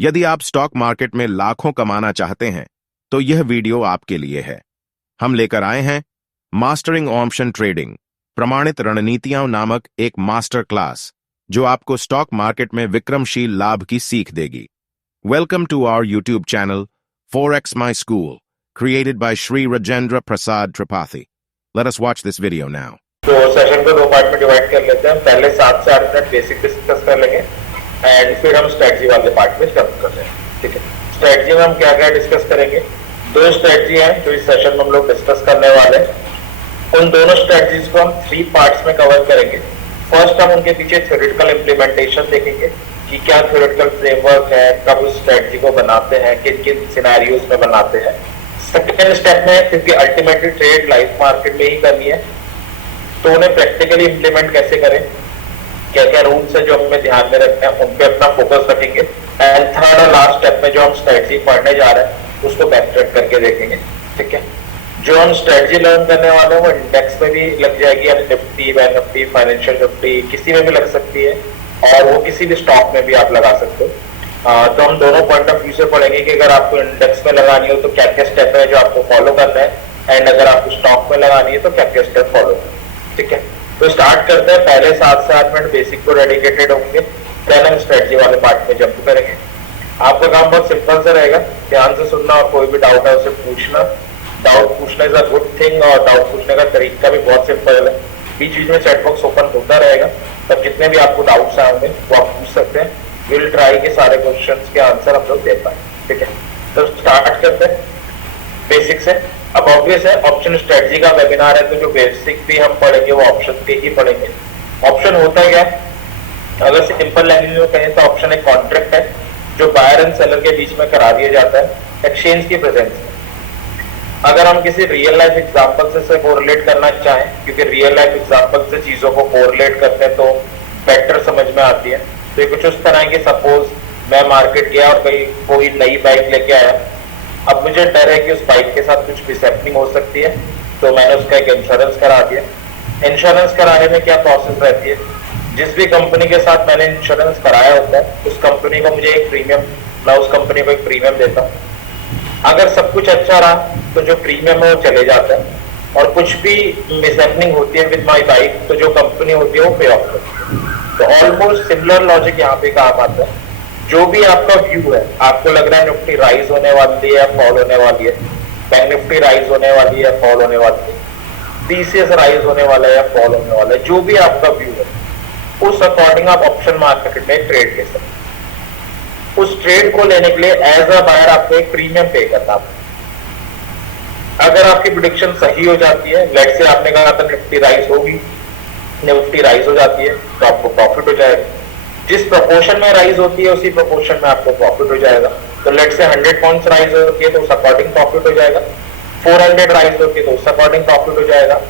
यदि आप stock market में लाखों कमाना चाहते हैं तो यह वीडियो आपके लिए है। हम लेकर आए हैं मास्टरिंग ऑप्शन ट्रेडिंग प्रमाणित रणनीतियां नामक एक मास्टर क्लास जो आपको स्टॉक मार्केट में विक्रमशील लाभ की सीख देगी। Welcome to our YouTube channel Forex My School, created by Shri Rajendra Prasad Tripathi. Let us watch this video now. तो सेशन को दो पार्ट में डिवाइड कर लेते हैं। पहले 7 से 8 मिनट बेसिक डिस्कस कर लेंगे एंड फिर हम स्ट्रेटजी वाले पार्ट में जंप कर रहे हैं। ठीक है, स्ट्रेटजी में हम क्या क्या डिस्कस करेंगे? 2 स्ट्रेटजी हैं जो इस सेशन में हम लोग डिस्कस करने वाले हैं। उन दोनों स्ट्रेटजीज को हम 3 पार्ट्स में कवर करेंगे। फर्स्ट हम उनके पीछे थ्योरेटिकल इंप्लीमेंटेशन देखेंगे कि क्या थ्योरेटिकल फ्रेमवर्क है, कब उस स्ट्रेटजी को बनाते हैं, किन किन सिनेरियोज में बनाते हैं। सेकेंड स्टेप में, क्योंकि अल्टीमेटली ट्रेड लाइव मार्केट में ही करनी है, तो उन्हें प्रैक्टिकली इंप्लीमेंट कैसे करें, क्या क्या रूल्स है जो हमें ध्यान में रखना है, उन पे अपना फोकस रखेंगे। एंड थर्ड और लास्ट स्टेप में जो हम स्ट्रेटजी पढ़ने जा रहे हैं उसको बैकट्रैक करके देखेंगे। ठीक है, जो हम स्ट्रेटजी लर्न करने वाले हैं वो इंडेक्स में भी लग जाएगी, यानी Nifty, bank Nifty, financial Nifty, किसी में भी लग सकती है और वो किसी भी स्टॉक में भी आप लगा सकते हो। तो हम दोनों पॉइंट ऑफ व्यू से पढ़ेंगे कि अगर आपको इंडेक्स में लगानी हो तो क्या क्या स्टेप है जो आपको फॉलो करना है, एंड अगर आपको स्टॉक में लगानी है तो क्या क्या स्टेप फॉलो करना है। ठीक है, तो स्टार्ट करते हैं। पहले 7 से 8 मिनट बेसिक को डेडिकेटेड होंगे, देन हम स्ट्रेटजी वाले पार्ट में जंप करेंगे। आपका काम बहुत सिंपल सा रहेगा, ध्यान से सुनना और कोई भी डाउट है उसे पूछना। डाउट पूछना इज अ गुड थिंग और डाउट पूछने का तरीका भी बहुत सिंपल है। बीच बीच में चैट बॉक्स ओपन होता रहेगा, तब जितने भी आपको डाउट्स आएंगे वो आप पूछ सकते हैं। विल ट्राई के सारे क्वेश्चंस के आंसर हम लोग दे पाए। ठीक है, तो स्टार्ट करते हैं बेसिक से। अब ऑब्वियस है ऑप्शन स्ट्रेटजी का वेबिनार है, तो जो बेसिक भी हम पढ़ेंगे वो ऑप्शन के ही पढ़ेंगे। ऑप्शन होता क्या है? अगर सिंपल लैंग्वेज में कहें तो ऑप्शन एक कॉन्ट्रैक्ट है जो बायर एंड सेलर के बीच में करा दिया जाता है एक्सचेंज की प्रेजेंस में। अगर हम किसी रियल लाइफ एग्जांपल से कोरिलेट करना चाहें, क्योंकि रियल लाइफ एग्जांपल से चीजों को कोरिलेट करते हैं तो बेटर समझ में आती है, तो कुछ उस तरह की, सपोज मैं मार्केट गया और कोई नई बाइक लेके आया। अब मुझे डर है कि उस बाइक के साथ कुछ मिसहैपनिंग हो सकती है, तो मैंने उसका एक इंश्योरेंस करा दिया। इंश्योरेंस कराने में क्या प्रोसेस रहती है? जिस भी कंपनी के साथ मैंने इंश्योरेंस कराया होता है उस कंपनी को मुझे एक प्रीमियम, मैं उस कंपनी को एक प्रीमियम देता हूँ। अगर सब कुछ अच्छा रहा तो जो प्रीमियम है वो चले जाता है, और कुछ भी मिसहैपनिंग होती है विद माय बाइक तो जो कंपनी होती है वो पे ऑफ करती है। तो ऑलमोस्ट सिमिलर लॉजिक यहाँ पे काम आता है। जो भी आपका व्यू है, आपको लग रहा है निफ्टी राइज होने वाली है, फॉल होने वाली है, बैंक निफ्टी राइज होने वाली है, फॉल होने वाली है, टीसीएस राइज होने वाला है या फॉल होने वाला है, जो भी आपका व्यू है उस अकॉर्डिंग आप ऑप्शन मार्केट में ट्रेड ले सकते हैं। उस ट्रेड को लेने के लिए एज अ बायर आपको एक प्रीमियम पे करना है। अगर आपकी प्रेडिक्शन सही हो जाती है, लेट्स से आपने कहा था निफ्टी राइज होगी, निफ्टी राइज हो जाती है तो आपको प्रॉफिट हो जाएगा। जिस प्रोपोर्शन में राइज होती है उसी प्रोपोर्शन में आपको प्रॉफिट हो जाएगा। तो लेट्स से 100 पॉइंट्स राइज होती है तो उस अकॉर्डिंग प्रॉफिट हो जाएगा। 400 राइज होती है तो उस अकॉर्डिंग प्रॉफिट हो जाएगा।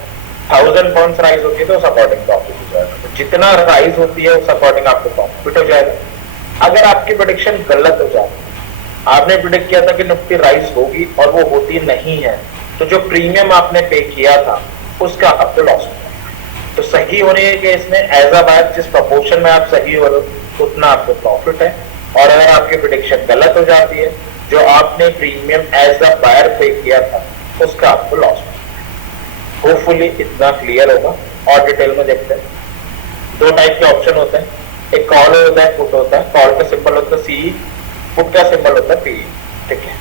1000 पॉइंट्स राइज होती है तो उस अकॉर्डिंग प्रॉफिट हो जाएगा। तो जितना राइज होती है उस अकॉर्डिंग आपको प्रॉफिट हो जाएगा। अगर आपकी प्रेडिक्शन गलत हो जाए, आपने प्रेडिक्ट किया था कि निफ्टी राइज होगी और वो होती नहीं है, तो जो प्रीमियम आपने पे किया था उसका आपको लॉस होगा। तो सही होने के केस में एज अ बायर जिस प्रोपोर्शन में आप सही हो रहे हो उतना आपको प्रॉफिट है, और अगर आपकी प्रेडिक्शन गलत हो जाती है, जो आपने प्रीमियम एज अ बायर पे किया था उसका आपको लॉस होगा। होपफुली इतना क्लियर होगा। और डिटेल में देखते हैं। 2 टाइप के ऑप्शन होते हैं, एक कॉल होता है, पुट होता है। कॉल का सिंबल होता है सी, पुट का सिंबल होता है पी। ठीक है,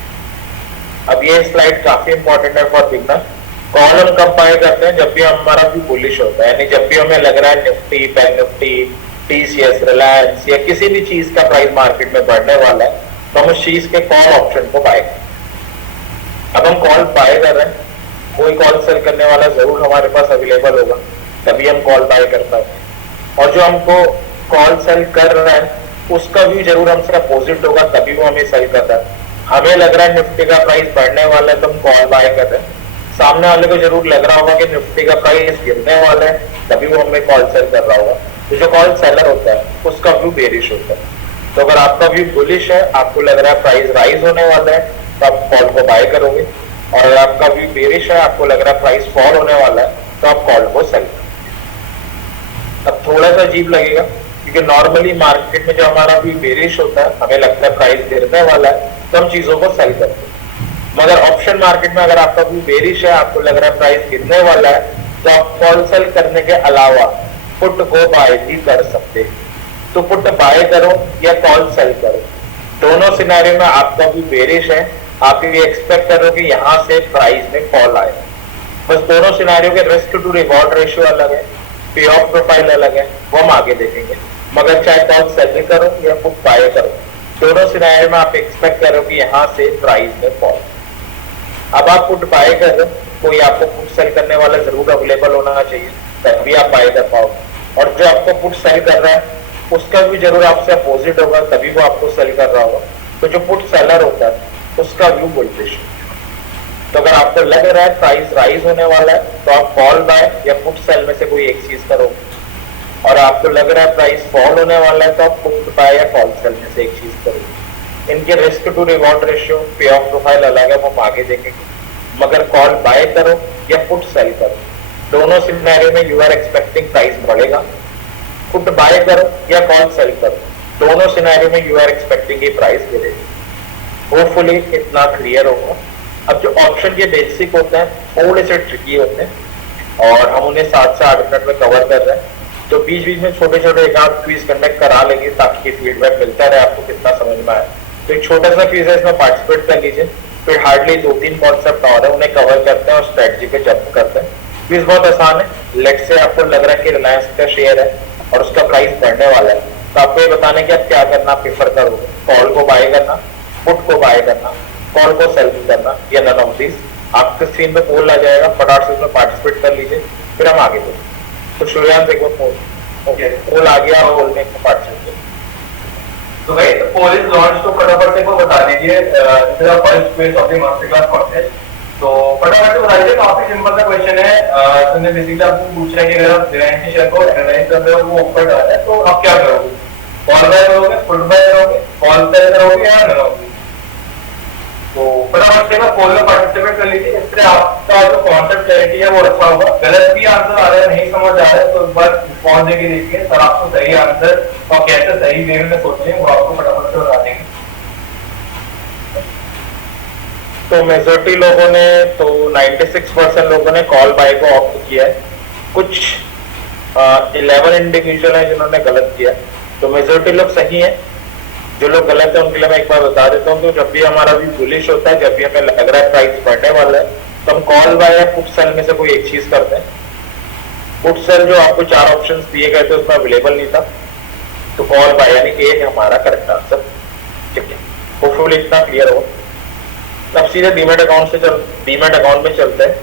अब ये स्लाइड काफी इंपॉर्टेंट है फॉर बिगनर। कॉल हम कब बाय करते हैं? जब भी हमारा व्यू बुलिश होता है, यानी जब भी हमें लग रहा है Nifty, bank Nifty, TCS, Reliance या किसी भी चीज का प्राइस मार्केट में बढ़ने वाला है तो हम उस चीज के कॉल ऑप्शन को बाय करें। अब हम कॉल बाय कर रहे हैं, कोई कॉल सेल करने वाला जरूर हमारे पास अवेलेबल होगा, तभी हम कॉल बाय कर पाएंगे। और जो हमको कॉल सेल कर रहा है उसका व्यू जरूर हमसे अपोजिट होगा, तभी वो हमें सेल कर रहा है। हमें लग रहा है निफ्टी का प्राइस बढ़ने वाला है तो हम कॉल बाय कर रहे हैं, सामने वाले को जरूर लग रहा होगा कि निफ्टी का प्राइस गिरने वाला है, तभी वो हमें कॉल सेल कर रहा होगा। तो जो कॉल सेलर होता है उसका व्यू बेरिश होता है। तो अगर आपका व्यू बुलिश है, आपको लग रहा है प्राइस राइज होने वाला है, तो आप कॉल को बाय करोगे, और अगर आपका व्यू बेरिश है, आपको लग रहा है प्राइस फॉल होने वाला है, तो आप कॉल को सेल करोगे। अब थोड़ा सा अजीब लगेगा क्योंकि नॉर्मली मार्केट में जो हमारा भी बेरिश होता है, हमें लगता है प्राइस गिरने वाला है, तो हम चीजों को सेल करते हैं। मगर ऑप्शन मार्केट में अगर आपका भी बेरिश है, आपको लग रहा है प्राइस गिरने वाला है, तो आप कॉल सेल करने के अलावा पुट को बाय भी कर सकते हैं। तो पुट बाय करो या कॉल सेल करो, दोनों सिनेरियो में आपका भी बेरिश है, आप ये एक्सपेक्ट करो कि यहाँ से प्राइस में फॉल आए। बस दोनों सिनेरियो के रिस्क टू रिवॉर्ड रेशियो अलग है, पे ऑफ प्रोफाइल अलग है, वो हम आगे देखेंगे। मगर चाहे कॉल सेल करो या पुट बाय करो, दोनों सिनेरियो में आप एक्सपेक्ट करो कि यहाँ से प्राइस में फॉल। अब आप पुट बाय कर रहे हो, कोई आपको पुट सेल करने वाला जरूर अवेलेबल होना चाहिए, तभी आप बाय कर पाओ। और जो आपको पुट सेल कर रहा है उसका भी जरूर आपसे अपोजिट होगा, तभी वो आपको सेल कर रहा होगा। तो जो पुट सेलर होता है उसका व्यू बुलिश। तो अगर आपको लग रहा है प्राइस राइज होने वाला है, तो आप कॉल बाय या पुट सेल में से कोई एक चीज करोगे। और आपको लग रहा है प्राइस फॉल होने वाला है, तो आप पुट बाय या कॉल सेल में से एक चीज करोगे। इनके रिस्क टू रिवॉर्ड रेशियो, पे ऑफ प्रोफाइल अलग है, वो हम आगे देखेंगे। मगर कॉल बाय करो या पुट सेल करो, दोनों सिनेरियो में यू आर एक्सपेक्टिंग प्राइस बढ़ेगा। पुट बाय करो या कॉल सेल करो, दोनों सिनेरियो में यू आर एक्सपेक्टिंग ये प्राइस गिरेगी। होपफुली इतना क्लियर होगा। अब जो ऑप्शन के बेसिक होते हैं थोड़े से ट्रिकी होते हैं और हम उन्हें 7 से 8 मिनट में कवर कर रहे हैं, तो बीच बीच में छोटे छोटे एक आध क्विज कंडक्ट करा लेंगे ताकि फीडबैक मिलता रहे आपको कितना समझ में आए। तो एक छोटा सा क्विज है, इसमें पार्टिसिपेट कर लीजिए। फिर हार्डली 2-3 कॉन्सेप्ट और है, उन्हें कवर करते हैं और स्ट्रेटजी पे जंप करते हैं। क्विज बहुत आसान है। लेट से आपको लग रहा है कि रिलायंस का शेयर है और उसका प्राइस बढ़ने वाला है, तो आपको ये बताने की आप क्या करना प्रेफर करोगे, कॉल को बाय करना, पुट को बाय करना, कॉल को सेल करना, या नन ऑफ दिस। आपके स्क्रीन पे पोल आ जाएगा, फटाफट से उसमें पार्टिसिपेट कर लीजिए, फिर हम आगे बढ़ेंगे। तो शुरुआत एक बार पोल आ गया, पोल में पार्टिसिपेट। तो भाई पोल इज लॉन्च, तो फटाफट से को बता दीजिए first page of the master class content. तो फटाफट से बता दीजिए, काफी सिंपल सा क्वेश्चन है। तुमने बेसिकली आपको पूछ रहा है कि अगर आप रिलायंस के शेयर को एनालाइज कर रहे हो, वो ऊपर आ रहा है, तो आप क्या करोगे? कॉल बाय करोगे, पुट बाय करोगे, कॉल सेल करोगे या नन ऑफ दिस? तो फटाफट से ना पोल में पार्टिसिपेट कर लीजिए, इससे आपका जो कॉन्सेप्ट क्लैरिटी है वो अच्छा होगा। गलत भी आंसर आ रहा है, नहीं समझ आ रहा है, तो एक बार रिस्पॉन्स देके देखिए, सर आपको सही आंसर और कैसे सही वे में सोचें वो आपको फटाफट से बता देंगे। तो मेजॉरिटी लोगों ने, तो 96% लोगों ने कॉल बाय को ऑप्ट किया है। कुछ 11 इंडिविजुअल है जिन्होंने गलत किया। तो मेजॉरिटी लोग सही है। जो लोग गलत है उनके लिए मैं एक बार बता देता हूँ। तो जब भी हमारा भी बुलिश होता है, जब भी हमें लग रहा है प्राइस बढ़ने वाला है, तो हम कॉल बाय या पुट सेल में से कोई एक चीज करते हैं। पुट सेल जो आपको 4 ऑप्शंस दिए गए थे उसमें अवेलेबल नहीं था, तो कॉल बाय यानी कि एक हमारा करेक्ट आंसर। ठीक है, होपफुली इतना क्लियर हो। अब सीधे डीमैट अकाउंट में चलते हैं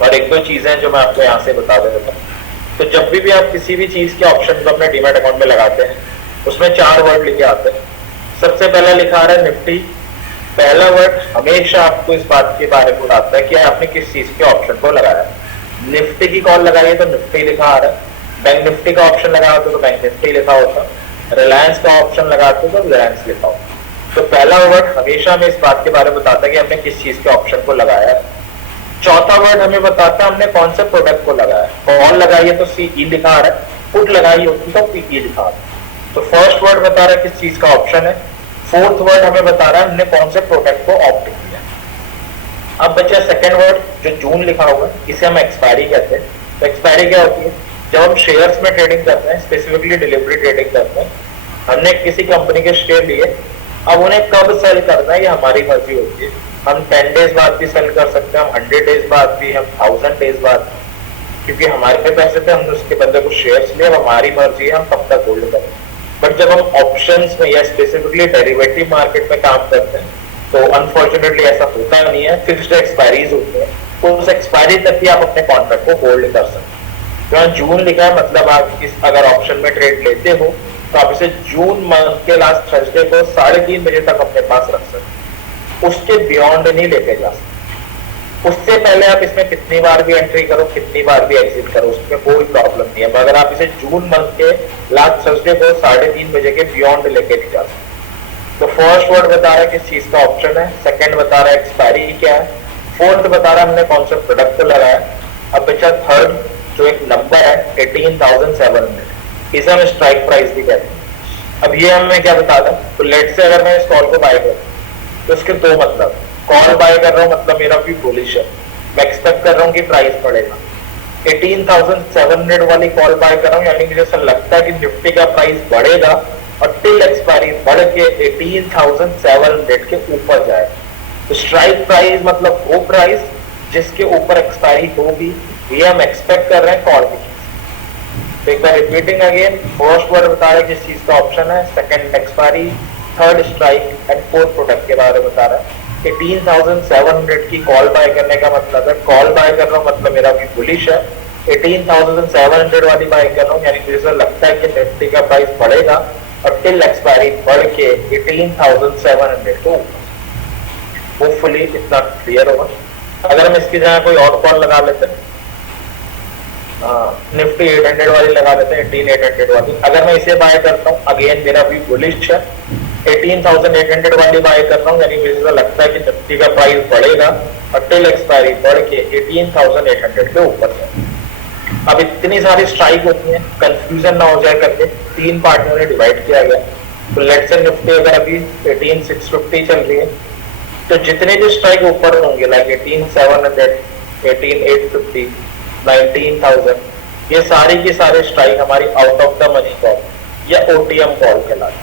और एक दो चीजें जो मैं आपको यहाँ से बता देता हूँ। तो जब भी आप किसी भी चीज के ऑप्शन को अपने डीमैट अकाउंट में लगाते हैं, उसमें 4 वर्ड लिखे आते हैं। सबसे पहला लिखा आ रहा है निफ्टी। पहला वर्ड हमेशा आपको इस बात के बारे में बताता है कि आपने किस चीज के ऑप्शन को लगाया। निफ्टी की कॉल लगाई तो निफ्टी लिखा आ रहा है, बैंक निफ्टी का ऑप्शन लगा तो बैंक निफ्टी लिखा होता, रिलायंस का ऑप्शन लगाते तो रिलायंस लिखा होता। तो पहला वर्ड हमेशा हमें इस बात के बारे में बताता है कि हमने किस चीज के ऑप्शन को लगाया है। चौथा वर्ड हमें बताता है हमने कौन से प्रोडक्ट को लगाया। कॉल लगाई है तो सीई लिखा आ रहा है, पुट लगाई होती तो पीई लिखा आ रहा है। तो फर्स्ट वर्ड बता रहा है किस चीज का ऑप्शन है। फोर्थ वर्ड हमें बता रहा है हमने कौन से प्रोडक्ट को ऑप्ट किया। अब बचा सेकंड वर्ड जो जून लिखा हुआ है, इसे हम एक्सपायरी कहते हैं। तो एक्सपायरी क्या होती है? जब हम शेयर्स में ट्रेडिंग करते हैं, स्पेसिफिकली डिलीवरी ट्रेडिंग करते हैं, हमने किसी कंपनी के शेयर लिए, अब उन्हें कब सेल करना है ये हमारी मर्जी होती है। हम 10 डेज बाद भी सेल कर सकते हैं, हम 100 डेज बाद भी, हम 1000 डेज बाद, क्योंकि हमारे पैसे थे, हमने उसके बदले कुछ शेयर्स लिए, अब हमारी मर्जी है हम कब तक होल्ड करें। बट जब हम ऑप्शंस में या स्पेसिफिकली डेरिवेटिव मार्केट में काम करते हैं, तो अनफॉर्चुनेटली ऐसा होता नहीं है, फिक्स्ड एक्सपायरीज होते हैं, तो उस एक्सपायरी तक ही आप अपने कॉन्ट्रैक्ट को होल्ड कर सकते हैं। तो जून लिखा है, मतलब आप अगर ऑप्शन में ट्रेड लेते हो तो आप इसे जून मंथ के लास्ट थर्सडे को 3:30 बजे तक अपने पास रख सकते, उसके बियॉन्ड नहीं लेके जा सकते। उससे पहले आप इसमें कितनी बार भी एंट्री करो, कितनी बार भी एग्जिट करो, उसमें कोई प्रॉब्लम नहीं है। मगर आप इसे जून मंथ के लास्ट थर्सडे को 3:30 बजे के बियॉन्ड लेके नहीं जा सकते। तो फर्स्ट वर्ड बता रहा है किस चीज का ऑप्शन है, सेकंड बता रहा है एक्सपायरी क्या है, फोर्थ बता रहा है हमने कौन सा प्रोडक्ट को लगाया। अब बचा थर्ड जो एक नंबर है 18,700। इसे हम स्ट्राइक प्राइस भी कहते हैं। अब ये हमें क्या बता दें, तो लेट से अगर मैं इस कॉल को बाय करूं तो इसके दो मतलब, कॉल बाय कर रहा हूं मतलब मेरा व्यू बुलिश है, मैं एक्सपेक्ट कर रहा हूं कि प्राइस बढ़ेगा। 18,700 वाली कॉल बाय कर रहा हूं यानी मुझे ऐसा लगता है कि निफ्टी का प्राइस बढ़ेगा और टिल एक्सपायरी बढ़ के 18,700 के ऊपर जाए। तो स्ट्राइक प्राइस मतलब वो प्राइस जिसके ऊपर एक्सपायरी होगी, ये हम एक्सपेक्ट कर रहे हैं कॉल की। तो एक बार रिपीटिंग अगेन, फर्स्ट वर्ड बता रहे किस चीज का ऑप्शन है, second expiry, third strike and fourth product के बारे में बता रहा है। 18,700 की कॉल बाय करने का मतलब है, कॉल बाय कर रहा हूं मतलब मेरा भी बुलिश है। 18,700 वाली बाय कर रहा हूं यानी मुझे लगता है कि निफ्टी का प्राइस बढ़ेगा और टिल एक्सपायरी बढ़ के 18,700 को ऊपर। होपफुली इतना क्लियर होगा। अगर हम इसकी जगह कोई और कॉल लगा लेते हैं, निफ्टी 800 वाली लगा लेते हैं, 18,800 वाली, अगर मैं इसे बाय करता हूँ अगेन मेरा भी बुलिश है, 18,800 वाली बाय कर रहा हूँ यानी मुझे लगता है कि निफ्टी का प्राइस बढ़ेगा और टिल एक्सपायरी बढ़ के 18,800 के ऊपर है। अब इतनी सारी स्ट्राइक होती है, कंफ्यूजन ना हो जाए करके तीन पार्टियों में डिवाइड किया गया। तो लेट्स से निफ्टी अगर अभी 18,650 चल रही है तो जितने भी स्ट्राइक ऊपर होंगे लाइक 18,700, 18,850, 19,000, ये सारी की सारी स्ट्राइक हमारी out of the money call या ओटीएम कॉल कहलाती है।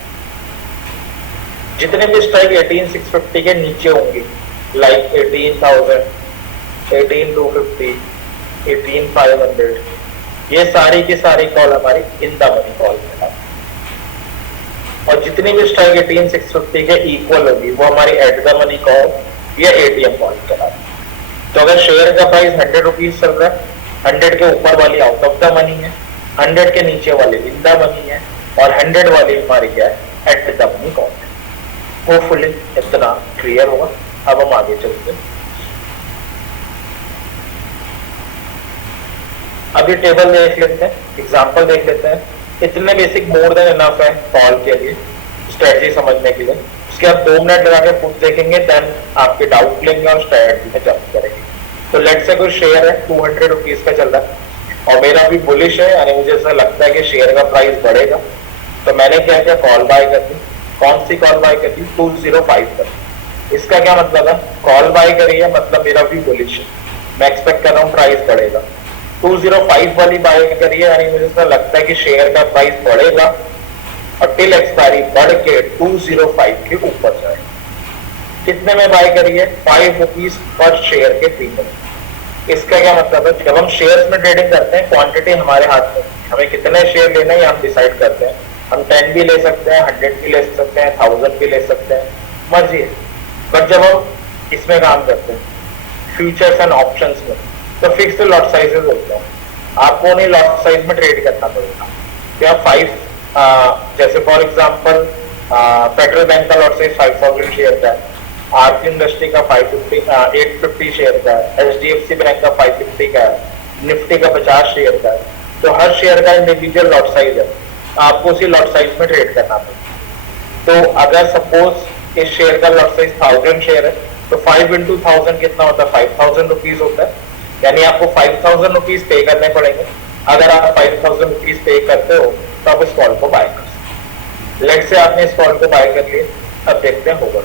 जितने भी स्ट्राइक 18,650 के नीचे होंगी लाइक 18,000, 18,250, 18,500, ये सारी की सारी कॉल हमारी इन द मनी कॉल कहलाती है। और जितनी भी स्ट्राइक 18,650 के इक्वल होगी वो हमारी एट द मनी कॉल या एटीएम कॉल कहलाती है। तो अगर शेयर का प्राइस 100 रुपीज चल रहा है, 100 के ऊपर वाली आउट ऑफ द मनी है, 100 के नीचे वाली इन द मनी है और 100 वाली हमारी क्या है, एट द मनी कॉल है। होपफुली इतना क्लियर होगा। अब हम आगे चलते हैं। अभी टेबल देख लेते हैं, एग्जांपल देख लेते हैं। इतने बेसिक मोर देन इनफ है कॉल के लिए, स्ट्रेटजी समझने के लिए। उसके बाद 2 मिनट लगा के खुद देखेंगे, देन आपके डाउट लेंगे और स्ट्रेटजी में जंप करेंगे। तो लेट से कोई शेयर है 200 रुपीज का चल रहा है और मेरा भी बुलिश है यानी मुझे ऐसा लगता है कि शेयर का प्राइस बढ़ेगा। तो मैंने क्या किया, कॉल बाय कर दी। कौन सी कॉल बाय कर दी, 205 पर। इसका क्या मतलब है, कॉल बाय करी है मतलब मेरा भी बुलिश है, मैं एक्सपेक्ट कर रहा हूँ प्राइस बढ़ेगा। 205 वाली बाय करी है यानी मुझे ऐसा लगता है कि शेयर का प्राइस बढ़ेगा और टिल एक्सपायरी बढ़ के 205 के ऊपर जाएगा। कितने में बाय करी है, 5 रुपीज पर शेयर के प्रीमियम। इसका क्या मतलब है, जब हम शेयर्स में ट्रेडिंग करते हैं क्वांटिटी हमारे हाथ में, हमें कितने शेयर लेना है हम डिसाइड करते हैं। हम 10 भी ले सकते हैं, 100 भी ले सकते हैं, 1000 भी ले सकते हैं, मर्जी है। बट जब हम इसमें काम करते हैं फ्यूचर्स एंड ऑप्शंस में, तो फिक्स्ड लॉट साइजेस होते हैं, आपको उन्हें लॉट साइज में ट्रेड करना पड़ेगा। क्या 5 जैसे फॉर एग्जांपल फेडरल बैंक का लॉट साइज 5,000 शेयर का है, आरती इंडस्ट्री का 850 शेयर का है, एचडीएफसी बैंक का 550 का है, निफ्टी का 50 शेयर का है। तो हर शेयर का इंडिविजुअल लॉट साइज है, आपको उसी लॉट साइज में ट्रेड करना पड़ेगा। तो अगर सपोज इस शेयर का लॉट साइज 1000 शेयर है तो 5 into 1000 कितना होता है, 5,000 रुपीज होता है। यानी आपको 5,000 रुपीज पे करने पड़ेंगे। अगर आप 5,000 रुपीज पे करते हो तो आप इस कॉल को बाय कर सकते। लेट से आपने इस कॉल को बाय कर लिए, अब देखते हैं होगा।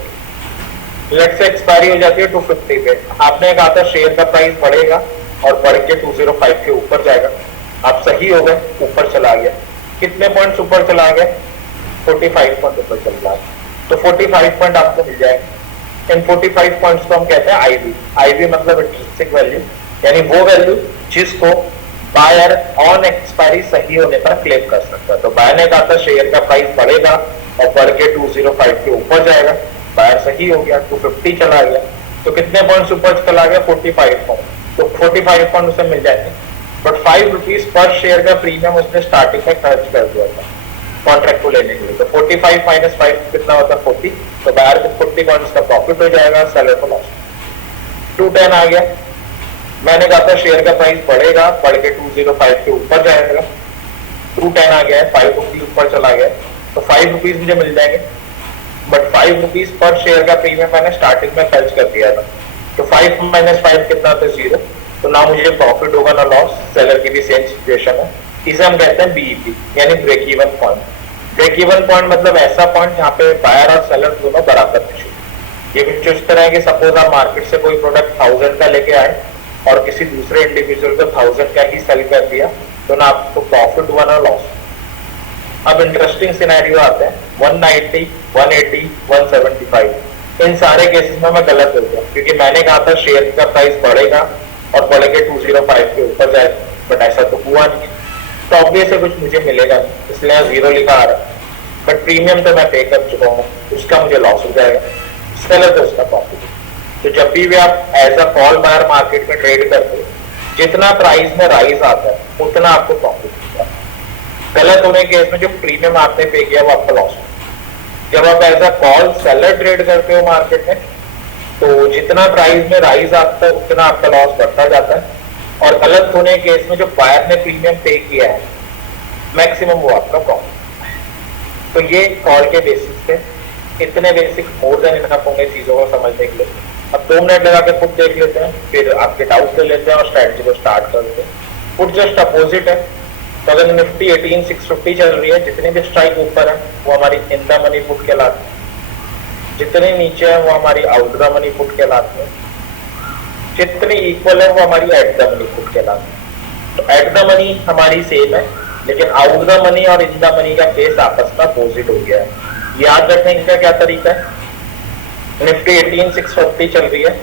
लेट से एक्सपायरी हो जाती है 250 पे। आपने कहा था शेयर का प्राइस बढ़ेगा और बढ़ के 205 के ऊपर जाएगा। आप सही हो गए, ऊपर चला गया। कितने पॉइंट्स ऊपर चला गया, 45 पॉइंट ऊपर चल रहा है। तो 45 पॉइंट आपको मिल जाएंगे। इन 45 पॉइंट्स को हम कहते हैं आईवी। आईवी मतलब इंट्रिंसिक वैल्यू, यानी वो वैल्यू जिसको बायर ऑन एक्सपायरी सही होने पर क्लेम कर सकता है। तो बायर ने कहा था शेयर का प्राइस बढ़ेगा और बढ़ के 205 के ऊपर जाएगा, बायर सही हो गया, 250 चला गया। तो कितने पॉइंट्स ऊपर चला गया, 45 पॉइंट। तो 45 पॉइंट उसे मिल जाएंगे। बट 5 रुपीज पर शेयर का प्रीमियम उसने स्टार्टिंग में खर्च कर दिया था कॉन्ट्रैक्ट को लेने के लिए। तो 45 माइनस 5 कितना होता है, 40। तो बायर को 40 पॉइंट्स का प्रॉफिट हो जाएगा, सेलर को लॉस। 210 आ गया। मैंने कहा था शेयर का प्राइस बढ़ेगा, बढ़ के 205 के ऊपर जाएगा। 210 आ गया है, 5 रुपीज ऊपर चला गया। तो 5 रुपीज मुझे मिल जाएंगे। बट 5 रुपीज पर शेयर का प्रीमियम मैंने स्टार्टिंग में खर्च कर दिया था। तो 5 माइनस 5 कितना था, 0। तो ना मुझे प्रॉफिट होगा ना लॉस। सेलर की भी सेम सिचुएशन है। इसे हम कहते हैं बीईपी यानी break even point. Break even point मतलब ऐसा पॉइंट जहाँ पे बायर और सेलर दोनों बराबर खुश। ये कुछ इस तरह है कि सपोज आप मार्केट से कोई प्रोडक्ट 1000 का लेके आए और किसी दूसरे इंडिविजुअल को 1000 का ही सेल कर दिया, तो ना आपको प्रॉफिट हुआ ना लॉस। अब इंटरेस्टिंग सिनेरियो आते हैं 190, 180, 175। इन सारे केसेस में मैं गलत हो गया क्योंकि मैंने कहा था शेयर का प्राइस बढ़ेगा और बढ़ के 205 के ऊपर जाएगा, बट ऐसा तो हुआ नहीं। तो ऑब्वियस है कुछ मुझे मिलेगा नहीं, इसलिए 0 लिखा आ रहा है। बट प्रीमियम तो मैं पे कर चुका हूँ, उसका मुझे लॉस हो जाएगा, सेलर तो उसका प्रॉफिट। तो जब भी आप as a call buyer market में ट्रेड करते हो, जितना प्राइस में राइज आता है उतना आपको प्रॉफिट होता है। गलत होने के केस में जो प्रीमियम आपने पे किया वो आपका लॉस होता है। जब आप as a call seller trade करते हो मार्केट में, तो जितना प्राइस में राइज आता है उतना आपका लॉस बढ़ता जाता है, और गलत होने के केस में जो बायर ने प्रीमियम पे किया है मैक्सिमम वो आपका प्रॉफिट। तो ये कॉल के बेसिस पे इतने बेसिक मोर देन इनफ होंगे चीजों को समझने के लिए। अब 2 मिनट लगा के पुट देख लेते हैं, फिर आपके डाउट ले लेते हैं और स्ट्रैटेजी को स्टार्ट करते हैं। पुट जस्ट अपोजिट है। तो अगर निफ्टी 18650 चल रही है, जितनी भी स्ट्राइक ऊपर है वो हमारी इन द मनी पुट कहलाती है, जितने नीचे है वो हमारी आउट द मनी पुट कहलाती है, जितनी इक्वल है वो हमारी एट द मनी पुट कहलाती है। तो एट द मनी हमारी सेम है, लेकिन आउट द मनी और इन द मनी का केस आपस में अपोजिट हो गया है। याद रखने का क्या तरीका है, निफ्टी 18650 चल रही है,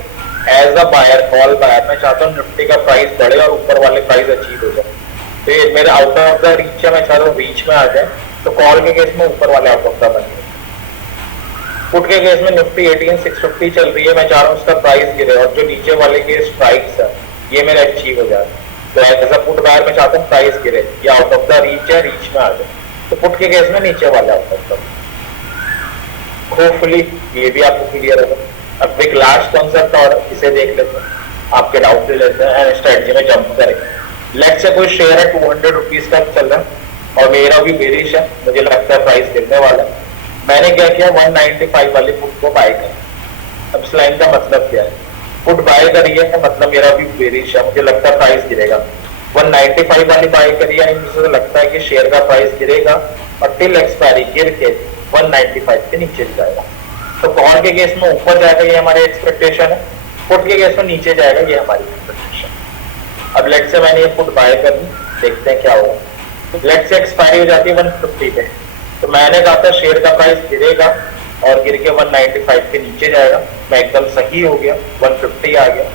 as a buyer call buyer मैं चाहता हूँ निफ्टी का प्राइस बढ़े और ऊपर वाले प्राइस अचीव हो जाए। तो ये मेरे आउट ऑफ द रीच है, मैं चाहता हूँ रीच में आ जाए, तो कॉल के केस में ऊपर वाले आउट ऑफ द बन गए। पुट के केस में निफ्टी 18650 चल रही है, मैं चाह रहा हूँ उसका प्राइस गिरे और जो नीचे वाले के स्ट्राइक्स है ये मेरा अचीव हो जाए। तो एज अ पुट बायर मैं चाहता हूँ प्राइस गिरे, ये आउट ऑफ द रीच है, रीच में आ जाए, तो पुट के केस में नीचे वाले आउट ऑफ द। होपफुली ये भी आपको क्लियर होगा। अब एक लास्ट कॉन्सेप्ट और इसे देख लेते हैं, आपके डाउट ले लेते हैं एंड स्ट्रेटजी में जंप करेंगे। लेट से कोई शेयर है 200 रुपीज का चल रहा है और मेरा भी बेरिश है, मुझे लगता है प्राइस गिरने वाला है। मैंने क्या किया, 195 वाली पुट को बाय किया। अब इस लाइन का मतलब क्या है, पुट बाय करी है मतलब मेरा भी बेरिश है, मुझे लगता है प्राइस गिरेगा। 195 वाली बाय करी है, मुझे लगता है कि शेयर का प्राइस गिरेगा और टिल एक्सपायरी गिर के 195 के नीचे जाएगा। तो कॉल के केस में ऊपर जाएगा, ये हमारी एक्सपेक्टेशन है। पुट के केस में नीचे जाएगा, ये हमारी एक्सपेक्टेशन। अब लेट से मैंने ये पुट बाय कर दी, देखते हैं क्या होगा। लेट से एक्सपायरी हो जाती है 150 पे, तो मैंने कहा था शेयर का प्राइस गिरेगा और गिर के 195 के नीचे जाएगा। मैं एकदम सही हो गया, 150 आ गया,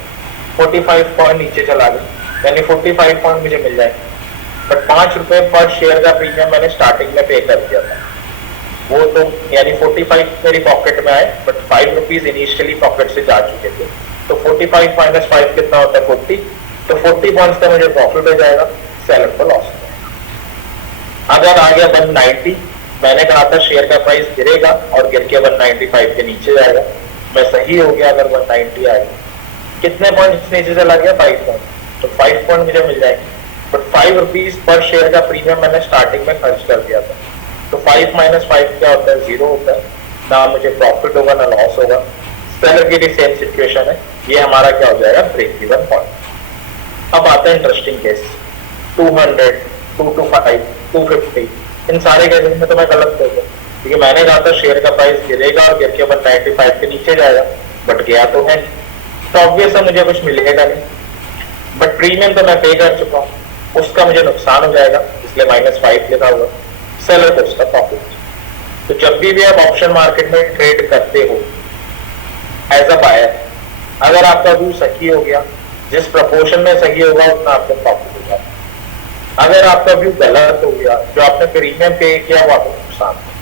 45 पॉइंट नीचे चला गया, यानी 45 पॉइंट मुझे मिल जाएगा। बट 5 रुपए पर शेयर का प्रीमियम मैंने स्टार्टिंग में पे कर दिया था, वो तो यानी 45 मेरी पॉकेट में आए, बट 5 रुपीज इनिशियली पॉकेट से जा चुके थे। तो 45 माइनस 5 कितना होता है 40, तो 40 पॉइंट्स का मुझे प्रॉफिट हो जाएगा, सेलर को लॉस। अगर आ गया 190, मैंने कहा था शेयर का प्राइस गिरेगा और गिर के 195 के नीचे जाएगा, मैं सही हो गया। अगर 190 आ गया, कितने पॉइंट नीचे चला गया, 5 पॉइंट, तो 5 पॉइंट मुझे मिल जाएंगे। बट 5 रुपीज पर शेयर का प्रीमियम मैंने स्टार्टिंग में खर्च कर दिया था, तो 5 माइनस 5 क्या होता है, 0 होता है। ना मुझे प्रॉफिट होगा ना लॉस होगा। सेलर की भी सेम सिचुएशन है, ये हमारा क्या हो जाएगा, ब्रेक इवन पॉइंट। अब आता है इंटरेस्टिंग केस, 200, 225, 250, इन सारे केसेस में तो मैं गलत हो गया क्योंकि मैंने कहा था शेयर का प्राइस गिरेगा और गिर के 195 के नीचे जाएगा, बट गया तो है नहीं। तो ऑब्वियस है मुझे कुछ मिलेगा नहीं, बट प्रीमियम तो मैं पे कर चुका हूँ, उसका मुझे नुकसान हो जाएगा, इसलिए -5 लिखा हुआ, सेलर को उसका प्रॉफिट। तो जब भी आप ऑप्शन मार्केट में ट्रेड करते हो एज अ बायर, अगर आपका व्यू सही हो गया, जिस प्रपोर्शन में सही होगा उतना आपको प्रॉफिट हो जाएगा। अगर आपका व्यू गलत हो गया, जो आपने प्रीमियम पे किया वो आपको नुकसान है।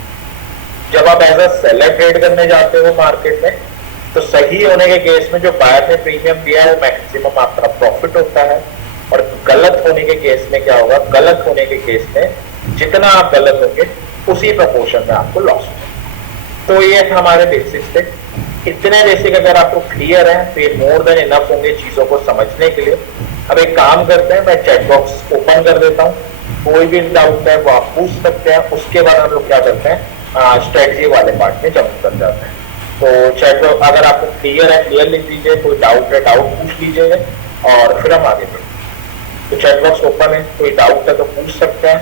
जब आप एज अ सेलर ट्रेड करने जाते हो मार्केट में, तो सही होने के केस में जो बायर ने प्रीमियम दिया है वो मैक्सिमम आपका प्रॉफिट होता है, और गलत होने के केस में क्या होगा, गलत होने के केस में जितना आप गलत होंगे उसी प्रपोर्शन में आपको लॉस होगा। तो ये हमारे बेसिक्स थे। इतने बेसिक अगर आपको क्लियर है तो ये मोर देन इनफ होंगे चीजों को समझने के लिए। अब एक काम करते हैं, मैं चैट बॉक्स ओपन कर देता हूँ, कोई भी डाउट है वो आप पूछ सकते हैं। उसके बाद हम लोग क्या करते हैं, स्ट्रेटजी वाले पार्ट में जंप कर जाते हैं। तो चैट बॉक्स अगर आपको क्लियर है क्लियर लिख दीजिए, कोई डाउट है डाउट पूछ लीजिए और फिर हम आगे बढ़ते हैं। तो चैट बॉक्स ओपन है, कोई डाउट है तो पूछ सकते हैं,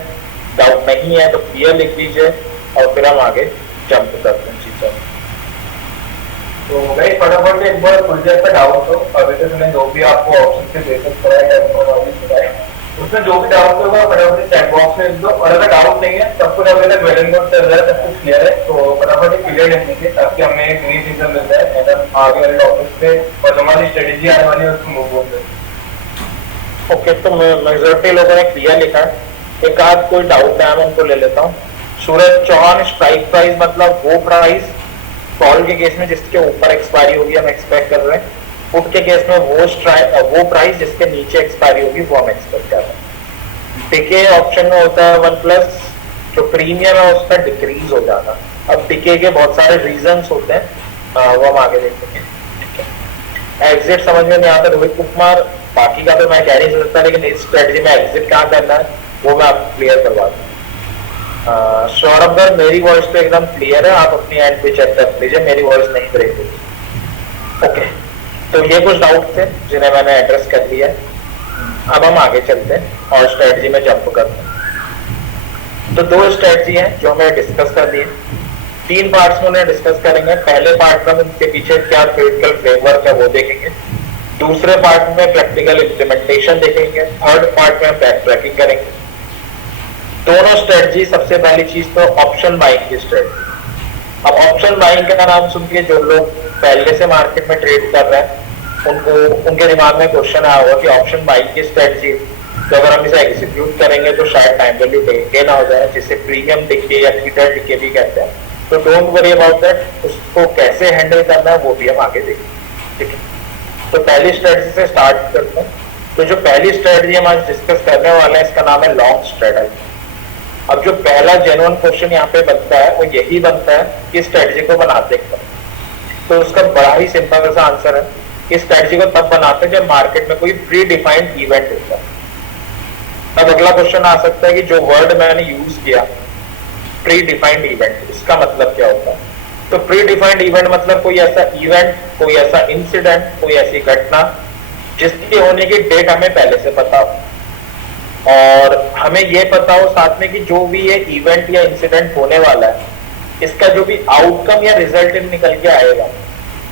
डाउट नहीं है तो क्लियर लिख लीजिए और फिर हम आगे जंप करते हैं चीजों में। तो भाई फटाफट से एक बार प्रोजेक्ट का डाउट हो, अभी तक मैंने जो भी आपको ऑप्शन के बेसिस कराया उसमें जो भी डाउट होगा फटाफट से चैट बॉक्स में लिख दो, और अगर डाउट नहीं है सब कुछ अभी तक वेलिंग बोर्ड चल रहा है, सब कुछ क्लियर है, तो फटाफट क्लियर लिख लीजिए ताकि हमें एक नई चीजें मिल जाए एंड हम आगे वाले टॉपिक पे और हमारी स्ट्रेटेजी आने वाली है उसको मूव ऑन करें। ओके, तो मेजॉरिटी लोगों ने क्लियर लिखा है, एक आध कोई डाउट है मैं उनको ले लेता हूँ। सूरज चौहान, स्ट्राइक प्राइस मतलब वो प्राइस कॉल के केस में जिसके ऊपर एक्सपायरी होगी हम एक्सपेक्ट कर रहे हैं, पुट के केस में वो प्राइस जिसके नीचे एक्सपायरी होगी वो हम एक्सपेक्ट कर रहे हैं। डिके ऑप्शन में होता है 1+, जो प्रीमियम है उसका डिक्रीज हो जाना। अब डिके के बहुत सारे रीजंस होते हैं, वो हम आगे देखेंगे। एग्जिट समझ में नहीं आता रोहित कुमार, बाकी का तो मैं कह नहीं सकता, लेकिन इस स्ट्रेटजी में एग्जिट कहाँ करना है वो मैं आपको क्लियर करवा दूँ। सौरभ सर, मेरी वॉइस तो एकदम क्लियर है, आप अपनी एंड पे चेक कर लीजिए, मेरी वॉइस नहीं ब्रेक होगी। ओके, तो ये कुछ डाउट थे जिन्हें मैंने एड्रेस कर लिया है। अब हम आगे चलते हैं और स्ट्रेटजी में जंप करते हैं। तो 2 स्ट्रेटजी हैं जो हमें डिस्कस कर लिए, 3 पार्ट्स में उन्हें डिस्कस करेंगे। पहले पार्ट में उनके पीछे क्या थ्योरेटिकल फ्रेमवर्क है वो देखेंगे, दूसरे पार्ट में प्रैक्टिकल इम्प्लीमेंटेशन देखेंगे, थर्ड पार्ट में बैक ट्रैकिंग करेंगे। दोनों स्ट्रेटजी, सबसे पहली चीज तो ऑप्शन बाइंग की स्ट्रेटजी। अब ऑप्शन बाइंग का नाम सुन के जो लोग पहले से मार्केट में ट्रेड कर रहे हैं उनको उनके दिमाग में क्वेश्चन आया होगा कि ऑप्शन बाइंग की स्ट्रेटजी तो अगर हम इसे एग्जीक्यूट करेंगे तो शायद टाइम वैल्यू गेन हो जाए, जिसे प्रीमियम डिके या थीटा डिके भी कहते हैं। तो डोंट वरी अबाउट दैट, उसको कैसे हैंडल करना है वो भी हम आगे देखेंगे। ठीक है, तो पहली स्ट्रेटजी से स्टार्ट करते हैं। तो जो पहली स्ट्रेटजी हम आज डिस्कस करने वाले हैं इसका नाम है लॉन्ग स्ट्रेटजी। अब जो पहला जेन्युइन क्वेश्चन यहाँ पे बनता है वो यही बनता है कि स्ट्रेटजी को बनाते कब। तो उसका बड़ा ही सिंपल सा आंसर है कि स्ट्रेटजी को तब बनाते हैं जब मार्केट में कोई प्री डिफाइंड इवेंट होता है। अब अगला क्वेश्चन आ सकता है कि जो वर्ड मैंने यूज किया प्री डिफाइंड इवेंट, इसका मतलब क्या होता है? तो प्री डिफाइंड इवेंट मतलब कोई ऐसा इवेंट, कोई ऐसा इंसिडेंट, कोई ऐसी घटना जिसकी होने की डेट हमें पहले से पता हो और हमें यह पता हो साथ में कि जो भी ये इवेंट या इंसिडेंट होने वाला है इसका जो भी आउटकम या रिजल्ट निकल के आएगा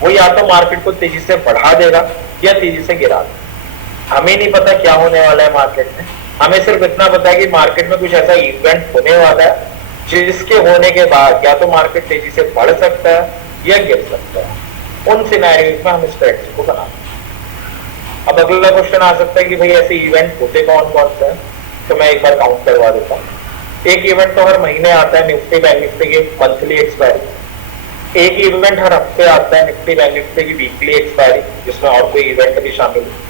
वो या तो मार्केट को तेजी से बढ़ा देगा या तेजी से गिरा देगा। हमें नहीं पता क्या होने वाला है मार्केट में, हमें सिर्फ इतना पता है कि मार्केट में कुछ ऐसा इवेंट होने वाला है जिसके होने के बाद या तो मार्केट तेजी से बढ़ सकता है या गिर सकता है। उन सिनेरियोज में हम स्ट्रेटजी को बनाते हैं। अब अगला क्वेश्चन आ सकता है कि भाई ऐसे इवेंट होते कौन कौन से हैं, तो मैं एक बार काउंट करवा देता हूँ। एक इवेंट तो हर महीने आता है, निफ्टी बैंक निफ्टी की मंथली एक्सपायरी। एक इवेंट हर हफ्ते आता है, निफ्टी बैंक निफ्टी की वीकली एक्सपायरी, जिसमें और कोई इवेंट भी शामिल है।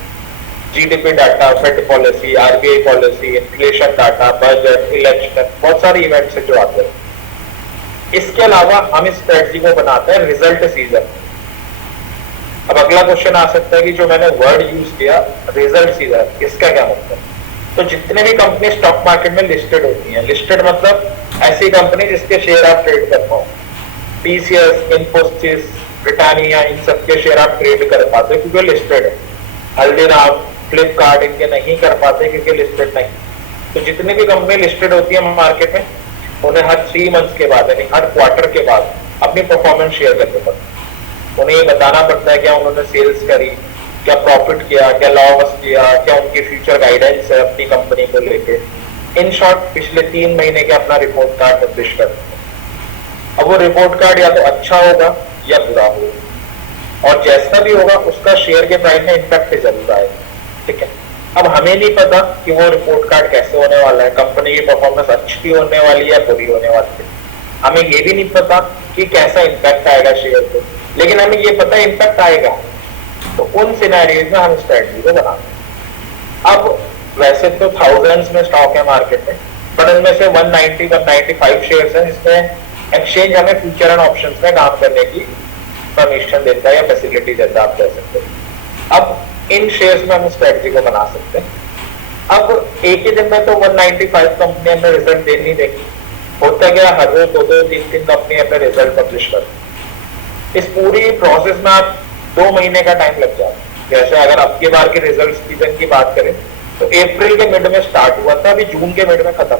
GDP data, Fed policy, RBI policy, inflation data, budget, election, बहुत सारे इवेंट्स जो आते हैं। इसके अलावा हम इस स्ट्रेटजी को बनाते हैं रिजल्ट सीजन। अब अगला क्वेश्चन आ सकता है कि जो मैंने वर्ड यूज किया रिजल्ट सीजन, इसका क्या मतलब? तो जितने भी कंपनी स्टॉक मार्केट में लिस्टेड होती हैं, लिस्टेड मतलब ऐसी कंपनी जिसके शेयर आप ट्रेड कर पाओ, टीसीएस, इन्फोसिस, ब्रिटानिया, इन सबके शेयर आप ट्रेड कर पाते क्योंकि लिस्टेड है। हल्दीराम, फ्लिपकार्ट इनके नहीं कर पाते क्योंकि लिस्टेड नहीं। तो जितनी भी कंपनी लिस्टेड होती है मार्केट में उन्हें हर 3 मंथ्स के बाद यानी हर क्वार्टर के बाद अपनी परफॉर्मेंस शेयर करनी पड़ती है। उन्हें ये बताना पड़ता है क्या उन्होंने सेल्स करी, क्या प्रॉफिट किया, क्या लॉस किया, क्या उनकी फ्यूचर गाइडेंस है अपनी कंपनी को लेके। इन शॉर्ट पिछले 3 महीने के अपना रिपोर्ट कार्ड पब्लिश करते हैं। अब वो रिपोर्ट कार्ड या तो अच्छा होगा या बुरा होगा और जैसा भी होगा उसका शेयर के प्राइस में इम्पैक्ट जरूर आएगा। ठीक है, अब हमें नहीं पता कि वो रिपोर्ट कार्ड कैसे होने वाला है, कंपनी की परफॉर्मेंस अच्छी होने वाली है या बुरी होने वाली है। हमें ये भी नहीं पता कि कैसा इम्पैक्ट आएगा शेयर को, लेकिन हमें ये पता है इम्पैक्ट आएगा। तो उन सिनेरियोज में हम स्ट्रेटजी को बनाते हैं। अब वैसे तो थाउजेंड्स में स्टॉक है मार्केट में, पर इनमें से 190-195 शेयर्स हैं जिसमें एक्सचेंज हमें फ्यूचर एंड ऑप्शंस में काम करने की परमिशन देता है या फैसिलिटी देता है, आप कह सकते हैं। अब इन शेयर्स में हम स्ट्रेटजी को बना सकते हैं। अब एक ही दिन में तो 195 कंपनी अपने रिजल्ट दे नहीं देगी, होता क्या हर रोज 2-3 कंपनी अपने रिजल्ट पब्लिश करती है। इस पूरी प्रोसेस में आप 2 महीने का टाइम लग जाता है। जैसे अगर अब के बार के रिजल्ट सीजन की बात करें तो अप्रैल के मिड में स्टार्ट हुआ था, अभी जून के मिड में खत्म।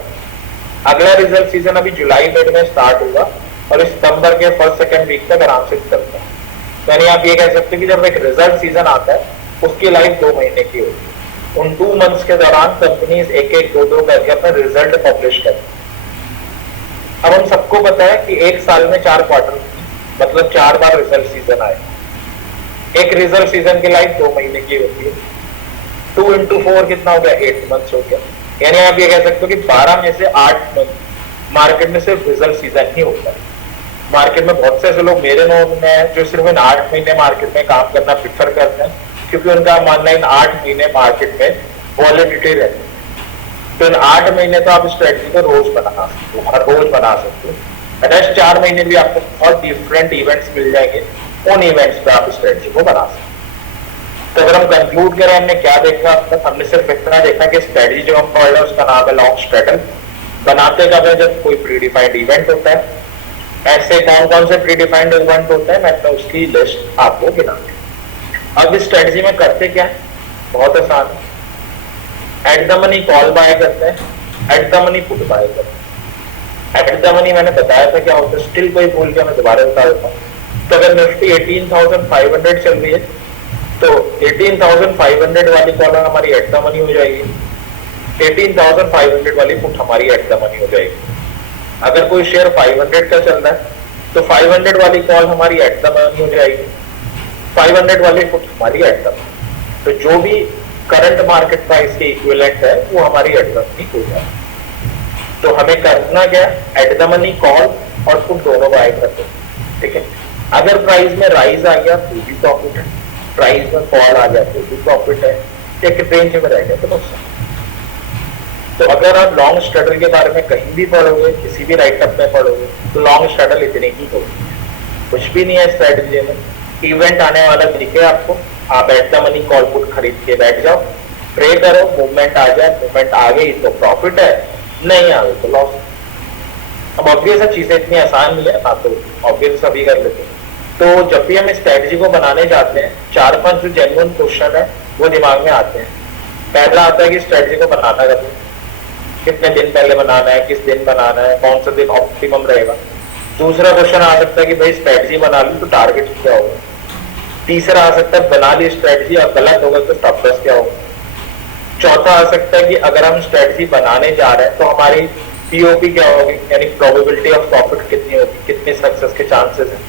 अगला रिजल्ट सीजन अभी जुलाई मिड में स्टार्ट होगा और सितंबर के फर्स्ट सेकेंड वीक तक आराम से चलता है। यानी आप ये कह सकते हैं कि जब एक रिजल्ट सीजन आता है उसकी लाइफ 2 महीने की होती है। उन 2 मंथ्स के दौरान कंपनीज एक एक दो करके अपना रिजल्ट पब्लिश करती है। अब हम सबको पता है कि एक साल में 4 क्वार्टर, मतलब 4 बार रिजल्ट सीजन आए। एक रिजल्ट सीजन की लाइफ 2 महीने की होती है। 2 into 4 कितना हो गया? 8 मंथ्स हो गया। यानी आप ये कह सकते हो कि 12 में से 8 मंथ मार्केट में सिर्फ रिजल्ट सीजन ही होता है। मार्केट में बहुत से ऐसे लोग मेरे नोन में हैं जो सिर्फ इन 8 महीने मार्केट में काम करना प्रेफर करते हैं, क्योंकि उनका मानना है इन 8 महीने मार्केट में वॉलेटिलिटी रहती है। तो इन 8 महीने तो आप स्ट्रेटजी को रोज बना सकते हो, हर रोज बना सकते हो। नेक्स्ट 4 महीने भी आपको बहुत डिफरेंट इवेंट्स मिल जाएंगे, उन इवेंट्स पे आप स्ट्रेटजी को बना सकते हो। तो अगर हम कंक्लूड करें, हमने क्या देखा अब तक? हमने सिर्फ इतना देखा कि स्ट्रेटजी जो हम पढ़ रहे हैं उसका नाम है लॉन्ग स्ट्रेटल। बनाते कब है? जब कोई प्रीडिफाइंड इवेंट होता है। ऐसे कौन कौन से प्रीडिफाइंड इवेंट होते हैं, मैं तो उसकी लिस्ट आपको गिना दूं। अब इस स्ट्रेटजी में करते क्या है? बहुत आसान है। At the money call buy करते हैं, at the money put buy करते हैं। एट द मनी मैंने बताया था क्या होता है, स्टिल कोई भूल गया, मैं दोबारा बता देता हूँ। तो अगर निफ्टी 18,500 चल रही है तो 18,500 वाली कॉल हमारी एट द मनी हो जाएगी, 18,500 वाली पुट हमारी एट द मनी हो जाएगी। अगर कोई शेयर 500 का चल रहा है तो 500 वाली कॉल हमारी एट द मनी हो जाएगी, 500 वाली पुट हमारी एट द मनी। तो जो भी करंट मार्केट प्राइस के इक्विवेलेंट है वो हमारी एट द मनी हो जाएगी। तो हमें करना क्या? एट द मनी कॉल और पुट दोनों बाय करते हैं, ठीक है। अगर प्राइस में राइज आ गया तो भी प्रॉफिट है, प्राइस में फॉल आ गया तो भी प्रॉफिट है, एक रेंज में रह गया तो नुकसान। तो अगर आप लॉन्ग स्ट्रेटल के बारे में कहीं भी पढ़ोगे, किसी भी राइटअप में पढ़ोगे, तो लॉन्ग स्ट्रेटल इतनी ही होगी, कुछ भी नहीं है स्ट्रेटजी में। इवेंट आने वाला दिखे आपको, आप eight the money call put खरीद के बैठ जाओ, प्रे करो, मूवमेंट आ जाए, मूवमेंट आ गई तो प्रॉफिट है, नहीं आ गई तो लॉस। अब ऑब्वियस चीजें इतनी आसान नहीं है, आप तो ऑब्वियस सभी कर लेते हैं। तो जब भी हम स्ट्रेटजी को बनाने जाते हैं, 4-5 जो जेन्युइन क्वेश्चन है वो दिमाग में आते हैं। पहला आता है कि स्ट्रेटजी को बनाना कब, कितने दिन पहले बनाना है, किस दिन बनाना है, कौन सा दिन ऑप्टिमम रहेगा। दूसरा क्वेश्चन आ सकता है कि भाई स्ट्रेटजी बना ली तो टारगेट क्या होगा। तीसरा आ सकता है बना ली स्ट्रेटजी और गलत होगा तो स्टॉप लॉस क्या होगा। चौथा आ सकता है कि अगर हम स्ट्रेटजी बनाने जा रहे हैं तो हमारी पीओपी क्या होगी, यानी प्रोबेबिलिटी ऑफ प्रॉफिट कितनी होगी, कितने सक्सेस के चांसेस हैं।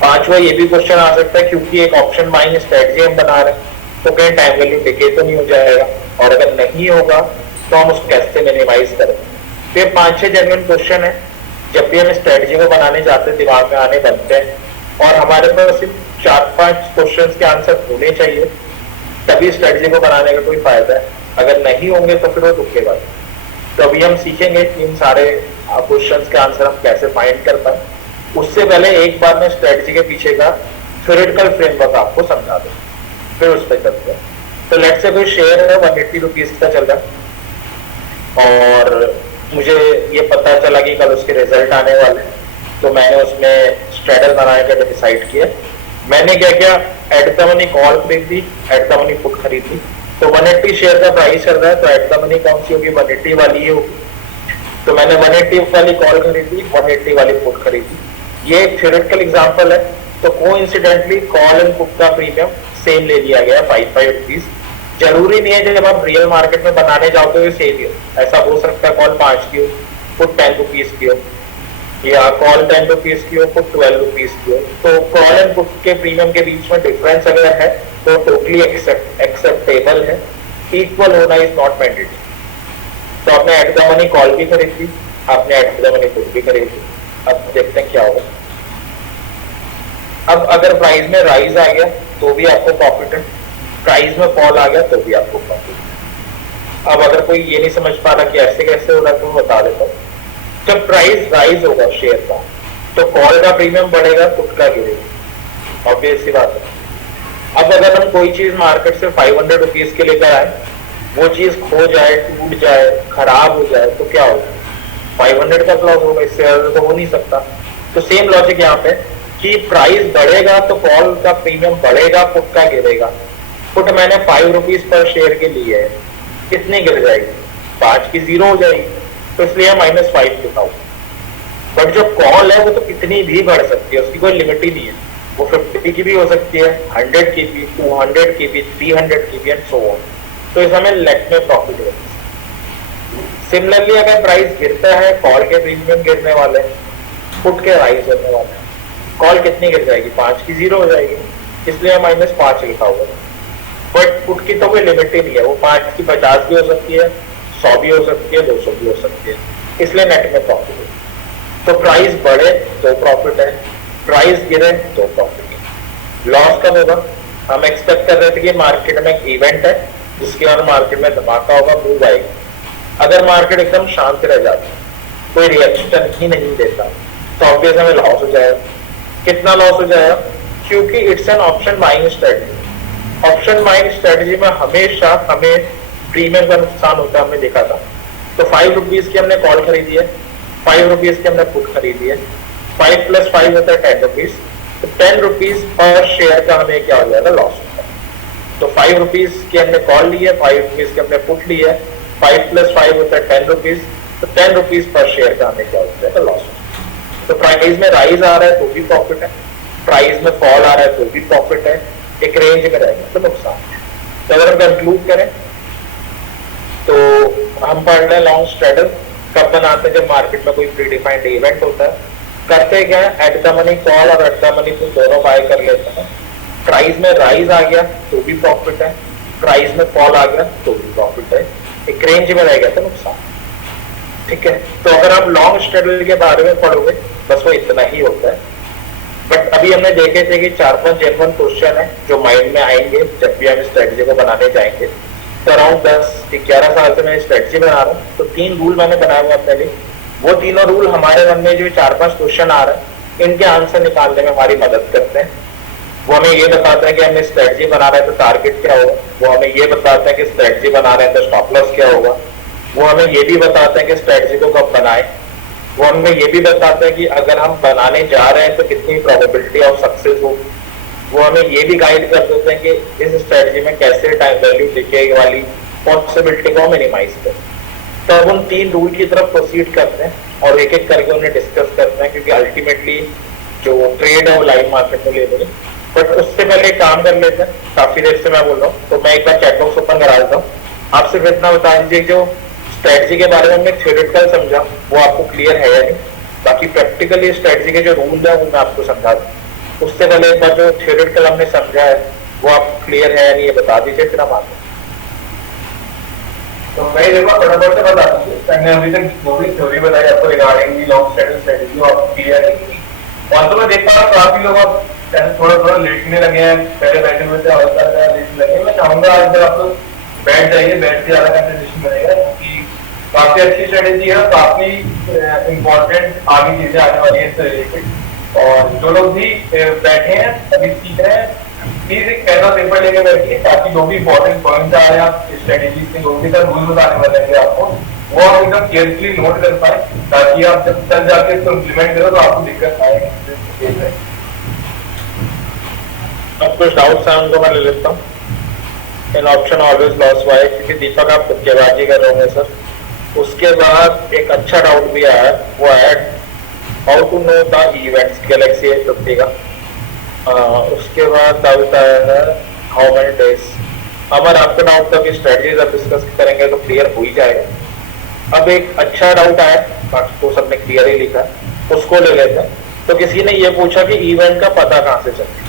पांचवा ये भी क्वेश्चन आ सकता है क्योंकि एक ऑप्शन बाइंग स्ट्रेटजी हम बना रहे हैं तो कहीं टाइम वैल्यू डिके तो नहीं हो जाएगा, और अगर नहीं होगा तो हम उसको कैसे मिनिमाइज करें। तो ये 5-6 जेन्युइन क्वेश्चन है जब भी हम स्ट्रेटजी को बनाने जाते हैं, दिमाग में आने बनते हैं, और हमारे पास सिर्फ 4-5 क्वेश्चन के आंसर होने चाहिए, तभी स्ट्रेटजी को बनाने का कोई फायदा है। अगर नहीं होंगे तो फिर वो दुखेगा। तो अभी हम सीखेंगे कि इन सारे क्वेश्चन के आंसर हम कैसे फाइंड कर पाए। उससे पहले एक बार मैं स्ट्रेटजी के पीछे का थ्योरेटिकल फ्रेमवर्क आपको समझा दूं, फिर उस पर चलते हैं। तो लेट्स से कोई शेयर है 180 रुपीज का चल रहा है और मुझे ये पता चला कि कल उसके रिजल्ट आने वाले हैं, तो मैंने उसमें स्ट्रेटल बनाने का डिसाइड किया। मैंने क्या किया, एट द मनी कॉल खरीद ली, एट द मनी पुट खरीद ली। तो 180 शेयर का प्राइस चल रहा है तो एट द मनी कौन सी होगी, 180 वाली ही होगी। तो मैंने 180 वाली कॉल खरीद ली, 180 वाली पुट खरीद ली। ये एक थ्योरेटिकल एग्जांपल है। तो कोइंसिडेंटली कॉल एंड पुट का प्रीमियम सेम ले लिया गया 5 रुपीज। जरूरी नहीं है कि जब आप रियल मार्केट में बनाने जाओ तो ये सेम ही हो। ऐसा हो सकता है कॉल 5 की हो, पुट 10 रुपीज की हो, या कॉल 10 रुपीज की हो, पुट 12 रुपीज की हो। तो कॉल एंड पुट के प्रीमियम के बीच में डिफरेंस अगर है तो टोटली एक्सेप्टेबल है। इक्वल होना इज नॉट मैंडेटरी। तो आपने एट द मनी कॉल भी खरीद ली, आपने एट द मनी पुट भी खरीद ली। अब देखते हैं क्या होगा। अब अगर प्राइस में राइज आ गया तो भी आपको प्रॉफिट है, प्राइस में फॉल आ गया तो भी आपको प्रॉफिट है। अब अगर कोई ये नहीं समझ पा रहा कि ऐसे कैसे हो रहा है तो मैं बता देता हूँ। जब प्राइस राइज होगा शेयर का तो कॉल का प्रीमियम बढ़ेगा, पुट का गिरेगा, ऑब्वियस सी बात है। अब अगर हम कोई चीज मार्केट से 500 रुपीज के लेकर आए, वो चीज खो जाए, टूट जाए, खराब हो जाए तो क्या होगा, 500 का लॉस होगा, इससे ज्यादा तो हो नहीं सकता। तो सेम लॉजिक यहाँ पे कि प्राइस बढ़ेगा तो कॉल का प्रीमियम बढ़ेगा, पुट का गिरेगा। पुट मैंने 5 रुपीज पर शेयर के लिए है, कितनी गिर जाएगी, 5 की 0 हो जाएगी, तो इसलिए -5 लिखा हुआ। बट जो कॉल है वो तो कितनी भी बढ़ सकती है, उसकी कोई लिमिट ही नहीं है। वो 50 की भी हो सकती है, 100 की भी, 200 की भी, 300 की भी एंड सो ऑन। तो इस हमें लेट में प्रॉफिट है। सिमिलरली अगर प्राइस गिरता है, कॉल के प्रीमियम गिरने वाले, पुट के राइज होने वाले, कॉल कितनी गिर जाएगी, 5 की 0 हो जाएगी, इसलिए -5 लिखा हुआ है। बट पुट की तो कोई लिमिट ही नहीं है, वो 5 की 50 भी हो सकती है, 100 भी हो सकती है, 200 भी हो सकती है, इसलिए नेट में प्रॉफिट है। तो प्राइस बढ़े तो प्रॉफिट है, प्राइस गिरे तो प्रॉफिट है। लॉस कब होगा, हम एक्सपेक्ट कर रहे थे कि मार्केट में एक इवेंट है जिसके बाद मार्केट में धमाका होगा, मूव आएगी। अगर मार्केट एकदम शांत रह जाता, कोई रिएक्शन ही नहीं देता, तो ऑब्वियस हमें लॉस हो जाएगा। कितना लॉस हो जाएगा, क्योंकि it's an option buying strategy. Option buying strategy में हमेशा हमें प्रीमियम का नुकसान होता है, हमने देखा था। तो 5 रुपीज की हमने कॉल खरीदी है, 5 रुपीज की हमने पुट खरीदी है, 5 + 5 होता है 10 रुपीज, तो 10 रुपीज पर शेयर का हमें क्या हो जाएगा, लॉस होता है। तो 5 रुपीज की हमने कॉल ली है, 5 रुपीज की हमने पुट ली है, 5 + 5 होता है 10 रुपीज, तो 10 रुपीज पर शेयर का हमें क्या हो जाएगा, लॉस होता है। तो प्राइस में राइज आ रहा है तो भी प्रॉफिट है, प्राइस में फॉल आ रहा है तो भी प्रॉफिट है, एक रेंज में रहेगा तो नुकसान है। तो अगर हम कंक्लूड करें तो हम पढ़ रहे हैं लॉन्ग स्ट्रेटल कब बनाते हैं, जब मार्केट में कोई प्री डिफाइंड इवेंट होता है। करते क्या है, एट द मनी कॉल और एट द मनी पुट दोनों बाय कर लेते हैं। प्राइस में राइज आ गया तो भी प्रॉफिट है, प्राइस में फॉल आ गया तो भी प्रॉफिट है, एक रेंज में रहेगा तो नुकसान। ठीक है, तो अगर आप लॉन्ग स्ट्रेटल के बारे में पढ़ोगे बस वो इतना ही होता है। बट अभी हमने देखे थे कि 4-5 जेन्युइन क्वेश्चन है जो माइंड में आएंगे जब भी हम स्ट्रेटजी को बनाने जाएंगे। तो अराउंड 10-11 साल से मैं स्ट्रेटजी बना रहा हूँ, तो 3 रूल मैंने बनाया हुआ पहले। वो तीनों रूल हमारे मन में जो 4-5 क्वेश्चन आ रहे हैं इनके आंसर निकालने में हमारी मदद करते हैं। वो हमें ये बताते हैं कि हमें स्ट्रेटजी बना रहे हैं तो टारगेट क्या होगा, वो हमें ये बताते हैं कि स्ट्रेटजी बना रहे हैं तो स्टॉप लॉस क्या होगा, वो हमें ये भी बताते हैं कि स्ट्रेटजी को कब बनाए, वो हमें ये भी बताते हैं कि अगर हम बनाने जा रहे हैं तो कितनी प्रोबेबिलिटी ऑफ सक्सेस हो, वो हमें ये भी गाइड कर देते हैं कि इस स्ट्रेटजी में कैसे टाइम वैल्यू दिखे वाली पॉसिबिलिटी को मिनिमाइज करें। तो अब उन 3 रूल की तरफ प्रोसीड करते हैं और एक एक करके उन्हें डिस्कस करते हैं, क्योंकि अल्टीमेटली जो ट्रेड है वो लाइव मार्केट में ले लेंगे। बट उससे पहले एक काम कर लेते हैं, काफी देर से मैं बोल रहा हूँ तो मैं एक बार चैट बॉक्स ओपन करा देता हूँ। आप सिर्फ इतना बता दीजिए जो स्ट्रेटजी के बारे में हमने थ्योरेटिकल समझा वो आपको क्लियर है या नहीं, बाकी प्रैक्टिकली स्ट्रेटजी के जो रूल है वो मैं आपको समझा दूं। उससे पहले एक बार जो थ्योरेटिकल हमने समझा है वो आपको क्लियर है या नहीं ये बता दीजिए, फिर हम आते हैं। तो मैं एक बार फटाफट से बता दूं, मैंने अभी तक जो भी थ्योरी बताई आपको रिगार्डिंग दी लॉन्ग स्ट्रेटजी आपको क्लियर है। और तो मैं देख पा रहा हूँ काफी लोग अब थोड़ा थोड़ा लेटने लगे हैं, पहले बैठे हुए थे और लेटने लगे। मैं चाहूंगा आज जब आप लोग बैठ जाइए, बैठ के ज्यादा कंसंट्रेशन बनेगा, क्योंकि काफी अच्छी स्ट्रेटेजी है, काफी इम्पोर्टेंट आगे चीजें आने वाली है इससे रिलेटेड। और जो लोग भी बैठे हैं अभी सीख रहे हैं, प्लीज एक पेन और पेपर लेके बैठिए, ताकि जो भी इम्पोर्टेंट पॉइंट्स आ रहे हैं आप स्ट्रेटेजी के जो भी रूल बताने वाले हैं आपको वो आप एकदम केयरफुली नोट कर पाए, ताकि आप जब तक जाके इसको इम्प्लीमेंट करो तो आपको दिक्कत आएगी। अब कुछ डाउट्स हैं उनको मैं ले लेता हूँ। इन ऑप्शन ऑलवेज लॉस वाई, क्योंकि दीपक आप खुदकेबाजी कर रहे होंगे सर। उसके बाद एक अच्छा डाउट भी आया, वो है how to know the events Galaxy A50 का। उसके बाद डाउट आया है हाउ मेनी डेज। अगर आपका डाउट था कि स्ट्रेटजीज आप डिस्कस करेंगे तो क्लियर हो ही जाएगा। अब एक अच्छा डाउट आया, बाकी तो सबने क्लियर ही लिखा, उसको ले लेते हैं। तो किसी ने ये पूछा कि इवेंट का पता कहाँ से चले,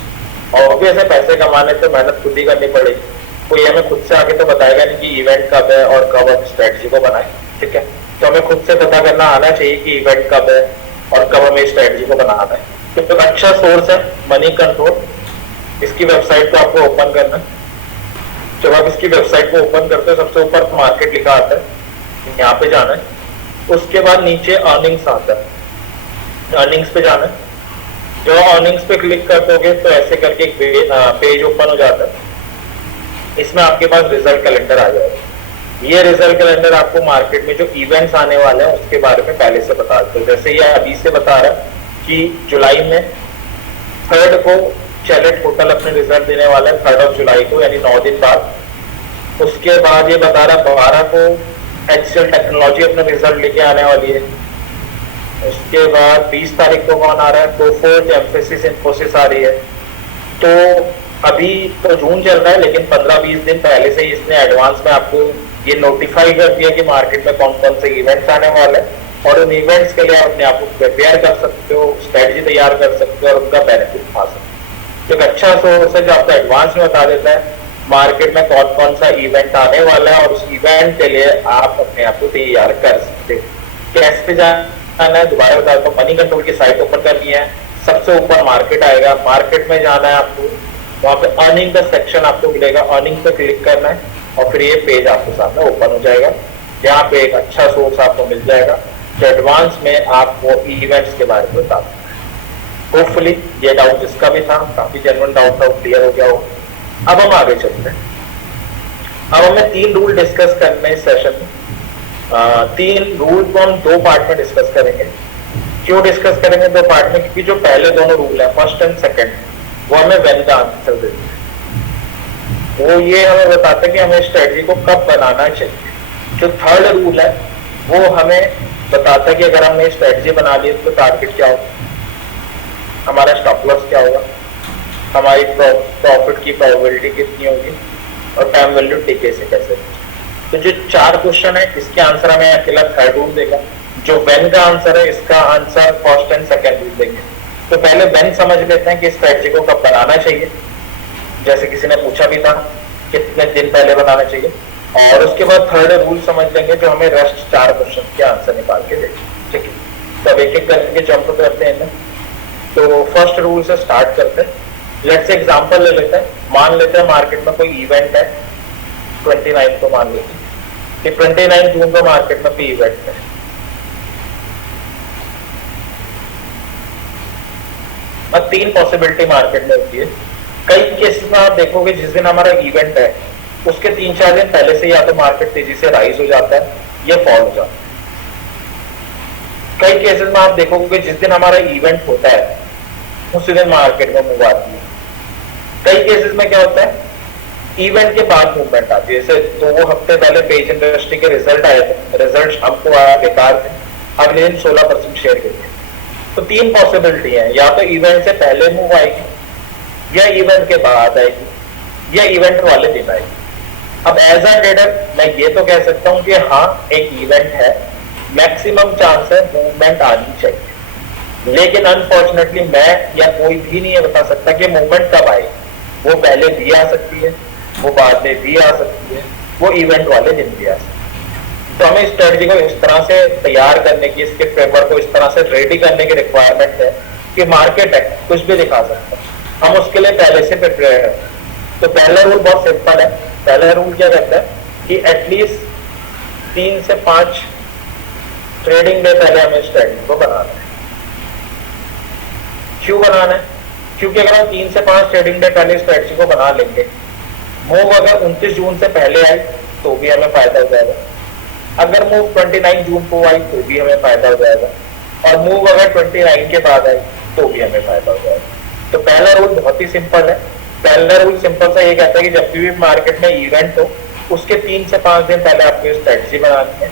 और भी ऐसे पैसे कमाने तो मेहनत खुद ही करनी पड़ेगी, कोई हमें खुद से आके तो बताएगा नहीं कि इवेंट कब है और कब हम स्ट्रेटजी को बनाए। ठीक है, तो हमें खुद से पता करना आना चाहिए कि इवेंट कब है और कब हमें स्ट्रेटजी को बनाना है। तो अच्छा सोर्स है मनी कंट्रोल, इसकी वेबसाइट को आपको ओपन करना है। जब आप इसकी वेबसाइट को ओपन करते हो सबसे ऊपर मार्केट लिखा आता है, यहाँ पे जाना है। उसके बाद नीचे अर्निंग्स आता है, अर्निंग्स पे जाना है। जो अर्निंग्स पे क्लिक कर दोगे तो ऐसे करके एक पेज ओपन हो जाता है। इसमें आपके पास रिजल्ट कैलेंडर आ जाएगा। ये रिजल्ट कैलेंडर आपको मार्केट में जो इवेंट्स आने वाले हैं उसके बारे में पहले से बता देते हैं। जैसे ये अभी से बता रहा है कि जुलाई में 3rd को चैलेट होटल अपने रिजल्ट देने वाला है, 3rd ऑफ जुलाई को, यानी 9 दिन बाद। उसके बाद ये बता रहा 12 को एक्सेल टेक्नोलॉजी अपना रिजल्ट लेके आने वाली है। उसके बाद 20 तारीख को कौन आ रहा है, कोफोर्ज, एम्फेसिस, इन्फोसिस आ रही है। तो अभी तो जून चल रहा है, लेकिन 15-20 दिन पहले से ही इसने एडवांस में आपको ये नोटिफाई कर दिया कि मार्केट में कौन कौन से इवेंट्स आने वाले हैं, और उन इवेंट्स के लिए आप अपने आप को प्रिपेयर कर सकते हो, स्ट्रेटजी तैयार कर सकते हो और उनका बेनिफिट उठा सकते हो। तो एक अच्छा सोर्स है जो आपको एडवांस में बता देता है मार्केट में कौन कौन सा इवेंट आने वाला है, और उस इवेंट के लिए आप अपने आप को तैयार कर सकते हो। कैसे जाना है दोबारा बता दो, मनी कंट्रोल की साइट ओपन करनी है, सबसे ऊपर मार्केट आएगा, मार्केट में जाना है आपको, वहां पे अर्निंग का सेक्शन आपको मिलेगा, अर्निंग पे क्लिक करना है और फिर ये पेज आपके सामने ओपन हो जाएगा। यहाँ पे एक अच्छा सोर्स आपको मिल जाएगा तो एडवांस में आप वो इवेंट्स के बारे में बता सकते हैं। होपफुली ये डाउट जिसका भी था, काफी जेन्युइन डाउट था, वो क्लियर हो गया हो। अब हम आगे चलते हैं। अब हमें 3 रूल डिस्कस करने हैं इस सेशन में। 3 रूल को हम 2 पार्ट में डिस्कस करेंगे। क्यों डिस्कस करेंगे 2 पार्ट में? क्योंकि जो पहले दोनों रूल है, फर्स्ट एंड सेकंड, वो हमें व्हेन का आंसर देते हैं। वो ये हमें बताता है कि हमें स्ट्रेटजी को कब बनाना चाहिए। जो थर्ड रूल है वो हमें बताता है कि अगर हमने स्ट्रेटजी बना ली तो टारगेट क्या होगा, हमारा स्टॉप लॉस क्या होगा, हमारी प्रॉफिट की प्रोबेबिलिटी कितनी होगी और टाइम वैल्यू टीके से कैसे। तो जो 4 क्वेश्चन है इसके आंसर हमें अकेला थर्ड रूल देगा। जो व्हेन का आंसर है इसका answer first and second rule देंगे। तो पहले व्हेन समझ लेते हैं कि स्ट्रेटजी को कब बनाना चाहिए, जैसे किसी ने पूछा भी था कितने दिन पहले बनाना चाहिए, और उसके बाद थर्ड रूल समझ लेंगे जो हमें रेस्ट 4 क्वेश्चन के आंसर निकाल के देंगे। ठीक है, तब एक एक करके जंप करते हैं। तो फर्स्ट रूल से स्टार्ट करते हैं। लेट्स से एग्जांपल ले लेते हैं। मान लेते हैं मार्केट में कोई इवेंट है 29 को, मान लेते हैं कि 29 जून को मार्केट में कोई इवेंट है। अब 3 पॉसिबिलिटी मार्केट में होती है। कई केसेस में आप देखोगे जिस दिन हमारा इवेंट है उसके 3-4 दिन पहले से या तो मार्केट तेजी से राइज हो जाता है या फॉल हो जाता है। कई केसेस में आप देखोगे जिस दिन हमारा इवेंट होता है उसी दिन मार्केट में मूव आती है। कई केसेस में क्या होता है, इवेंट के बाद मूवमेंट आती है। जैसे 2 हफ्ते पहले पेज इंडस्ट्री के रिजल्ट आए थे, रिजल्ट हमको आया बेकार थे, अगले दिन 16% शेयर गिरे। तो 3 पॉसिबिलिटी है, या तो इवेंट से पहले मूव आएगी या इवेंट के बाद आएगी या इवेंट वाले दिन आएगी। अब एज अ ट्रेडर मैं ये तो कह सकता हूं कि हाँ एक इवेंट है, मैक्सिमम चांस है मूवमेंट आनी चाहिए, लेकिन अनफॉर्चुनेटली मैं या कोई भी नहीं बता सकता कि मूवमेंट कब आए। वो पहले भी आ सकती है, वो बाद में भी आ सकती है, वो इवेंट वाले दिन भी आ सकती है। तो हमें स्ट्रेटजी को इस तरह से तैयार करने की, इसके फ्रेमवर्क को इस तरह से रेडी करने की रिक्वायरमेंट है कि मार्केट है कुछ भी दिखा सकता है, हम उसके लिए पहले से प्रिपेयर है। तो पहला रूल बहुत सिंपल है। पहला रूल क्या कहता है कि एटलीस्ट 3 से 5 ट्रेडिंग डे पहले हमें स्ट्रेटजी को बनाना है। क्यों बनाना है? क्योंकि अगर हम 3 से 5 ट्रेडिंग डे पहले स्ट्रेटजी को बना लेंगे, मूव अगर 29 जून से पहले आई तो भी हमें फायदा हो जाएगा, अगर मूव 29 जून को आई तो भी हमें फायदा हो जाएगा, और मूव अगर 29 के बाद आई तो भी हमें फायदा हो जाएगा। तो पहला रूल बहुत ही सिंपल है। पहला रूल सिंपल सा ये कहता है कि जब भी मार्केट में इवेंट हो उसके 3 से 5 दिन पहले आपको स्ट्रेटजी बनानी है।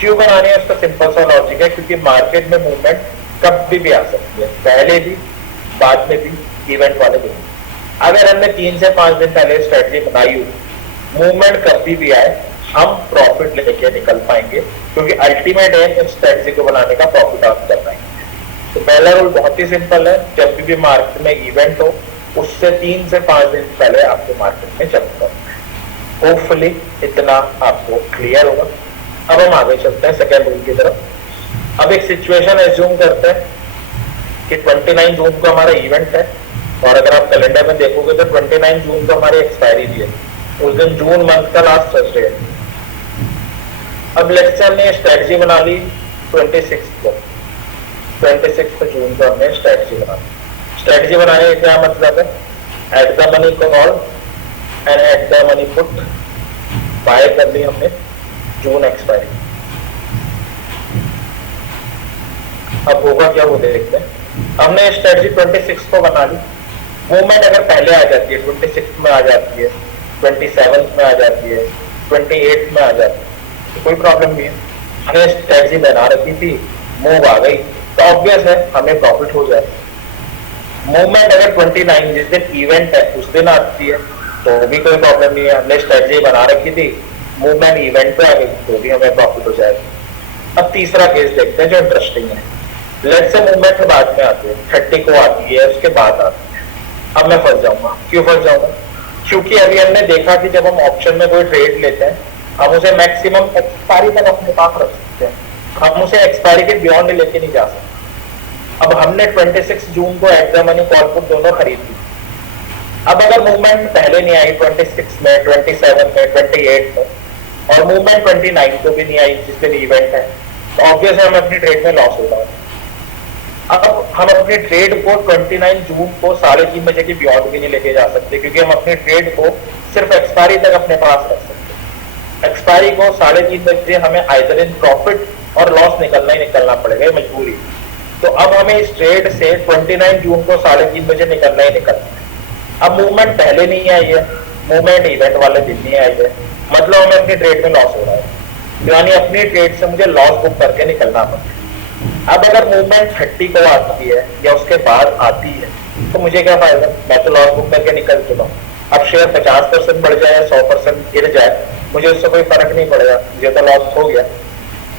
क्यों बनानी है? उसका सिंपल सा लॉजिक है, क्योंकि मार्केट में मूवमेंट कभी भी आ सकती है, पहले भी बाद में भी, इवेंट वाले दिन। अगर हमने 3 से 5 दिन पहले स्ट्रेटजी बनाई हुई, मूवमेंट कभी भी आए हम प्रॉफिट लेके निकल पाएंगे, क्योंकि अल्टीमेट एम इस स्ट्रेटजी को बनाने का प्रॉफिट आप कर पाएंगे। तो पहला रूल बहुत ही सिंपल है, जब भी मार्केट में इवेंट हो उससे 3 से 5 दिन पहले आपको मार्केट में जंप करना है। होपफुली इतना आपको क्लियर होगा। अब हम आगे चलते हैं सेकेंड रूल की तरफ। अब एक सिचुएशन एज्यूम करते हैं कि 29 जून को हमारा इवेंट है, और अगर आप कैलेंडर में देखोगे तो 29 जून को हमारी एक्सपायरी भी है, उस दिन जून मंथ का लास्ट थर्सडे है। अब लेट्स से हमने स्ट्रेटजी बना ली 26 को, 26 जून को हमने स्ट्रेटजी बना ली। स्ट्रेटजी बनाने का क्या मतलब है? At the money call and eight the money put bye कर ली हमने जून एक्सपायरी। अब होगा क्या वो देखते हैं। हमने स्ट्रेटजी 26 को बना ली, मूवमेंट अगर पहले आ जाती है 26 में आ जाती है 27 में आ जाती है, 28 में आ जाती है, तो कोई प्रॉब्लम नहीं है। हमने स्ट्रेटजी बना रखी थी, मूव आ गई तो ऑब्वियस है हमें प्रॉफिट हो जाए। मूवमेंट अगर 29 जिस दिन इवेंट है उस दिन आती है तो भी कोई प्रॉब्लम नहीं है। हमने स्ट्रेटजी बना रखी थी, मूवमेंट इवेंट पे आ गई तो भी हमें प्रॉफिट हो जाएगा। अब तीसरा केस देखते हैं जो इंटरेस्टिंग है। लेट्स से मूवमेंट बाद में आती है, 30 को आती है, उसके बाद आती है। अब मैं फंस जाऊंगा। क्यों फंस जाऊंगा? क्योंकि अभी हमने देखा कि जब हम ऑप्शन में कोई ट्रेड लेते हैं हम उसे मैक्सिमम एक्सपायरी तक अपने पास रख सकते हैं, हम उसे एक्सपायरी के बियॉन्ड लेके नहीं जा सकते। अब हमने 26 जून को eight the money call put दोनों खरीद ली। अब अगर मूवमेंट पहले नहीं आई 26 में, 27 में, 28 में और मूवमेंट 29 को भी नहीं आई जिस दिन इवेंट है, तो ऑब्वियस हम अपनी ट्रेड में लॉस हो जाएगा। अब हम अपनी ट्रेड को 29 जून को 3:30 बजे के बियॉन्ड भी नहीं लेके जा सकते, क्योंकि हम अपनी ट्रेड को सिर्फ एक्सपायरी तक अपने पास रख सकते हैं। एक्सपायरी को 3:30 बजे हमें आइदर इन प्रॉफिट और लॉस निकलना ही निकलना पड़ेगा, मजबूरी। तो अब हमें इस ट्रेड से 29 जून को 3:30 बजे निकलना ही निकलना है। अब मूवमेंट पहले नहीं आई है, मूवमेंट इवेंट वाले दिन नहीं आई है, मतलब हमें अपनी ट्रेड में लॉस हो रहा है, यानी अपनी ट्रेड से मुझे लॉस बुक करके निकलना पड़ेगा। अब अगर मूवमेंट 30 को आती है या उसके बाद आती है तो मुझे क्या फायदा, मैं तो लॉस बुक करके निकल चुका हूँ। अब शेयर 50% बढ़ जाए, 100% गिर जाए, मुझे उससे कोई फर्क नहीं पड़ेगा, मुझे तो लॉस हो गया।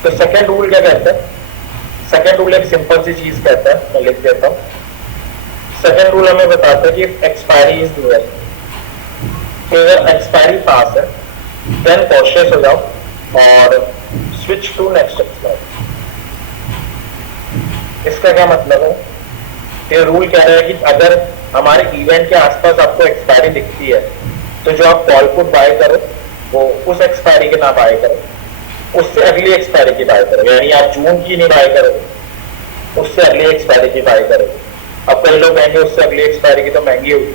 तो सेकेंड रूल क्या कहता है? सेकेंड रूल एक सिंपल सी चीज कहता है, मैं लिख देता हूँ। सेकेंड रूल हमें बताता है कि एक्सपायरी इज नियर, अगर एक्सपायरी पास है देन कॉशियस हो जाओ और स्विच टू नेक्स्ट एक्सपायरी। इसका क्या मतलब है? ये रूल कह रहा है कि अगर हमारे इवेंट के आसपास आपको एक्सपायरी दिखती है तो जो आप कॉल पुट बाय करो वो उस एक्सपायरी के ना बाय करो, उससे अगली एक्सपायरी की बाय करो। यानी आप जून की नहीं बाय करोगे, उससे अगली एक्सपायरी की बाय करोगे। अब कई लोग कहेंगे उससे अगली एक्सपायरी की तो महंगी होगी,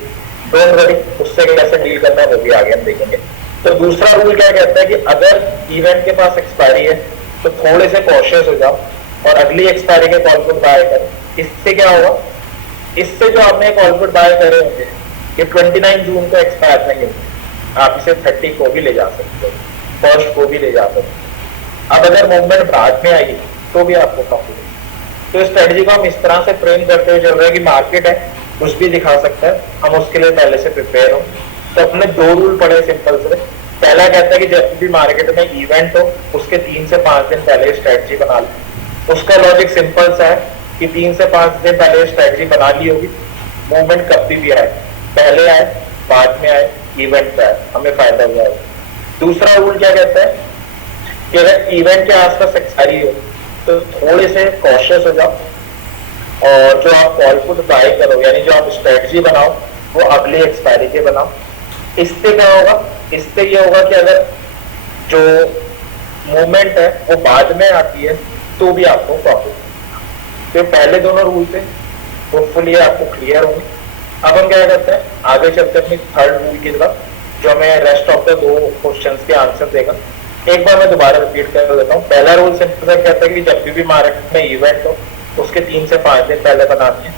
डोंट वरी, उससे कैसे डील करना है वो भी आगे हम देखेंगे। तो दूसरा रूल क्या कहता है कि अगर इवेंट के पास एक्सपायरी है तो थोड़े से कॉशियस हो जाओ और अगली एक्सपायरी के कॉल पुट बाय करो। इससे क्या होगा? इससे जो आपने कॉल पुट बाय करे होंगे ये 29 जून को एक्सपायर नहीं होंगे, आप इसे 30 को भी ले जा सकते हो, फर्स्ट को भी ले जा सकते हो। अब अगर मूवमेंट बाद में आई तो भी आपको प्रॉफिट है। तो स्ट्रेटजी को हम इस तरह से ट्रेन करते हुए चल रहे हैं कि मार्केट है कुछ भी दिखा सकता है, हम उसके लिए पहले से प्रिपेयर हो। तो अपने दो रूल पड़े सिंपल से। पहला कहता है कि जब भी मार्केट में इवेंट हो उसके 3 से 5 दिन पहले स्ट्रेटजी बना लो। उसका लॉजिक सिंपल सा है कि 3 से 5 दिन पहले स्ट्रेटजी बना ली होगी, मूवमेंट कभी भी आए, पहले आए बाद में आए, इवेंट पे आए, हमें फायदा हो जाएगा। दूसरा रूल क्या कहता है कि अगर इवेंट के आसपास एक्सपायरी हो तो थोड़े से कॉशियस हो जाओ और जो आप कॉल पुट बाय करो यानी जो आप स्ट्रेटजी बनाओ वो अगली एक्सपायरी के बनाओ। इससे क्या होगा? इससे ये होगा कि अगर जो मूवमेंट है वो बाद में आती है तो भी आपको प्रॉफिट। तो पहले दोनों रूल थे, होपफुली आपको क्लियर होंगे। अब हम क्या करते हैं, आगे चलते अपनी थर्ड रूल की तरफ जो हमें रेस्ट ऑफ द 2 क्वेश्चंस के आंसर देगा। एक बार मैं दोबारा रिपीट कर देता हूँ। पहला रूल सिंपल कहता है कि जब भी मार्केट में इवेंट हो उसके 3 से 5 दिन पहले बनानी है।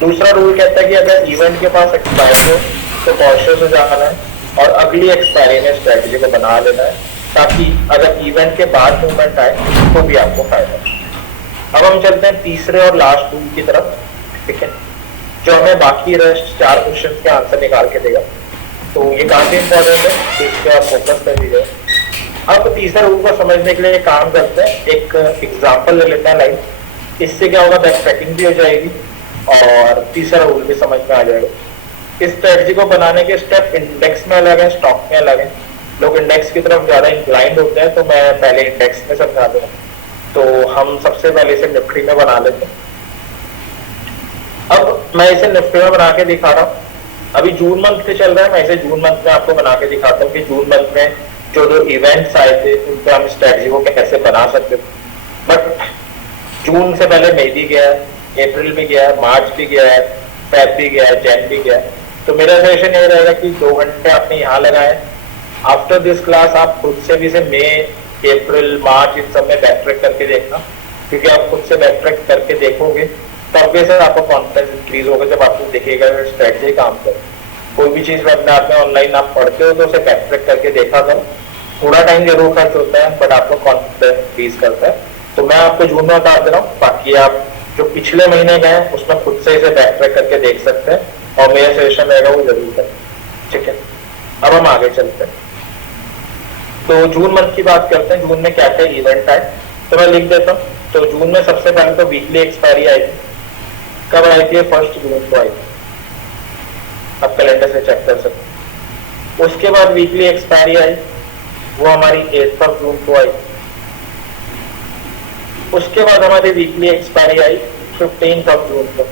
दूसरा रूल कहता है कि अगर इवेंट के पास एक्सपायरी हो तो कॉशियस हो जाना है और अगली एक्सपायरी में स्ट्रेटजी को बना लेना है ताकि अगर इवेंट के बाद मूवमेंट आए तो भी आपको फायदा है। अब हम चलते हैं तीसरे और लास्ट रूल की तरफ, ठीक है, जो हमें बाकी रेस्ट 4 क्वेश्चन के आंसर निकाल के देगा। तो ये काफी इंपॉर्टेंट है, तो इस पर आप फोकस कर लीजिए। अब तीसरे रूल को समझने के लिए काम करते हैं, एक एग्जाम्पल ले लेते हैं लाइव। इससे क्या होगा, बैक ट्रैकिंग भी हो जाएगी और तीसरा रूल भी समझ में आ जाएगा। इस स्ट्रेटजी को बनाने के स्टेप इंडेक्स में अलग है, स्टॉक में अलग है। लोग इंडेक्स की तरफ ज्यादा इंक्लाइंड होते हैं तो मैं पहले इंडेक्स में समझा दूंगा। तो हम सबसे पहले इसे निफ्टी में बना लेते हैं। अब मैं इसे निफ्टी में बना के दिखा रहा हूँ। अभी जून मंथ से चल रहा है, मैं इसे जून मंथ में आपको बना के दिखाता हूँ कि जून मंथ में जो जो इवेंट्स आए थे उन पर हम स्ट्रेटजी को कैसे बना सकते थे। बट जून से पहले मई भी गया, अप्रैल भी गया, मार्च भी गया, फेब भी गया, जैन भी गया। तो मेरा सजेशन ये रहेगा कि 2 घंटे आपने यहाँ लगाए। आफ्टर दिस क्लास आप खुद से भी इसे मई, अप्रैल, मार्च इन सब में बैक ट्रैक करके देखना, क्योंकि आप खुद से बैक ट्रैक करके देखोगे तब भी सर आपका कॉन्फिडेंस इंक्रीज होगा जब आपको दिखेगा स्ट्रेटजी काम करे। कोई भी चीज में अपने आप में ऑनलाइन आप पढ़ते हो तो उसे बैकट्रैक करके देखा करो। थोड़ा टाइम जरूर खर्च होता है बट आपको कॉन्फिडेंस इंक्रीज करता है। तो मैं आपको जून में बता दे रहा हूँ, बाकी आप जो पिछले महीने गए उसमें खुद से इसे बैकट्रैक करके देख सकते हैं और मेरा सजेशन रहेगा वो जरूर करें। ठीक है, अब हम आगे चलते हैं। तो जून मंथ की बात करते हैं, जून में क्या क्या इवेंट आए तो मैं लिख देता हूँ। तो जून में सबसे पहले तो वीकली एक्सपायरी आई थी। कब आई थी? 1 जून को आई थी, आप कैलेंडर से चेक कर सकते हैं। उसके बाद वीकली एक्सपायरी आई, वो हमारी 8 जून को आई। उसके बाद हमारी वीकली एक्सपायरी आई 15 जून को।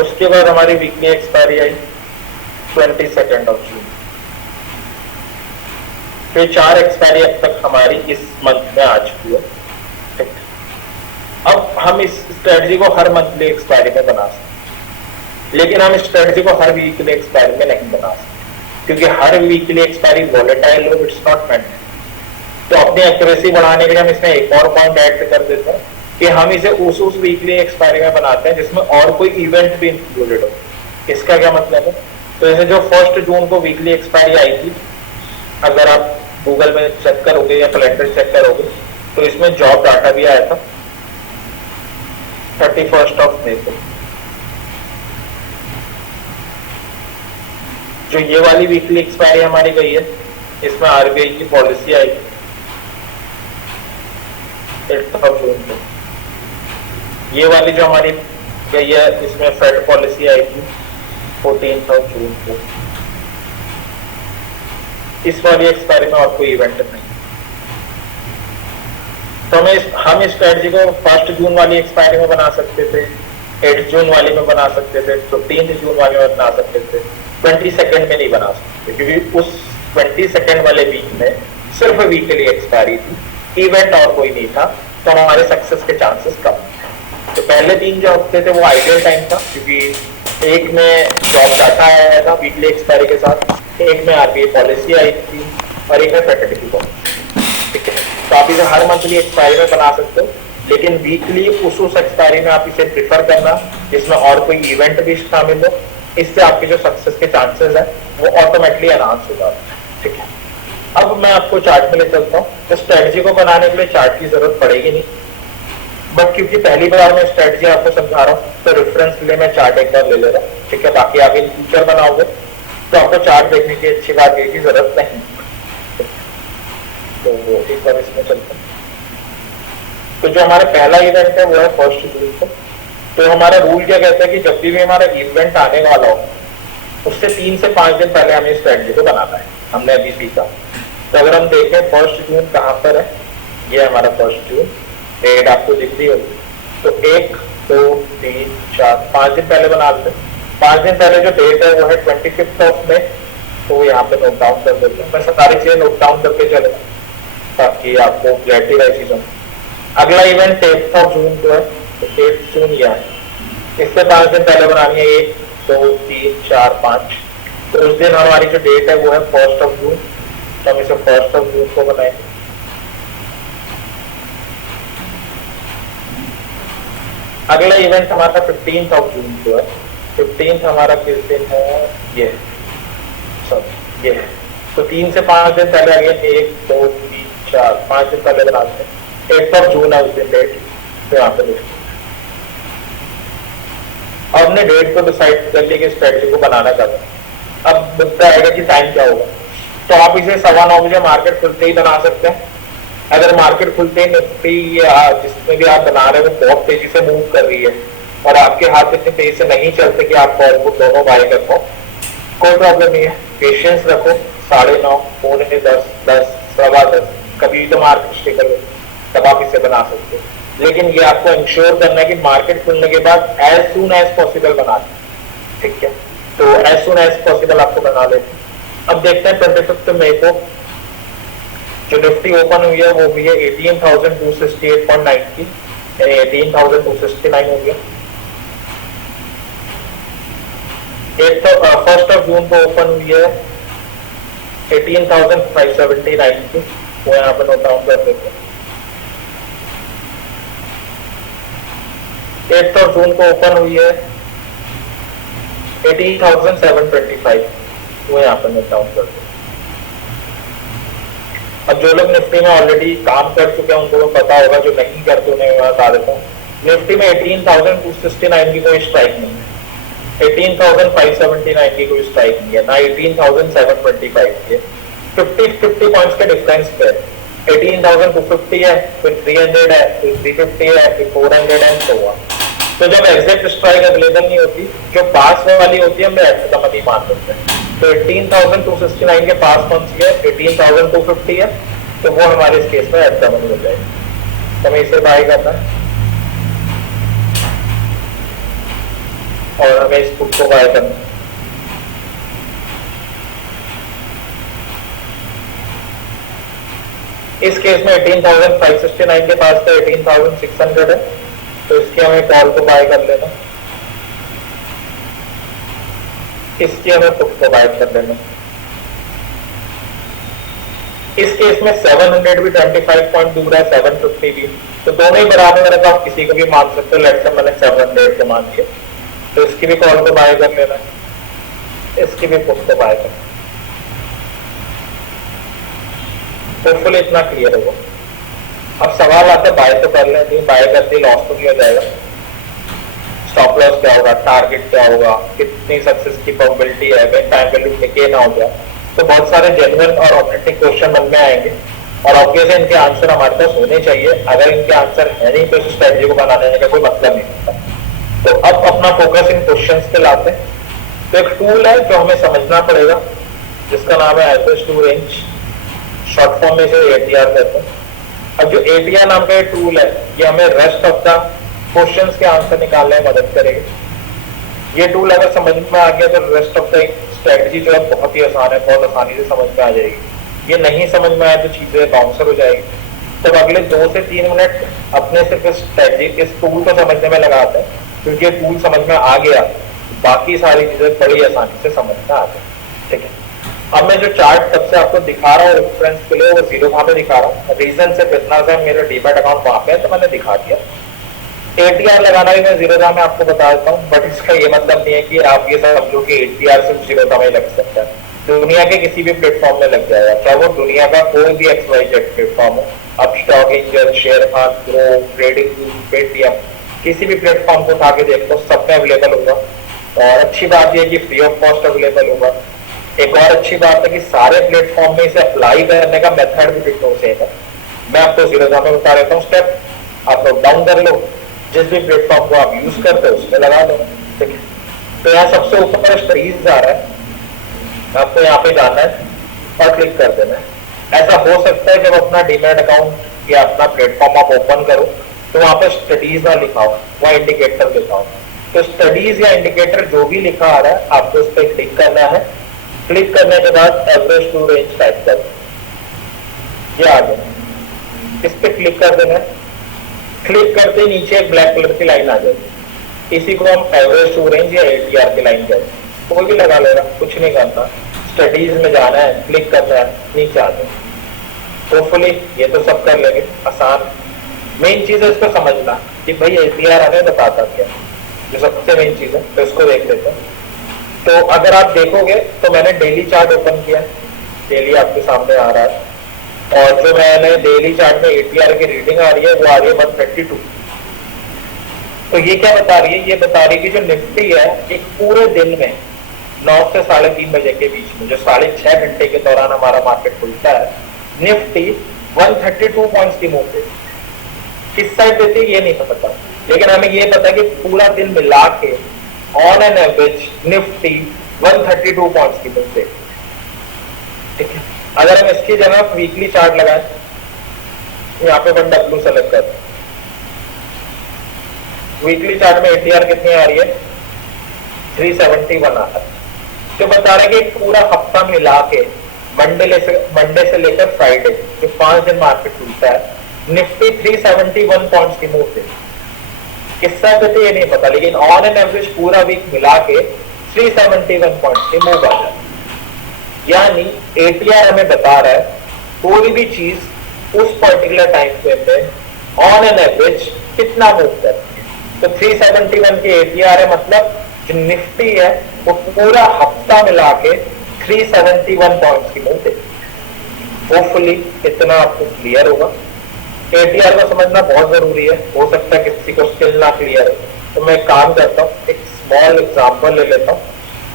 उसके बाद हमारी वीकली एक्सपायरी आई 22 जून। तो 4 एक्सपायरी अब तक हमारी इस मंथ में आ चुकी है। ठीक, अब हम इस स्ट्रेटजी को हर मंथली एक्सपायरी में बना सकते, लेकिन हम इस स्ट्रेटजी को हर वीकली एक्सपायरी में नहीं बना सकते क्योंकि हर वीकली एक्सपायरी वॉलेटाइल हो, इट्स नॉट मेंट। तो अपनी एक्यूरेसी बढ़ाने के लिए हम इसमें एक और पॉइंट ऐड कर देते हैं कि हम इसे उस वीकली एक्सपायरी में बनाते हैं जिसमें और कोई इवेंट भी इंक्लूडेड हो। इसका क्या मतलब है? तो जैसे जो 1 जून को वीकली एक्सपायरी आई थी, अगर आप गूगल में चेक करोगे या कैलेंडर चेक करोगे तो इसमें जॉब डाटा भी आया था 31 मई को। जो ये वाली वीकली एक्सपायरी हमारी गई है, इसमें आरबीआई की पॉलिसी आई 8 जून को। ये वाली जो हमारी गई है, इसमें फेड पॉलिसी आई थी 14 जून को। इस वाली एक्सपायरी में और कोई इवेंट नहीं। तो हम इस स्ट्रेटजी को 1 जून वाली एक्सपायरी में बना सकते थे, 8 जून वाली में बना सकते थे, 15 जून वाली में बना सकते थे, 22 में नहीं बना सकते क्योंकि उस 22 वाले वीक में सिर्फ वीकली एक्सपायरी थी, इवेंट और कोई नहीं था, तो हमारे सक्सेस के चांसेस कम थे। तो पहले 3 जो हफ्ते थे वो आइडियल टाइम था क्योंकि एक में जॉब डाटा आया था वीकली एक्सपायरी के साथ, एक में आरबीआई पॉलिसी आई थी और एक में फेड की पॉलिसी। ठीक है, तो आप इसे हर मंथली एक्सपायरी में बना सकते हो, लेकिन वीकली उस एक्सपायरी में आप इसे प्रिफर करना जिसमें और कोई इवेंट भी शामिल हो। इससे आपके जो सक्सेस के चांसेस है वो ऑटोमेटिकली एनहांस हो जाते हैं। ठीक है, अब मैं आपको चार्ट में ले चलता हूँ। तो स्ट्रेटजी को बनाने के लिए चार्ट की जरूरत पड़ेगी नहीं, बट क्योंकि पहली बार मैं स्ट्रेटजी आपको समझा रहा हूँ तो रेफरेंस के लिए मैं चार्ट एक बार ले ले रहा हूँ। ठीक है, बाकी आप इन फ्यूचर बनाओगे तो आपको चार्ट देखने की अच्छी बात ये की जरूरत नहीं। तो एक बार इसमें चलते हैं। तो जो हमारा पहला इवेंट है वो है 1 जून को। तो हमारा रूल क्या कहता है कि जब भी हमारा इवेंट आने वाला हो उससे 3 से 5 दिन पहले हमें स्ट्रेटजी को बनाना है। हमने अभी सीखा। तो अगर हम देखें 1 जून कहाँ पर है, ये हमारा 1 जून डेट आपको दिख रही होगी। तो 1 2 3 4 5 दिन पहले बना लेते हैं। 5 दिन पहले जो डेट है वो है 25 मई। तो यहाँ पे नोट डाउन कर देते हैं। मैं सारी चीजें नोट डाउन करके चलेगा ताकि आपको क्लैरिटी रहे चीजों में। अगला इवेंट 8 जून को है। तो 8 जून यह है, इससे 5 दिन पहले बनानी है। 1 2 3 4 5। तो उस दिन हमारी जो डेट है वो है 1 जून। तो हम इसे 1 जून को बनाएंगे। अगला इवेंट हमारा 15 जून को है। 15 हमारा किस दिन है? ये सब ये है। तो 3 से 5 दिन पहले आ गए। 1 2 3 4 5 दिन पहले बनाते हैं। 8 जून है उस दिन डेट। तो यहाँ पे देखते अब हमने डेट को डिसाइड कर लिया कि स्ट्रेटजी को बनाना चाहते हैं। अब मुद्दा आएगा कि टाइम क्या होगा। तो आप इसे 9:15 बजे मार्केट खुलते ही बना सकते हैं। अगर मार्केट खुलते ही निफ्टी जिसमें भी आप बना रहे हो बहुत तेजी से मूव कर रही है और आपके हाथ इतनी तेजी से नहीं चलते कि आप कॉल पुट दोनों बाय कर पाओ, कोई प्रॉब्लम नहीं है। पेशेंस रखो। 9:30 पौने 10 10 सवा 10 कभी तो मार्केट स्टेबल हो तब आप इसे बना सकते हो। लेकिन ये आपको इंश्योर करना है कि मार्केट खुलने के बाद एज सून एज पॉसिबल बना लें। ठीक है, तो एज सून एज पॉसिबल आपको बना लेते। अब देखते हैं 25 मई को जो निफ्टी ओपन हुई है वो भी है 18,268.90 यानी 18,269 हो गया। 1 जून को ओपन हुई है 18,579 की, वो यहाँ पर नोट डाउन कर देते हैं। 8 जून को ओपन हुई है 18,725, वो यहाँ पर मैं काउंट कर दूँ। अब जो लोग निफ्टी में ऑलरेडी काम कर चुके हैं उनको तो पता होगा, जो नहीं करते उन्हें मैं बता देता हूँ। निफ्टी में 18,269 की कोई स्ट्राइक नहीं है, 18,579 की कोई स्ट्राइक नहीं है, ना 18,725 की है। 50 पॉइंट्स के डिफरेंस पे 18,250 है, फिर 300 है, फिर 350 है, फिर 400 है, so on। तो जब एग्जैक्ट स्ट्राइक अवेलेबल नहीं होती, जो पास वाली होती है, हम एट द मनी मान सकते हैं। तो 18,269 के पास कौन सी है, 18,250 है, तो वो हमारे इस केस में एट द मनी हो जाएगी। तो हमें इसे बाय करना है और हमें इस पुट को बाय करना है। इस केस में 18,569 के पास तो 18,600 है, तो इसके हमें कॉल को बाय कर लेना, इसकी हमें पुट को बाय कर लेना। इस केस में 700 भी 25 पॉइंट दूर है, 750 भी, तो दोनों ही बराबर है, तो आप किसी को भी मान सकते हो। लेट्स से मैंने 700 को मान दिया, तो इसकी भी कॉल को बाय कर लेना, इसकी भी पुट को बाय करना। होपफुली इतना क्लियर होगा। अब सवाल आता है बाय तो कर लेते हैं, बाय करते लॉस तो नहीं हो जाएगा, स्टॉप लॉस क्या होगा, टारगेट क्या होगा, कितनी सक्सेस की प्रोबेबिलिटी है, अगर टाइम वैल्यू डिके ना हो जाए। तो बहुत सारे जेन्युइन और ऑथेंटिक क्वेश्चन मन में आएंगे और ऑब्वियसली इनके आंसर हमारे पास होने चाहिए। अगर इनके आंसर है नहीं तो स्ट्रेटजी को बनाने का कोई मतलब नहीं होता। तो अब अपना फोकस इन क्वेश्चंस पे लाते हैं। तो एक टूल है जो हमें समझना पड़ेगा, जिसका नाम है average to range, short form में इसे एटीआर कहते हैं। अब जो एटीआर नाम का ये टूल है, ये हमें रेस्ट ऑफ द क्वेश्चंस के आंसर निकालने में मदद करेगी। ये टूल अगर समझ में आ गया तो रेस्ट ऑफ द स्ट्रेटजी जो है बहुत ही आसान है, बहुत आसानी से समझ में आ जाएगी। ये नहीं समझ में आए तो चीजें बाउंसर हो जाएगी। तो अगले 2 से 3 मिनट अपने सिर्फ स्ट्रेटजी इस टूल को समझने में लगाते हैं, क्योंकि ये टूल समझ में आ गया बाकी सारी चीजें बड़ी आसानी से समझ में आ जाए। ठीक है, अब मैं जो चार्ट तब से आपको दिखा रहा हूँ रेफरेंस के लिए, वो जीरो वहां पे दिखा रहा हूँ। रीजन सिर्फ इतना सा, मेरा डीमैट अकाउंट वहां पे है तो मैंने दिखा दिया। एटीआर लगाना भी मैं जीरो में आपको बता देता हूँ, बट इसका ये मतलब नहीं है कि आप ये सब समझो कि एटीआर सिर्फ जीरो में लग सकता है। दुनिया के किसी भी प्लेटफॉर्म में लग जाएगा, चाहे वो दुनिया का कोई भी XYZ प्लेटफॉर्म हो, अब stock exchange, share Khan, grow, trading, Paytm, किसी भी प्लेटफॉर्म को उठा के देखो, सब में अवेलेबल होगा। और अच्छी बात यह कि फ्री ऑफ कॉस्ट अवेलेबल होगा। एक और अच्छी बात है कि सारे प्लेटफॉर्म में इसे अप्लाई करने का मेथड भी डिफरेंट है। मैं आपको जीरो में बता देता हूँ स्टेप, आप लोग डाउन कर लो, जिस भी प्लेटफॉर्म को आप यूज करते हो उसमें लगा दो। ठीक है, तो यहाँ सबसे ऊपर स्टडीज आ रहा है, आपको यहाँ पे जाना है और क्लिक कर देना है। ऐसा हो सकता है जब अपना डीमैट अकाउंट या अपना प्लेटफॉर्म आप ओपन करो तो वहां पर स्टडीज ना लिखा हो, वहाँ इंडिकेटर लिखा हो। तो स्टडीज या इंडिकेटर जो भी लिखा आ रहा है आपको उस पर क्लिक करना है। क्लिक करने के बाद एवरेज टू रेंज टाइप कर, ये आ गया, इस पे क्लिक कर देना है। क्लिक करते नीचे एक ब्लैक कलर की लाइन आ जाएगी, इसी को हम एवरेज टू रेंज या एटीआर की लाइन कहते हैं। कोई भी लगा लेगा, कुछ नहीं करना, स्टडीज में जाना है, क्लिक करना है, नीचे आ जाए। होपफुली ये तो सब कर लेंगे, आसान। मेन चीज है इसको समझना कि भाई एटीआर हमें बताता क्या, जो सबसे मेन चीज है, तो इसको देख लेते हैं। तो अगर आप देखोगे तो मैंने डेली चार्ट ओपन किया, डेली आपके सामने आ रहा है, और जो मैंने डेली चार्ट में एटीआर की रीडिंग आ रही है वो आ रही है 132। तो ये क्या बता रही है, ये बता रही है कि जो निफ्टी है एक पूरे दिन में 9 से 3:30 बजे के बीच में, जो 6.5 घंटे के दौरान हमारा मार्केट खुलता है, निफ्टी 132 पॉइंट्स की मूव देती। किस साइड देती है ये नहीं पता, लेकिन हमें ये पता है कि पूरा दिन मिला के on an average Nifty 132 points की मूव देती। ठीक है, अगर हम इसकी जगह वीकली चार्ट लगाएं, यहाँ पे 1W सेलेक्ट कर, वीकली चार्ट में एटीआर कितनी आ रही है, 371 आ रहा है। तो बता रहे कि पूरा हफ्ता मिला के मंडे से लेकर फ्राइडे, जो 5 दिन मार्केट खुलता है, निफ्टी 371 पॉइंट्स की मूव देती। किस्सा तो ये नहीं पता, लेकिन ऑन एन एवरेज पूरा वीक मिला के 371 पॉइंट्स की मूव आ जाए। यानी एटीआर हमें बता रहा है कोई भी चीज उस पर्टिकुलर टाइम फ्रेम में ऑन एन एवरेज कितना मूव करती है। तो 371 की एटीआर है, मतलब जो निफ्टी है वो पूरा हफ्ता मिला के 371 पॉइंट्स की मूव देगी। होपफुली इतना आपको क्लियर होगा। एटीआर को समझना बहुत जरूरी है, हो सकता है किसी को स्टिल ना क्लियर है, तो मैं काम करता हूँ, एक स्मॉल एग्जांपल ले लेता हूँ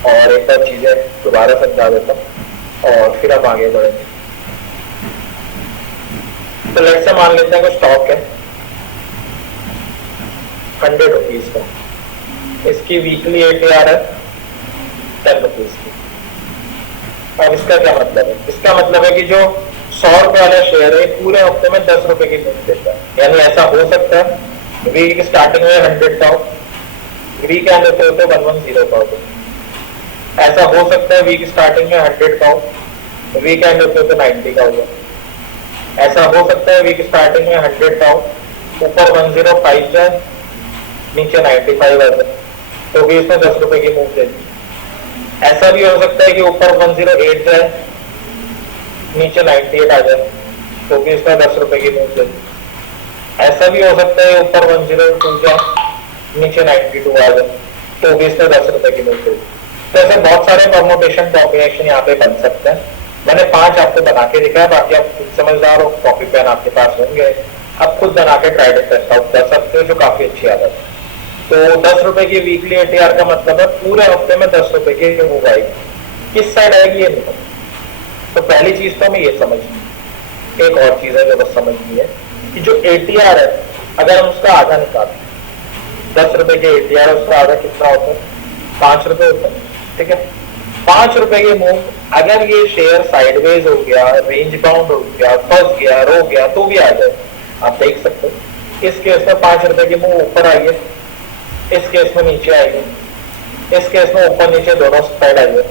और एक बार चीजें दोबारा समझा देता हूँ और फिर हम आगे बढ़ेंगे। तो लेट्स से मान लेते हैं कोई स्टॉक है 100 रुपीज का, इसकी वीकली एटीआर है 10 रुपीज की। अब इसका क्या मतलब है? इसका मतलब है कि जो 100 रुपए वाला शेयर है पूरे हफ्ते में 10 रुपए की मूव देता है। यानी ऐसा हो सकता है वीक स्टार्टिंग में 100 का हो, वीक एंड होते होते 110 का हो। ऐसा हो सकता है वीक स्टार्टिंग में 100 का हो, वीक एंड होते होते 90 का हो। ऐसा हो सकता है वीक स्टार्टिंग में 100 का हो, ऊपर 105 जाए, नीचे 95 आ जाए, तो भी इसमें 10 रुपए की मूव देती। ऐसा भी हो सकता है कि ऊपर 108 जाए, नीचे 98 आ जाए, तो भी इसमें 10 रुपए की मूव देती। ऐसा भी हो सकता है ऊपर 102 जाए, नीचे 92 आ जाए, तो भी इसमें 10 रुपए की मूव देती। तो ऐसे बहुत सारे परमोटेशन कॉम्बिनेशन यहाँ पे बन सकते हैं। मैंने 5 आपको बना के दिखाया, बाकी आप खुद समझदार हो, कॉपी पेन आपके पास होंगे, आप खुद बना के ट्राई टेस्ट आउट कर सकते हो, जो काफी अच्छी आदत है। तो 10 रुपए की वीकली एटीआर का मतलब है पूरे हफ्ते में 10 रुपए की मूव आएगी। किस साइड आएगी ये नहीं पता। तो पहली चीज तो हमें ये समझनी, एक और चीज है जो बस समझनी है कि जो एटीआर है अगर हम उसका आधा निकालें, 10 रुपए के एटीआर उसका आधा कितना होता है? 5 रुपए होता है, ठीक है। 5 रुपए की मूव अगर ये शेयर साइडवेज हो गया, रेंज बाउंड हो गया, फंस गया, रो गया, तो भी आ जाए। आप देख सकते हो इस केस में 5 रुपए की मूव ऊपर आई है, इस केस में नीचे आएगी, इस केस में ऊपर नीचे दोनों साइड आई है,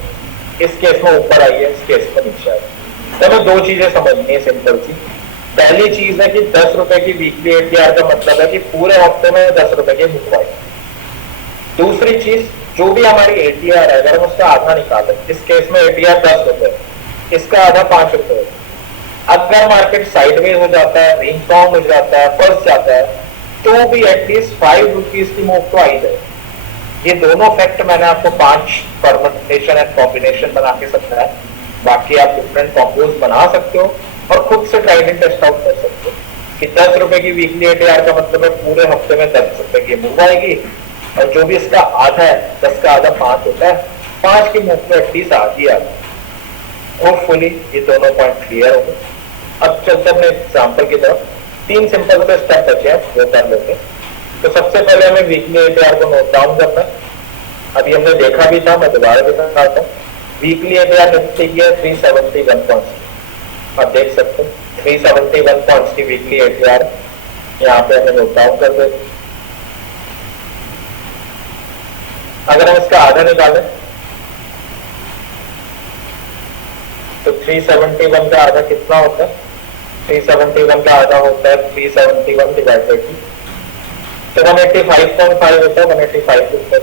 इस केस में ऊपर आई है, इस केस में नीचे आई है। तो हमें 2 चीजें समझनी है सिंपल सी। पहली चीज है कि 10 रुपए की वीकली एटीआर का मतलब है कि पूरे हफ्ते में 10 रुपए की मूव आई। दूसरी चीज, जो भी हमारी एटीआर है अगर हम उसका आधा निकालें, इस केस में एटीआर 10 रुपए, इसका आधा 5 रुपए। अगर मार्केट साइडवेज हो जाता है, रेंज बाउंड हो जाता है, फंस जाता है, तो भी एटलीस्ट 5 रुपीज की मूव तो आई जाए। ये दोनों फैक्ट मैंने आपको 5 परमुटेशन एंड कॉम्बिनेशन बना के समझाया। बाकी आप डिफरेंट कॉम्पोज बना सकते हो और खुद से ट्राई एंड टेस्ट आउट कर सकते हो कि 10 रुपए की वीकली एटीआर का मतलब है पूरे हफ्ते में 10 रुपए की मूव आएगी, और जो भी इसका आधा है, 10 का आधा 5 होता है, 5 की मूव तो एटलीस्ट आधी आ गई। होपफुली ये दोनों पॉइंट क्लियर हो गए। अब चलते अपने एग्जाम्पल की तरफ। 3 सिंपल से स्टेप बचे हैं, वो कर लेते हैं। तो सबसे पहले हमें वीकली एटीआर को नोट डाउन करना है। अभी हमने देखा भी था, मैं दोबारा दिखाता हूँ। वीकली एटीआर निफ्टी की है 371 पॉइंट्स। आप देख सकते हो 371 पॉइंट्स की वीकली एटीआर यहाँ पे हमें नोट डाउन कर देते। अगर हम इसका आधा निकालें तो 371 का आधा कितना होता है? 371 का आधा होता है 371 डिवाइडेड बाय 2, तो 185.5 होता है। 185 के ऊपर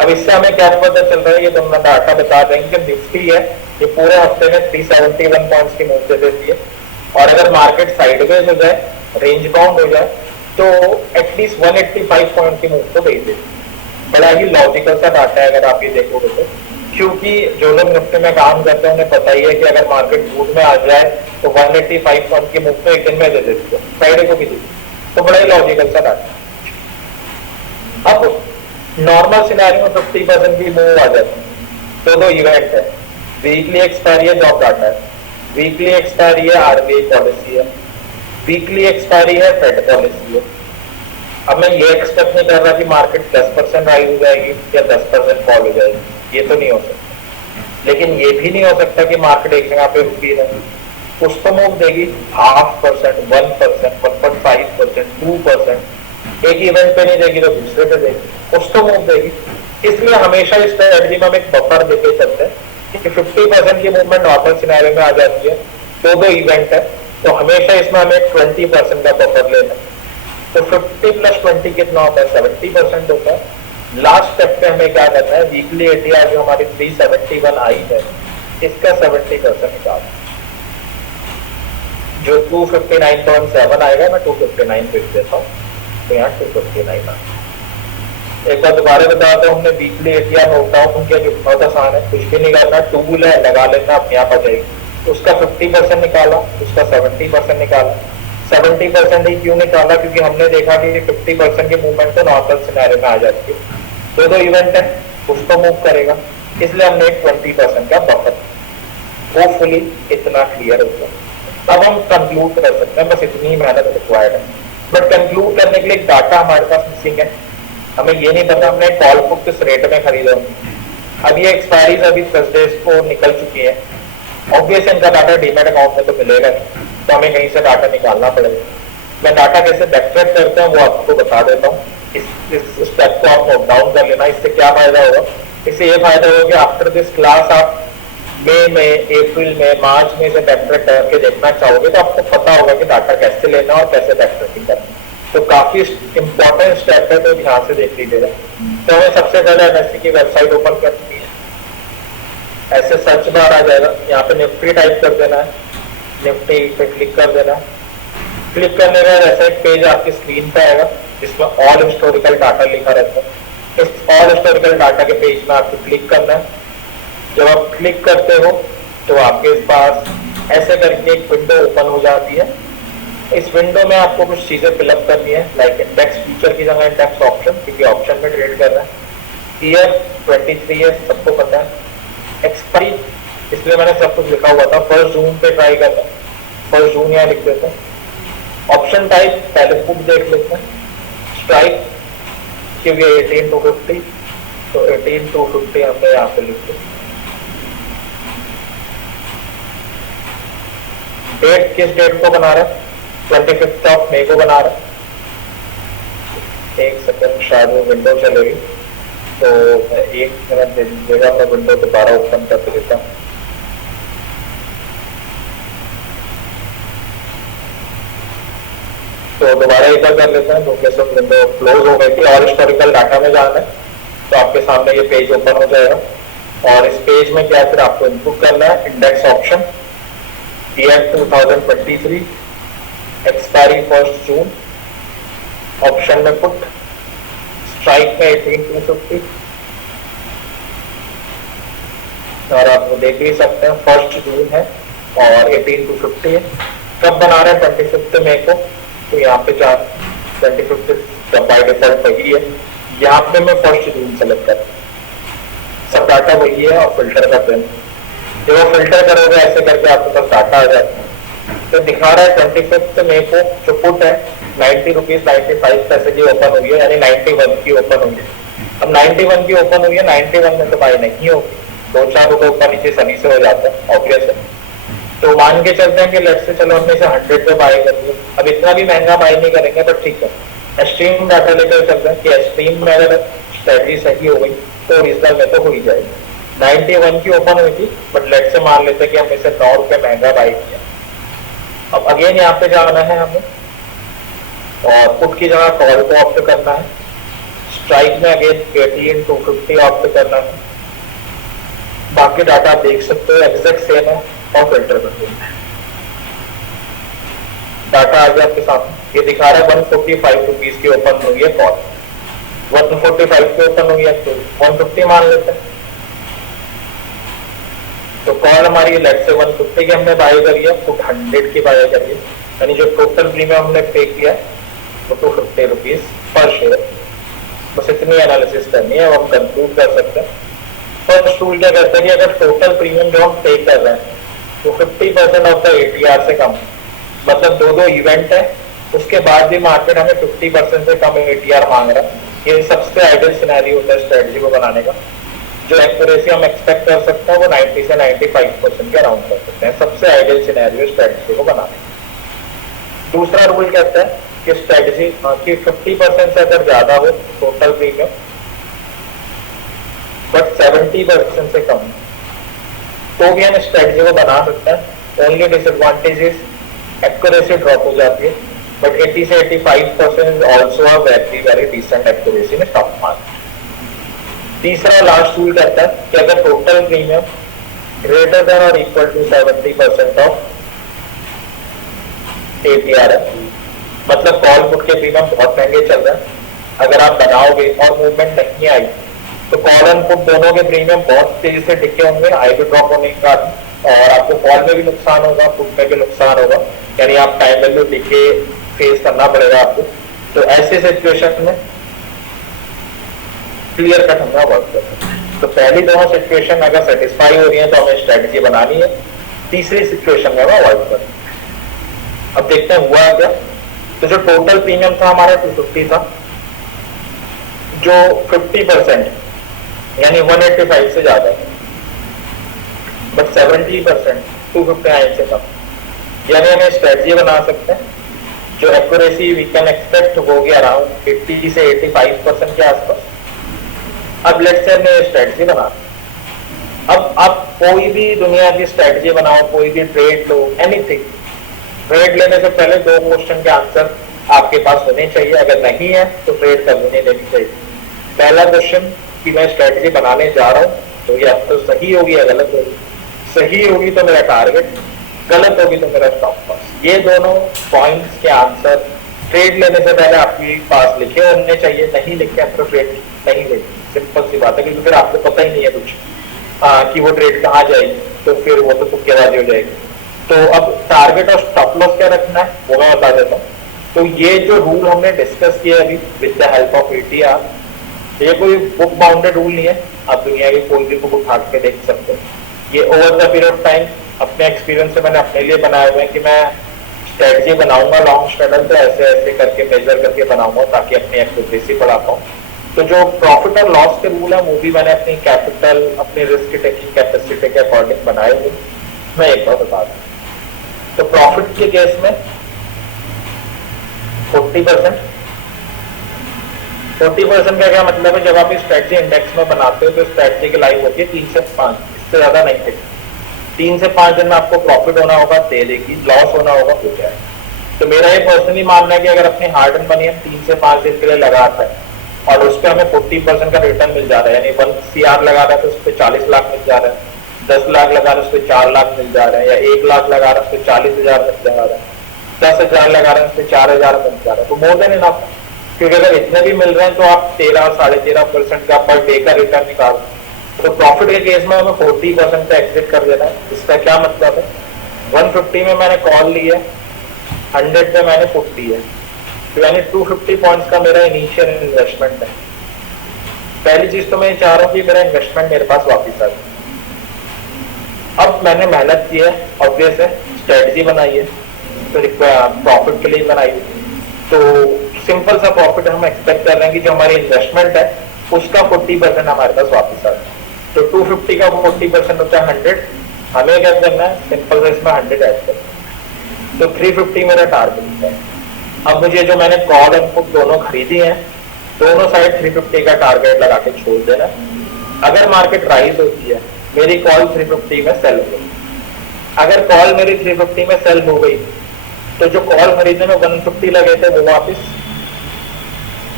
अब इससे हमें क्या पता चल रहा है, ये तो मैं डाटा बता देंगे कि निफ्टी है ये पूरे हफ्ते में 371 पॉइंट्स की मूव दे देती है, और अगर मार्केट साइडवेज हो जाए, रेंज बाउंड हो जाए, तो एटलीस्ट 185 पॉइंट की मूव तो दे देती है। बड़ा ही लॉजिकल सा डाटा है अगर आप ये देखोगे तो, क्योंकि जो लोग निफ्टी में काम करते हैं उन्हें पता ही है कि अगर मार्केट मूड में आ जाए तो 185 पॉइंट की मूव तो एक दिन में दे देती है, फ्राइडे को भी देती है। तो बड़ा ही लॉजिकल सा डाटा। अब नॉर्मल सिनेरियो में 50% की मूव आ जाती है। दो इवेंट है, वीकली एक्सपायरी है, जॉब डाटा है, वीकली एक्सपायरी है, आरबीआई पॉलिसी है, वीकली एक्सपायरी है, फेड पॉलिसी है। अब मैं ये एक्सपेक्ट नहीं कर रहा कि मार्केट 10% राइज हो जाएगी या 10% फॉल हो जाएगी, ये तो नहीं हो सकता। लेकिन ये भी नहीं हो सकता कि मार्केट एक जगह पे रुकी रहे, कुछ तो मूव देगी। 0.5%, 1%, 1.5%, 2%। एक इवेंट पे नहीं देगी तो दूसरे पे देगी, कुछ तो मूव देगी। इसलिए हमेशा इस स्ट्रेटजी में हम एक बफर देके चलते हैं कि 50% की मूवमेंट नॉर्मल सिनेरियो में आ जाती है, दो इवेंट है, तो हमेशा इसमें हमें 20% का बफर लेना है। तो 50 + 20 कितना होता है? 70% होता है। लास्ट स्टेप पे हमें क्या करना है, वीकली एटीआर जो हमारी 371 आई है, इसका 70% निकालना। जो 259.7 आएगा, मैं 259 लिख देता हूँ। तो यहाँ 259 आ। एक बार दोबारा बताता हूँ, हमने वीकली एटीआर नोट डाउन किया जो बहुत आसान है, कुछ भी नहीं करना, टूल है लगा लेना, अपने आप आ जाएगी। उसका 50% निकाला, उसका 70% निकाला। 70% ही क्यों निकाला? क्योंकि हमने देखा कि 50% की मूवमेंट तो नॉर्मल सिनेरियो में आ जाती है, दो इवेंट है उसको मूव करेगा, इसलिए हमने 20% का बफर। होपफुली इतना क्लियर होगा। अब हम कंक्लूड कर सकते हैं, बस इतनी मेहनत रिक्वायर्ड है। बट कंक्लूड करने के लिए डाटा हमारे पास मिसिंग है। हमें ये नहीं पता हमने कॉल पुट किस रेट में खरीदा। अब ये एक्सपायरीज अभी थर्सडे को निकल चुकी है, ऑब्वियस इनका डाटा डीमैट अकाउंट में तो मिलेगा नहीं, तो हमें कहीं से डाटा निकालना पड़ेगा। मैं डाटा कैसे बैकट्रैक करता हूँ वो आपको बता देता हूँ। इस स्टेप को आप नोट डाउन कर लेना। इससे क्या फायदा होगा? इससे ये फायदा होगा कि आफ्टर दिस क्लास आप मई में, अप्रैल में, मार्च में से बैकट्रैक करके देखना चाहोगे तो आपको पता होगा कि डाटा कैसे लेना और कैसे बैकट्रैकिंग करना। तो काफी इंपॉर्टेंट स्टेप है, तो ध्यान से देख लीजिएगा। तो हमें सबसे पहले एनएससी की वेबसाइट ओपन करनी है। ऐसे सर्च बार आ जाएगा, यहाँ पे निफ्टी टाइप कर देना है, निफ्टी पे क्लिक कर देना है। क्लिक करने का ऐसा एक पेज आपकी स्क्रीन पे आएगा जिसमें ऑल हिस्टोरिकल डाटा लिखा रहता है। इस ऑल हिस्टोरिकल डाटा के पेज में आपको क्लिक करना है। जब आप क्लिक करते हो तो आपके पास ऐसे करके एक विंडो ओपन हो जाती है। इस विंडो में आपको कुछ चीजें फिलअप करनी है, लाइक इंडेक्स फीचर की जगह इंडेक्स ऑप्शन, क्योंकि ऑप्शन में ट्रेड कर रहा है। ईयर 23 है, सबको पता है। एक्सपायरी इसलिए मैंने सब कुछ लिखा हुआ था, 1 जून पे ट्राई करता हूँ, 1 जून यहाँ लिख देते हैं। ऑप्शन टाइप पहले पुट देख लेते हैं। स्ट्राइक क्योंकि 18 to 50, तो 18 to 50 हमने यहाँ पे लिख दिया। डेट किस डेट को बना रहा है? 25 मई को बना रहा है। एक सेकंड, शायद वो विंडो चलेगी, तो एक मिनट दे दीजिएगा, मैं विंडो दोबारा ओपन कर देता हूँ। तो दोबारा एक बार कर लेते हैं, क्योंकि सब विंडो क्लोज हो गई थी। और हिस्टोरिकल डाटा में जाना है तो आपके सामने ये पेज ओपन हो जाएगा। और इस पेज में क्या फिर आपको इनपुट करना है, इंडेक्स ऑप्शन, ईयर 2023, एक्सपायरी 1 जून, ऑप्शन में पुट, स्ट्राइक में 18 to 50, और आप देख भी सकते हैं 1 जून है और 18 to 50 है। कब बना रहे हैं? 25 मई को, तो यहाँ पे 25 बाय डिफॉल्ट वही है। यहाँ पे मैं 1 जून सेलेक्ट कर, सब डाटा वही है और फिल्टर कर दें। जब वो फिल्टर करोगे ऐसे करके आपके पास डाटा आ जाता है। तो दिखा रहा है 25 मई को जो पुट है 90 रुपीज 95 पैसे की ओपन हुई है, यानी 91 की ओपन हुई है। अब 91 की ओपन हुई है, 91 में तो बाय नहीं होगी, 2-4 रुपए ऊपर नीचे सनी से हो जाता है, ऑब्वियस है। तो मान के चलते हैं कि लेट्स से चलो हमने इसे 100 पे बाय कर दिया। अब इतना भी महंगा बाय नहीं करेंगे, बट ठीक है, एक्सट्रीम डाटा लेकर चलते हैं कि एक्सट्रीम में अगर स्ट्रेटजी सही हो गई तो ओरिजिनल में तो हो ही जाएगी। 91 की ओपन हुई थी, बट लेट से मान लेते हैं कि हमने इसे 9 रुपए महंगा बाय किया। अब अगेन यहाँ पे जाना है हमें और पुट की जगह कॉल को ऑप्ट करना है। स्ट्राइक में अगेन 18 to 50 ऑप्ट करना है। बाकी डाटा आप देख सकते हो एग्जैक्ट सेम है और फिल्टर कर देना है। डाटा आ गया आपके सामने, ये दिखा रहा है 145 रुपीज की ओपन हुई है कॉल, 145 की ओपन हुई है तो 150 मान लेते हैं। तो कॉल हमारी लेट से 150 की हमने बाय करी है, पुट 100 की बाय करी है, यानी जो टोटल प्रीमियम हमने पे किया वो 250 रुपीज पर शेयर। बस इतनी एनालिसिस करनी है और हम कंक्लूड कर सकते हैं। फर्स्ट टूल क्या कहता है कि अगर टोटल प्रीमियम जो हम पे कर रहे हैं वो 50% ऑफ द एटीआर से कम, मतलब दो इवेंट है, उसके बाद भी मार्केट हमें 50% से कम एटीआर मांग रहा है, ये सबसे आइडियल सिनेरियो होता है स्ट्रेटजी को बनाने का। जो एक्यूरेसी हम एक्सपेक्ट कर सकते हैं वो 90 से 95% के अराउंड कर सकते हैं, सबसे आइडियल सिनेरियो स्ट्रेटजी को बनाने का। दूसरा रूल कहता है कि स्ट्रेटजी की 50% से अगर ज्यादा हो टोटल प्रीमियम, बट 70% से कम, तो भी हम स्ट्रेटजी को बना सकते हैं। Only disadvantage is accuracy drop हो जाती है, बट 80 से 85% is also a very decent accuracy में स्टॉक मार्केट। तीसरा लास्ट रूल कहता है कि अगर टोटल प्रीमियम ग्रेटर देन और इक्वल टू 70% ऑफ एटीआर है मतलब कॉल पुट के प्रीमियम बहुत महंगे चल रहे हैं, अगर आप बनाओगे और मूवमेंट नहीं आई तो कॉल एंड पुट दोनों के प्रीमियम बहुत तेजी से टिके होंगे हाई पे ड्रॉप होने के कारण, और आपको कॉल में भी नुकसान होगा, पुट में भी नुकसान होगा, यानी आप टाइम वैल्यू डिके फेस करना पड़ेगा आपको। तो ऐसे सिचुएशन में क्लियर कट हमने वर्क करना है। तो पहली दोनों सिचुएशन अगर सेटिस्फाई हो रही है तो हमें स्ट्रेटजी बनानी है, तीसरी सिचुएशन में अवॉइड करना। अब देखते हैं हुआ क्या। तो जो टोटल प्रीमियम था हमारा 250 था, जो 50% यानी 185 से ज्यादा है, बट 70% 259 से कम, यानी हमें स्ट्रेटजी बना सकते हैं जो एक्यूरेसी वी कैन एक्सपेक्ट होगी अराउंड 50 से 85% के आसपास। अब लेट्स से हमने स्ट्रेटजी बना, अब आप कोई भी दुनिया की स्ट्रेटजी बनाओ, कोई भी ट्रेड लो, एनीथिंग, ट्रेड लेने से पहले 2 क्वेश्चन के आंसर आपके पास होने चाहिए, अगर नहीं है तो ट्रेड कभी नहीं लेनी चाहिए। पहला क्वेश्चन कि मैं स्ट्रेटजी बनाने जा रहा हूँ तो ये अब तो सही होगी या गलत होगी, सही होगी तो मेरा टारगेट, गलत होगी तो मेरा स्टॉप लॉस। ये दोनों पॉइंट्स के आंसर ट्रेड लेने से पहले आपके पास लिखे होने चाहिए, नहीं लिखे तो ट्रेड नहीं लेनी, सिंपल सी बात है, क्योंकि फिर आपको पता ही नहीं है कुछ कि वो ट्रेड कहाँ जाएगी, तो फिर वो तो तुक्केबाजी हो जाएगी। तो अब टारगेट और स्टॉप लॉस क्या रखना है वो मैं बता देता हूँ। तो ये जो रूल हमने डिस्कस किया अभी with the help of ATR, ये कोई बुक बाउंडेड रूल नहीं है, आप दुनिया की कोई भी बुक उठा के देख सकते हैं। ये over the period of time अपने एक्सपीरियंस से मैंने अपने लिए बनाए हुए हैं कि मैं स्ट्रेटजी बनाऊंगा लॉन्ग स्ट्रेटल तो ऐसे ऐसे करके मेजर करके बनाऊंगा ताकि अपनी एक्यूरेसी बढ़ा पाऊँ। तो जो प्रॉफिट और लॉस के रूल है वो भी मैंने अपनी कैपिटल, अपनी रिस्क टेकिंग कैपेसिटी के अकॉर्डिंग बनाए हुए, मैं एक बार बता दूं। तो प्रॉफिट के केस में 40% का क्या मतलब है, जब आप स्ट्रेटजी इंडेक्स में बनाते हो तो स्ट्रेटजी की लाइफ होती है 3 से 5, इससे ज्यादा नहीं थे। 3 से 5 दिन में आपको प्रॉफिट होना होगा, दे देगी, लॉस होना होगा, हो जाए। तो मेरा ये पर्सनली मानना है कि अगर अपनी हार्ड एंड मनी हम 3 से 5 दिन के लिए लगाता है और उस पर हमें 40% का रिटर्न मिल जा रहा है, यानी 1 CR लगा रहा है तो उस पर 40 लाख मिल जा रहा है, 10 लाख लगा रहा है उस पर 4 लाख मिल जा रहा है, या 1 लाख लगा रहा है उस पर 40,000 मिल जा रहा है, 10,000 लगा रहे हैं उस पर 4,000 मिल जा रहा है, तो मोर देन इनफ। क्योंकि अगर इतने भी मिल रहे हैं तो आप 13-13.5% का पर डे का रिटर्न निकाल। तो प्रॉफिट के केस में हमें 40% का एग्जिट कर देना है। इसका क्या मतलब है, 150 में मैंने कॉल ली है, 100 पे मैंने पुट ली है, तो यानी 250 पॉइंट्स का मेरा इनिशियल इन्वेस्टमेंट है। पहली चीज तो मैं चाह रहा हूँ कि मेरा इन्वेस्टमेंट मेरे पास वापिस आ जाए। अब मैंने मेहनत की है, ऑब्वियस है, स्ट्रेटजी बनाई है, तो प्रॉफिट के लिए बनाई है, तो सिंपल सा प्रॉफिट हम एक्सपेक्ट कर रहे हैं कि जो हमारी इन्वेस्टमेंट है उसका 40% हमारे पास वापस आ जाए। तो 250 का 40% होता है 100, हमें क्या करना है, सिंपल सा इसमें 100 ऐड करना है, तो 350 मेरा टारगेट है। अब मुझे जो मैंने कॉल एंड पुट दोनों खरीदी है, दोनों साइड 350 का टारगेट लगा के छोड़ देना। अगर मार्केट राइज होती है, मेरी कॉल 350 में सेल हो गई, अगर कॉल मेरी 350 में सेल हो गई तो जो कॉल खरीदने में 150 लगे थे वो वापिस,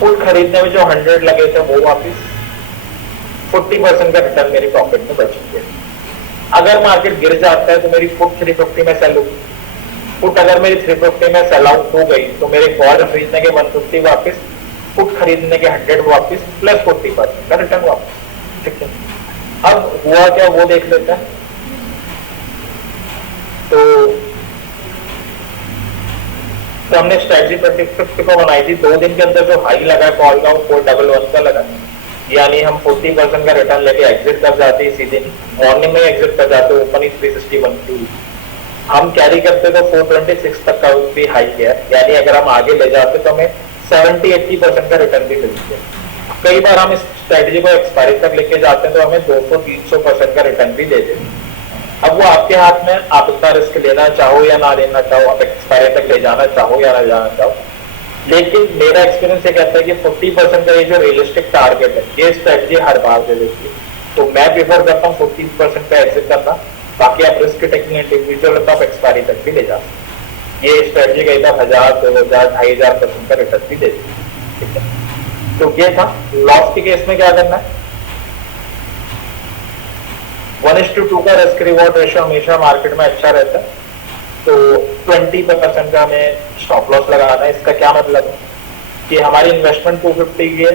पुट खरीदने में जो 100 लगे थे वो वापिस, 40% का रिटर्न मेरी प्रॉफिट में बच गया। अगर मार्केट गिर जाता है तो मेरी पुट 350 में सेल होगी, पुट अगर मेरी 350 में सेल आउट हो गई तो मेरे कॉल खरीदने के 150 वापिस, पुट खरीदने के 100 वापिस, प्लस 40% का रिटर्न वापिस। ठीक है, अब हुआ क्या वो देख लेते हैं। तो हमने स्ट्रेटजी 25 को बनाई थी, 2 दिन के अंदर जो हाई लगा कॉल का वो 411 का लगा, यानी हम 40% का रिटर्न लेके एग्जिट कर जाते इसी दिन, मॉर्निंग में एग्जिट कर जाते, ओपन ही 361 की, हम कैरी करते तो 426 तक का भी हाई गया, यानी अगर हम आगे ले जाते तो हमें 70-80% का रिटर्न भी मिलती है। कई बार हम इस स्ट्रेटजी को एक्सपायरी तक लेके जाते हैं तो हमें 200-300% का रिटर्न भी दे देते हैं। अब वो आपके हाथ में, आप इतना रिस्क लेना चाहो या ना लेना चाहो, आप एक्सपायरी तक ले जाना चाहो या ना जाना चाहो, लेकिन मेरा एक्सपीरियंस ये कहता है कि 40% का ये जो रियलिस्टिक टारगेट है ये स्ट्रेटजी हर बार दे देती है। तो मैं प्रेफर करता हूँ 40% का एग्जिट करना, बाकी आप रिस्क टेकिंग इंडिविजुअल तो आप एक्सपायरी तक भी ले जा सकते। ये स्ट्रेटजी कई बार 1000, 2000, 2500% का रिटर्न भी देती है। ठीक है, तो ये था। लॉस के केस में क्या करना है, 1:2 का रिस्क रिवॉर्ड रेशियो हमेशा मार्केट में अच्छा रहता है। तो 20% का हमें स्टॉप लॉस लगाना है। इसका क्या मतलब है कि हमारी इन्वेस्टमेंट 250 की है,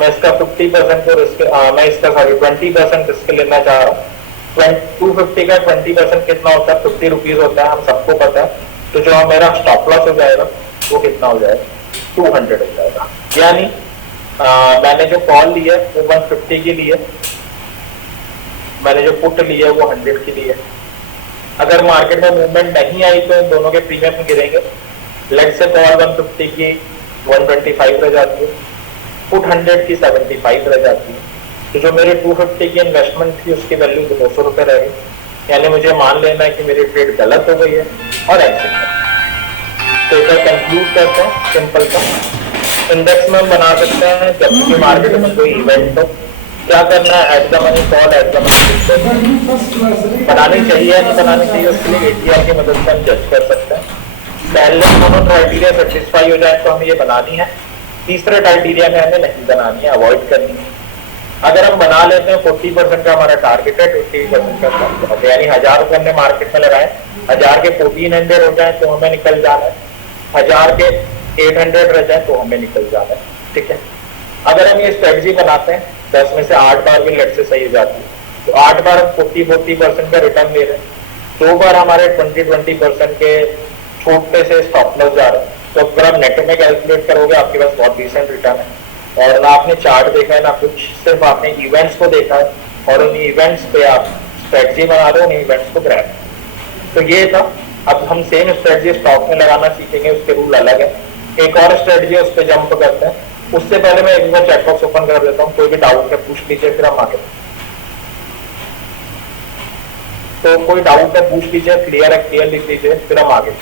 मैं इसका 50% को रिस्क मैं इसका 20% रिस्क लेना चाह रहा हूँ। 250 का 20% कितना होता है? 50 रुपीज होता है, हम सबको पता है। तो जो मेरा स्टॉप लॉस हो जाएगा वो कितना हो जाएगा? 200 हो जाएगा। यानी मैंने जो कॉल लिया वो 150 की ली है, मैंने जो पुट लिया वो 100 की ली है। अगर मार्केट में मूवमेंट नहीं आई तो इन दोनों के प्रीमियम गिरेंगे। लेट्स से कॉल 150 की 125 रह जाती है, पुट 100 की 75 रह जाती है। तो जो मेरी 250 की इन्वेस्टमेंट थी उसकी वैल्यू 200 रुपए रह गई। यानी मुझे मान लेना है कि मेरी ट्रेड गलत हो गई है और एग्जिट है। तो इसे कंक्लूड करते हैं सिंपल सा। इंडेक्स में हम बना सकते हैं जब भी मार्केट में कोई इवेंट हो। क्या करना है? At the money call, eight the money बनानी चाहिए या नहीं बनानी चाहिए, उसके लिए एटीआर की मदद से हम जज कर सकते हैं। पहले दोनों क्राइटेरिया सेटिस्फाई हो जाए तो हमें ये बनानी है, तीसरे क्राइटेरिया में हमें नहीं बनानी है, अवॉइड करनी है। अगर हम बना लेते हैं 40% का हमारा टारगेट है, 20% का स्टॉप लॉस है, यानी 1000 रुपए हमने मार्केट में लगाए, 1000 के 1400 हो जाए तो हमें निकल जाना है, 1000 के 800 रह जाए तो हमें निकल जाना है। ठीक है। अगर हम ये स्ट्रेटजी बनाते हैं 10 में से 8 बार भी लेट से सही हो जाती है, तो 8 बार हम 40% का रिटर्न ले रहे हैं, 2 बार हमारे 20% के छोटे से स्टॉप लॉस जा रहे हैं। तो अगर आप नेट में कैलकुलेट करोगे आपके पास बहुत डिसेंट रिटर्न है। और ना आपने चार्ट देखा है ना कुछ, सिर्फ आपने इवेंट्स को देखा है और उन इवेंट्स पे आप स्ट्रेटजी बना रहे हो, उन इवेंट्स को ग्रैब। तो ये था। अब हम सेम स्ट्रेटजी स्टॉक में लगाना सीखेंगे, उसके रूल अलग है। एक और स्ट्रेटजी उस पर जंप करते हैं। उससे पहले मैं एक बार चैट बॉक्स ओपन कर देता हूँ, कोई भी डाउट है पूछ लीजिए, फिर हम आगे। तो कोई डाउट है पूछ लीजिए, क्लियर है क्लियर लिख लीजिए, फिर हम आगे।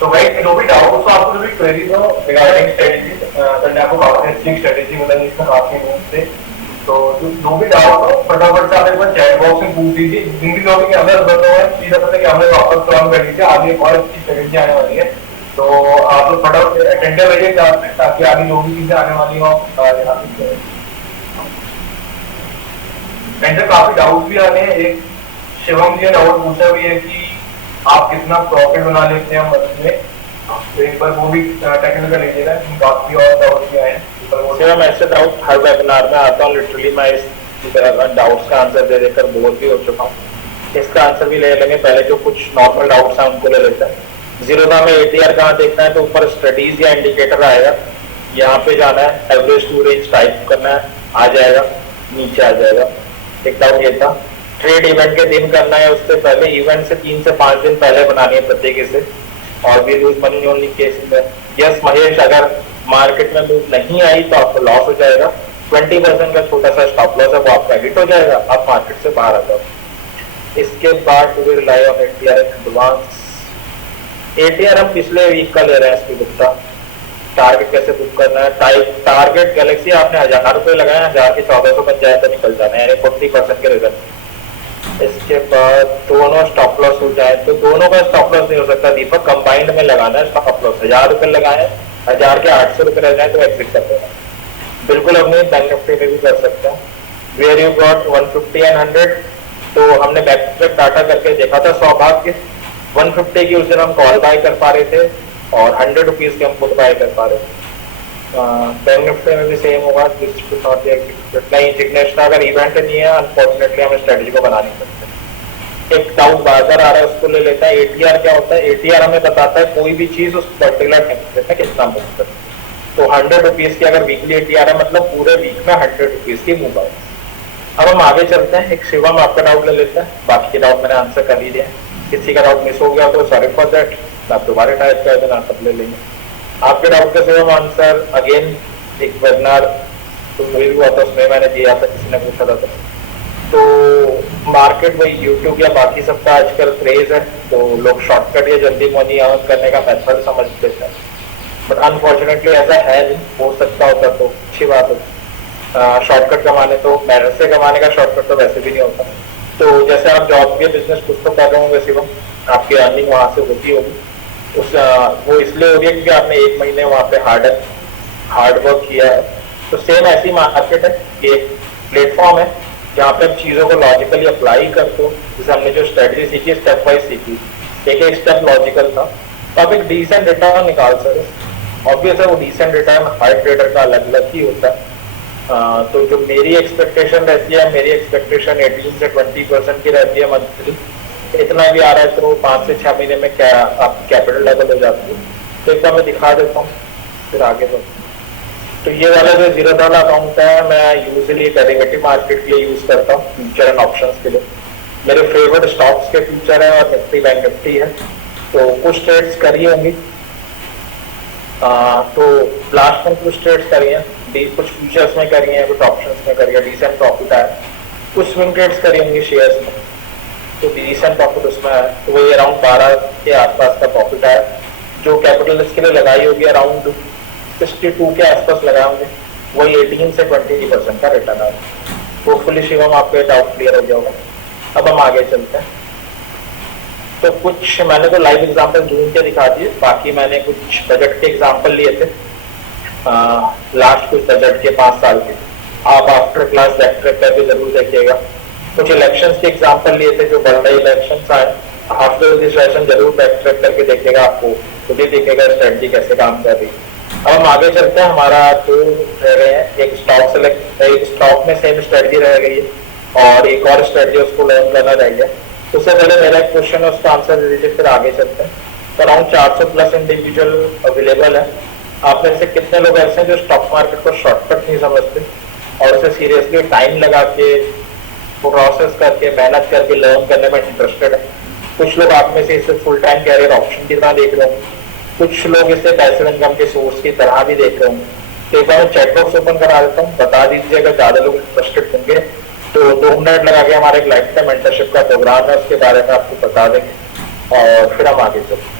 तो भाई जो भी डाउट हो आपको जो भी क्वेरीज हो रिगार्डिंग स्ट्रेटेजी, मैंने आपको काफी अच्छी स्ट्रेटेजी बताई इसमें काफी रूम से। तो जो भी डाउट हो फटाफट से आप एक बार चैट बॉक्स में पूछ दीजिए। जिन भी लोगों के हमें जरूरत हो सीधा पता कि हमें वापस काम कर लीजिए, आगे एक और अच्छी स्ट्रेटेजी आने वाली है। तो आप लोग फटाफट अटेंडर रहिए ताकि आगे जो भी चीजें आने वाली हो काफी डाउट भी आ रहे हैं। एक शिवम जी ने डाउट पूछा भी है कि आप कितना प्रॉफिट बना लेते हैं मंथ में, तो एक बार वो भी टेक्निकल लीजिएगा। काफी और डाउट भी आए हैं। मैं ऐसे डाउट हर वेबिनार में आता हूँ, लिटरली मैं इस डाउट्स का आंसर दे देकर बोर भी हो चुका हूँ। इसका आंसर भी ले लेंगे। पहले जो कुछ नॉर्मल डाउट्स हैं उनको ले लेते हैं। जीरोधा में एटीआर कहाँ देखना है, तो ऊपर स्टडीज या इंडिकेटर आएगा, यहाँ पे जाना है, एवरेज टू रेंज टाइप करना है, आ जाएगा, नीचे आ जाएगा। एक डाउट ये था। ट्रेड इवेंट के दिन करना है, उससे पहले इवेंट से 3 से 5 दिन पहले बनानी है प्रत्येक से, और भी लूज मनी ओनली केस में। यस महेश, अगर मार्केट में मूव नहीं आई तो आपको लॉस हो जाएगा। 20% का छोटा सा स्टॉप लॉस है, वो आपका हिट हो जाएगा, आप मार्केट से बाहर आ जाओ। इसके बाद to rely on ATR advance. ATR हम पिछले वीक का ले रहे हैं, इसकी गुप्ता टारगेट कैसे बुक करना है। टारगेट गैलेक्सी आपने 1000 रुपए लगाए, 1000 के 1400 बन जाए तो निकल जाना है, यानी 40% के रिजल्ट। इसके बाद दोनों स्टॉप लॉस हो जाए, तो दोनों का स्टॉप लॉस नहीं हो सकता दीपक, कंबाइंड में लगाना है स्टॉप लॉस। 1000 रुपए लगाए, 1000 के 800 रुपए रह जाए तो एग्जिट कर देना। बिल्कुल अपने बैंक निफ्टी में भी कर सकते हैं। वेयर यू गॉट 150 एंड 100, तो हमने बैक टू बैक डाटा करके देखा था। सौभाग्य 150 की उस दिन हम कॉल बाय कर पा रहे थे और 100 रुपीज के हम पुट बाय कर पा रहे थे। बैंक निफ्टी में भी सेम होगा। नहीं जिग्नेश का अगर इवेंट नहीं है, अनफॉर्चुनेटली हम स्ट्रेटजी को बना नहीं सकते। एक डाउट बार-बार आ रहा है, उसको ले लेता है। एटीआर क्या होता है? एटीआर हमें बताता है कोई भी चीज उस पर्टिकुलर टेम्परेचर में कितना मूव करती है। तो 100 रुपीज की अगर वीकली एटीआर है, मतलब पूरे वीक में 100 रुपीज की मूव आई। अब हम आगे चलते हैं। एक शिवम आपका डाउट ले लेते हैं, बाकी के डाउट मैंने आंसर कर ही दिया। किसी का डाउट मिस हो गया तो सॉरी फॉर दैट, आप दोबारा टाइप कर देना, सब ले लेंगे। आपके डाउट का शिवम आंसर अगेन एक वेबिनार तो वही हुआ था, उसमें मैंने दिया था, किसी ने पूछा था। तो मार्केट वही यूट्यूब या बाकी सबका आजकल क्रेज है, तो लोग शॉर्टकट या जल्दी मनी अर्न करने का मेथड समझ लेते हैं, बट अनफॉर्चुनेटली ऐसा है नहीं। हो सकता होता तो अच्छी बात है। शॉर्टकट कमाने तो मेहनत से कमाने का शॉर्टकट तो वैसे भी नहीं होता। तो जैसे आप जॉब के बिजनेस कुछ तो कर रहे होंगे शिवम, आपकी अर्निंग वहां से होती होगी, उस वो इसलिए हो रही है क्योंकि आपने 1 महीने वहां पे हार्ड हार्ड वर्क किया है। तो सेम ऐसी मार्केट है, ये प्लेटफॉर्म है जहाँ पे आप चीज़ों को लॉजिकली अप्लाई करते हो। जैसे हमने जो स्ट्रेटजी सीखी, स्टेप वाइज सीखी, एक एक स्टेप लॉजिकल था, तो आप एक डिसेंट रिटर्न निकाल सकते। ऑब्वियस है वो डिसेंट रिटर्न हर ट्रेडर का अलग अलग ही होता है। तो जो मेरी एक्सपेक्टेशन रहती है, मेरी एक्सपेक्टेशन 18 से 20% की रहती है मंथली। इतना भी आ रहा है तो 5 से 6 महीने में क्या आपकी कैपिटल लेवल हो जाती है। तो एक बार मैं दिखा देता हूँ, फिर आगे बढ़ते। तो ये वाला जो $0 अकाउंट है, मैं यूजुअली डेरिवेटिव मार्केट के लिए यूज करता हूँ, फ्यूचर एंड ऑप्शंस के लिए। मेरे फेवरेट स्टॉक्स के फ्यूचर है और निफ्टी बैंक निफ्टी है। तो कुछ ट्रेड्स करी होंगी, तो लास्ट में कुछ ट्रेड्स करी हैं, कुछ फ्यूचर्स में करी हैं, कुछ ऑप्शंस में करी है, डिसेंट प्रॉफिट आया। कुछ स्विंग ट्रेड्स करी होंगी शेयर्स में, तो डिसेंट प्रॉफिट उसमें आया। तो वही अराउंड 12 के आसपास का प्रॉफिट आया। जो कैपिटल इसके लिए लगाई होगी अराउंड 62 के आसपास लगाए होंगे, वही 18 से 20% का रिटर्न आया। होपफुली शिवम आपको डाउट क्लियर हो गया होगा। अब हम आगे चलते हैं। तो कुछ मैंने तो लाइव एग्जांपल जून के दिखा दिए, बाकी मैंने कुछ बजट के एग्जांपल लिए थे, लास्ट कुछ बजट के 5 साल के। आप आफ्टर क्लास बैक ट्रैक करके जरूर देखिएगा। कुछ इलेक्शंस के एग्जांपल लिए थे, जो बड़ रहे इलेक्शंस आए, आफ्टर दिस सेशन जरूर बैक ट्रैक करके देखिएगा, आपको खुद ही दिखेगा स्ट्रेटजी कैसे काम कर रही है। अब हम आगे चलते हैं। हमारा 2 रह गए हैं, एक स्टॉक में सेम स्ट्रेटजी रह गई है और एक और स्ट्रेटजी उसको लर्न करना रह गया। उससे पहले मेरा एक क्वेश्चन है, उसका आंसर दे दीजिए, फिर आगे चलते हैं। तो अराउंड 400 प्लस इंडिविजुअल अवेलेबल है। आप में से कितने लोग ऐसे हैं जो स्टॉक मार्केट को शॉर्टकट नहीं समझते और उसे सीरियसली टाइम लगा के प्रोसेस करके मेहनत करके लर्न करने में इंटरेस्टेड है? कुछ लोग आप में से इसे फुल टाइम कैरियर ऑप्शन की तरह देख रहे होंगे, कुछ लोग इसे पैसिव इनकम के सोर्स की तरह भी देख रहे होंगे। तो एक बार मैं चैट बॉक्स ओपन करा देता हूँ, बता दीजिए अगर ज्यादा लोग इंटरेस्टेड होंगे तो 2 मिनट लगा के हमारे एक लाइफ टाइम मेंटरशिप का प्रोग्राम है, उसके बारे में आपको बता देंगे और फिर हम आगे चलते।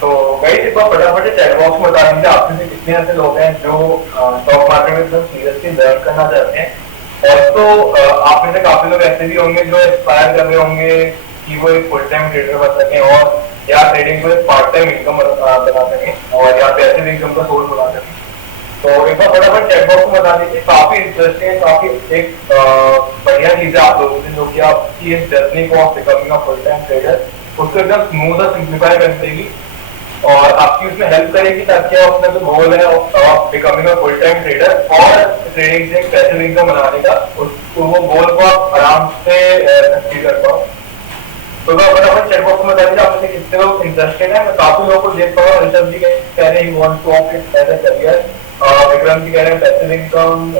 तो भाई एक बार फटाफट चैट बॉक्स में बता दीजिए आप में से कितने ऐसे लोग हैं जो स्टॉक मार्केट में एकदम सीरियसली लर्न करना चाहते हैं। और तो आप में से काफी लोग ऐसे भी होंगे जो एस्पायर कर रहे होंगे कि वो एक फुल टाइम ट्रेडर बन सके और या ट्रेडिंग को एक पार्ट टाइम इनकम बना सके और या पैसिव इनकम का सोर्स बना सके। तो एक बार फटाफट चैट बॉक्स में बता दीजिए। काफी इंटरेस्टिंग है, काफी एक बढ़िया चीज है आप लोगों से, जो कि आपकी इस जर्नी को of becoming a full time trader उसको एकदम स्मूथ और सिंप्लीफाई कर देगी और आपकी उसमें हेल्प करेगी, ताकि आप अपना जो गोल है of becoming a full time trader और ट्रेडिंग से पैसिव इनकम बनाने का, वो गोल को आप आराम से अचीव कर पाओ। तो फटाफट चैट बॉक्स में बता दीजिए आप में कितने लोग इंटरेस्टेड है। मैं काफी लोगों को देख पा रहा हूँ। ऋषभ जी कह रहे हैं want to of it as a career, Vikram ji कह रहे हैं पैसिव इनकम,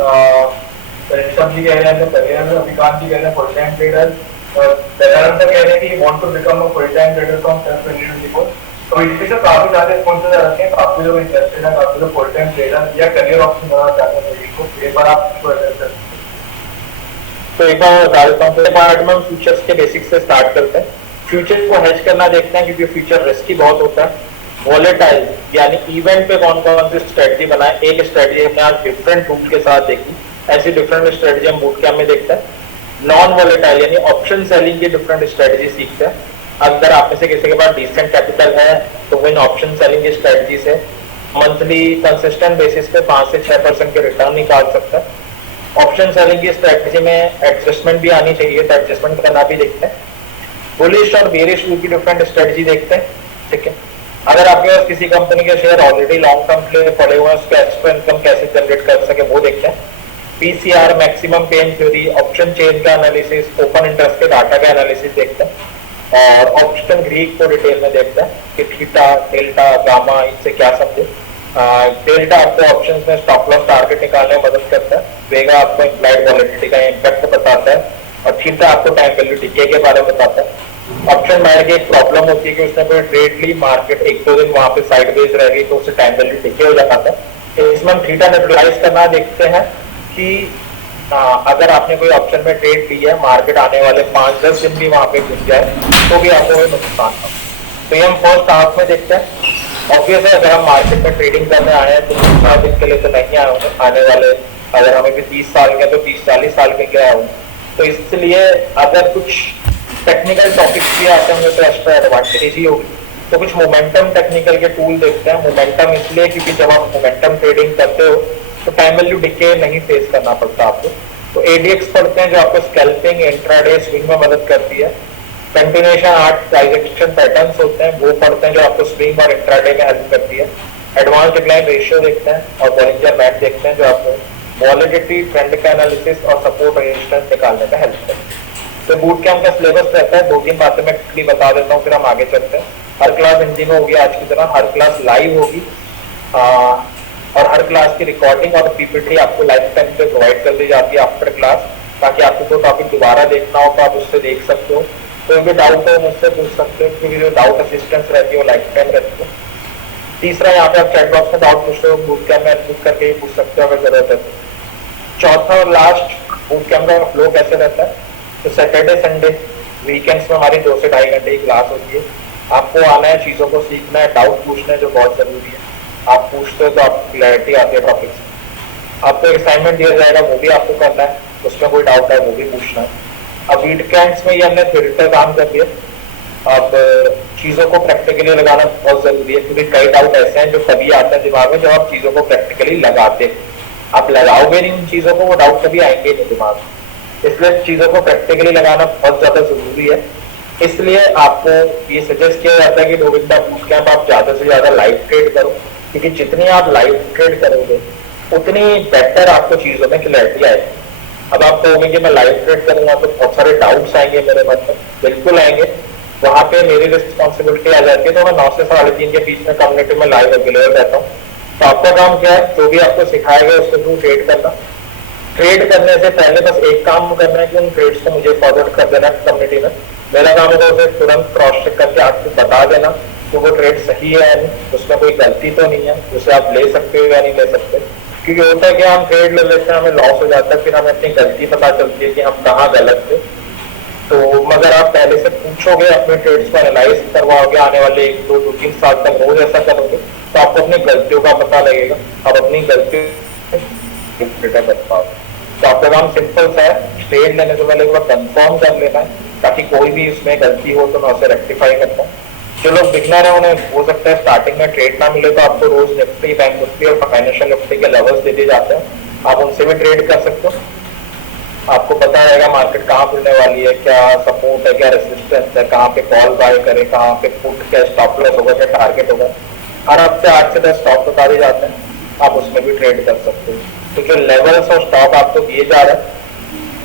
ऋषभ जी कह रहे हैं करियर में, अभिकांत जी कह रहे हैं फुल टाइम ट्रेडर, दयानंद कह रहे हैं कि want to become a full time trader from 2024। तो इसमें से काफी ज्यादा रिस्पॉन्सेज आ रखे हैं, काफी लोग इंटरेस्टेड है, काफी लोग फुल टाइम ट्रेडर या करियर ऑप्शन बनाना चाहते हैं ट्रेडिंग को। एक बार आप इसको एड्रेस कर सकते हैं। तो एक बार बता देता हूँ, पहले पार्ट में हम फ्यूचर्स के बेसिक्स से स्टार्ट करते हैं। फ्यूचर को हेज करना देखते हैं, क्योंकि फ्यूचर रिस्की बहुत होता है। वॉलेटाइल यानी इवेंट पे कौन कौन सी स्ट्रेटजी बनाए, एक स्ट्रेटजी हमने आज डिफरेंट रूल के साथ देखी, ऐसी डिफरेंट स्ट्रेटजी हम बूट कैंप में देखते हैं। नॉन वॉलेटाइल यानी ऑप्शन सेलिंग की डिफरेंट स्ट्रेटजी सीखते हैं। अगर आप में से किसी के पास डिसेंट कैपिटल है तो वो इन ऑप्शन सेलिंग की स्ट्रेटजी से मंथली कंसिस्टेंट बेसिस पे 5 से 6% के रिटर्न निकाल सकता है। ऑप्शन सेलिंग की स्ट्रेटजी में एडजस्टमेंट भी आनी चाहिए, तो एडजस्टमेंट करना भी देखते हैं। बुलिश और बेरिश व्यू की डिफरेंट स्ट्रेटजी देखते हैं, ठीक है। अगर आपके पास किसी कंपनी के शेयर ऑलरेडी लॉन्ग टर्म के लिए पड़े हुए हैं, उसका एक्स्ट्रा इनकम कैसे जनरेट कर सके वो देखते हैं। PCR, maximum pain theory, option chain का एनालिसिस, ओपन इंटरेस्ट के डाटा का एनालिसिस देखते हैं और ऑप्शन ग्रीक को डिटेल में देखते हैं कि थीटा, डेल्टा, गामा इनसे क्या समझे। डेल्टा आपको ऑप्शंस में स्टॉप लॉस टारगेट निकालने में मदद करता है, वेगा आपको इम्प्लाइड वॉलेटिलिटी का इम्पैक्ट बताता है और थीटा आपको टाइम वैल्यू डीके के बारे में बताता है। ऑप्शन बायर की एक प्रॉब्लम होती है कि उसने कोई ट्रेड ली, मार्केट 1-2 दिन वहां पे साइडवेज रह गई तो उससे टाइम वैल्यू डीके हो जाता है। इसमें हम थीटा न्यूट्रलाइज करना देखते हैं कि अगर आपने कोई ऑप्शन में ट्रेड ली है, मार्केट आने वाले 5-10 दिन भी वहां पे घुस जाए तो भी आपको कोई नुकसान हो। तो ये हम फर्स्ट हाफ में देखते हैं। ऑब्वियस है अगर हम मार्केट में ट्रेडिंग करने आए हैं तो 4 दिन के लिए तो नहीं आए होंगे, आने वाले अगर हमें भी 30 साल के तो 30-40 साल के लिए आए होंगे। तो इसलिए अगर कुछ टेक्निकल टॉपिक्स भी आते होंगे तो एक्स्ट्रा एडवांटेज ही होगी। तो कुछ मोमेंटम टेक्निकल के टूल देखते हैं। मोमेंटम इसलिए क्योंकि जब आप मोमेंटम ट्रेडिंग करते हो तो टाइम वैल्यू डिके नहीं फेस करना पड़ता आपको। तो एडीएक्स पढ़ते हैं जो आपको स्कैल्पिंग, इंट्राडे, स्विंग में मदद करती है। कंटिन्यूएशन 8 डायरेक्शन पैटर्न्स होते हैं वो पढ़ते हैं जो आपको स्विंग और इंट्राडे में हेल्प करती है। एडवांस डिक्लाइन रेशियो देखते हैं और बॉलिंजर बैंड देखते हैं जो आपको वॉलिडिटी, ट्रेंड का एनालिसिस और सपोर्ट रेजिस्टेंस निकालने में हेल्प करती है। तो बूट कैंप का सिलेबस रहता है, 2-3 बातें मैं क्विकली बता देता हूँ फिर हम आगे चलते हैं। हर क्लास हिंदी में होगी आज की तरह, हर क्लास लाइव होगी और हर क्लास की रिकॉर्डिंग और पीपीटी आपको लाइफ टाइम पे प्रोवाइड कर दी जाती है आफ्टर क्लास, ताकि आपको कोई टॉपिक दोबारा देखना हो तो आप उससे देख सकते हो। कोई भी डाउट हो मुझसे पूछ सकते हो क्योंकि जो डाउट असिस्टेंस रहती है वो लाइफ टाइम रहती है। तीसरा, यहाँ पे आप चैट बॉक्स में डाउट पूछ रहे हो, बूट कैंप में अनम्यूट करके पूछ सकते हो अगर जरूरत है। चौथा और लास्ट, बूट कैंप का फ्लो कैसे रहता है। तो सैटरडे संडे वीकेंड्स में हमारी 2 से 2.5 घंटे की क्लास होती है। आपको आना है, चीजों को सीखना है, डाउट पूछना है जो बहुत जरूरी है। आप पूछते हो तो आपको क्लैरिटी आती है टॉपिक से। आपको एक असाइनमेंट दिया जाएगा वो भी आपको करना है, उसमें कोई डाउट है वो भी पूछना है। अब वीकेंड्स में ये हमने थ्योरेटिकल काम कर दिया, अब चीजों को प्रैक्टिकली लगाना बहुत जरूरी है क्योंकि कई डाउट ऐसे हैं जो कभी आते हैं दिमाग में जब आप चीजों को प्रैक्टिकली लगाते हैं। आप लगाओगे नहीं उन चीजों को, वो डाउट कभी आएंगे नहीं दिमाग में। इसलिए चीजों को प्रैक्टिकली लगाना बहुत ज्यादा जरूरी है। इसलिए आपको ये सजेस्ट किया जाता है कि ड्यूरिंग द बूट कैंप आप ज्यादा से ज्यादा लाइव ट्रेड करो, क्योंकि जितनी आप लाइव ट्रेड करोगे उतनी बेटर आपको चीजों में क्लैरिटी आएगी। अब आप कहोगे कि मैं लाइव ट्रेड करूंगा तो बहुत सारे डाउट्स आएंगे मेरे मन में, बिल्कुल आएंगे। वहां पे मेरी रिस्पॉन्सिबिलिटी आ जाती है, तो मैं 9 से 3:30 के बीच में कम्युनिटी में लाइव अवेलेबल रहता हूँ। तो आपका काम क्या है, जो भी आपको सिखाया गया उसके थ्रू ट्रेड करना। ट्रेड करने से पहले बस एक काम करना है कि उन ट्रेड्स को मुझे फॉरवर्ड कर देना कम्युनिटी में। मेरा काम होगा उसे तुरंत क्रॉस चेक करके आपको बता देना कि वो ट्रेड सही है या नहीं, उसमें कोई गलती तो नहीं है, उसे आप ले सकते हो या नहीं ले सकते। क्योंकि होता है कि हम ट्रेड ले लेते हैं, हमें लॉस हो जाता है, फिर हमें अपनी गलती पता चलती है कि हम कहाँ गलत थे। तो मगर आप पहले से पूछोगे, अपने ट्रेड्स को एनालाइज करवाओगे, आने वाले 1, 2, 3 साल तक रोज ऐसा करोगे तो आपको अपनी गलतियों का पता लगेगा, आप अपनी गलतियों कर पाओगे। तो आपका काम सिंपल सा है, ट्रेड लेने से पहले एक बार कंफर्म कर लेना है ताकि कोई भी उसमें गलती हो तो मैं उसे रेक्टिफाई करता हूँ। जो लोग बिगनर है उन्हें हो सकता है स्टार्टिंग में ट्रेड ना मिले तो आपको रोज निफ्टी, बैंक निफ्टी और फाइनेंशियल निफ्टी के लेवल्स दे दिए जाते हैं, आप उनसे भी ट्रेड कर सकते हो। आपको पता रहेगा मार्केट कहाँ खुलने वाली है, क्या सपोर्ट है, क्या रेजिस्टेंस है, कहाँ पे कॉल बाय करे, कहाँ पे पुट, क्या स्टॉप लॉस होगा, क्या टारगेट होगा। हर हफ्ते 8 से 10 स्टॉक बता दिए जाते हैं, आप उसमें भी ट्रेड कर सकते हो। तो जो लेवल्स और स्टॉक आपको दिए जा रहे हैं,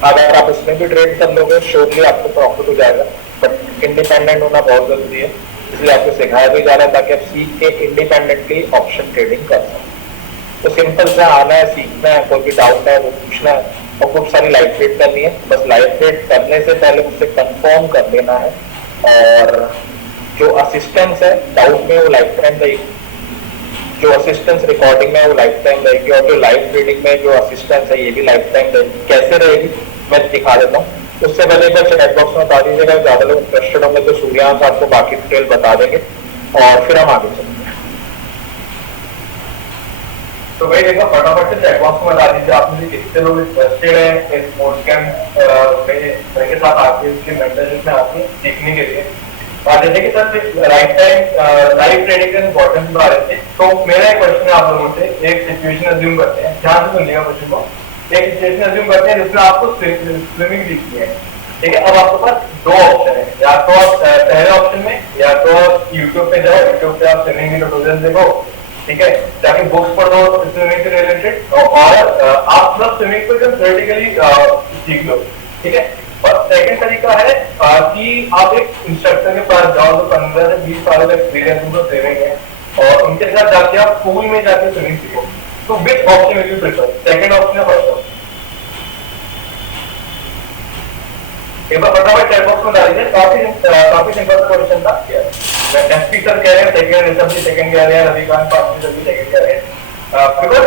अगर आप उसमें भी ट्रेड कर लोगे श्योरली आपको प्रॉफिट हो जाएगा। बट इंडिपेंडेंट होना बहुत जरूरी है, इसलिए आपको सिखाया भी जा रहा है ताकि आप सीख के इंडिपेंडेंटली ऑप्शन ट्रेडिंग कर सकें। तो सिंपल से आना है, सीखना है, कोई भी डाउट है वो पूछना है और खूब सारी लाइव ट्रेड करनी है। बस लाइव ट्रेड करने से पहले मुझसे कंफर्म कर लेना है, और जो असिस्टेंस है डाउट में वो लाइफ टाइम रहेगी, जो असिस्टेंस रिकॉर्डिंग में वो लाइफ टाइम रहेगी, और जो लाइव ट्रेडिंग में जो असिस्टेंस है ये भी लाइफ टाइम रहेगी। कैसे रहेगी मैं दिखा देता हूँ। उससे पहले एक बार चैट बॉक्स में बता दीजिएगा, ज्यादा लोग इंटरेस्टेड होंगे तो सूर्यांश आपको बाकी डिटेल बता देंगे और फिर हम आगे चलते हैं। तो भाई देखो फटाफट से चैट बॉक्स में बता दीजिए आप मुझे कितने लोग इंटरेस्टेड हैं इस बूट कैंप के साथ आके इसके मेंटरशिप में आके सीखने के लिए। और जैसे कि sir right time live trading का इंपॉर्टेंस बता रहे थे, तो मेरा एक क्वेश्चन है आप लोगों से। एक सिचुएशन अज्यूम करते हैं, ध्यान से सुनिएगा क्वेश्चन को। एक सिचुएशन अज्यूम करते हैं जिसमें आपको स्विमिंग सीखनी है, ठीक है। अब आपके पास 2 ऑप्शन है, या तो आप पहले ऑप्शन में या तो यूट्यूब पे जाओ, यूट्यूब पे आप स्विमिंग के ट्यूटोरियल देखो, ठीक है, जाके बुक्स पढ़ो स्विमिंग से रिलेटेड, और आप प्लस स्विमिंग को एकदम थ्योरेटिकली सीख लो, ठीक है। और सेकंड तरीका है कि आप एक इंस्ट्रक्टर के पास जाओ जो 15 से 20 साल का एक्सपीरियंस उनको स्विमिंग है, और उनके साथ जाके आप पूल में जाके स्विमिंग सीखो। तो which option will you prefer, second option या फर्स्ट ऑप्शन? एक बार फटाफट चैट बॉक्स में डाल दीजिए। काफी सिंपल क्वेश्चन था। एसपी सर कह रहे हैं सेकंड, ऋषभ सेकंड कह रहे हैं, रविकांत पाटिल सर भी सेकंड कह रहे हैं, बिकॉज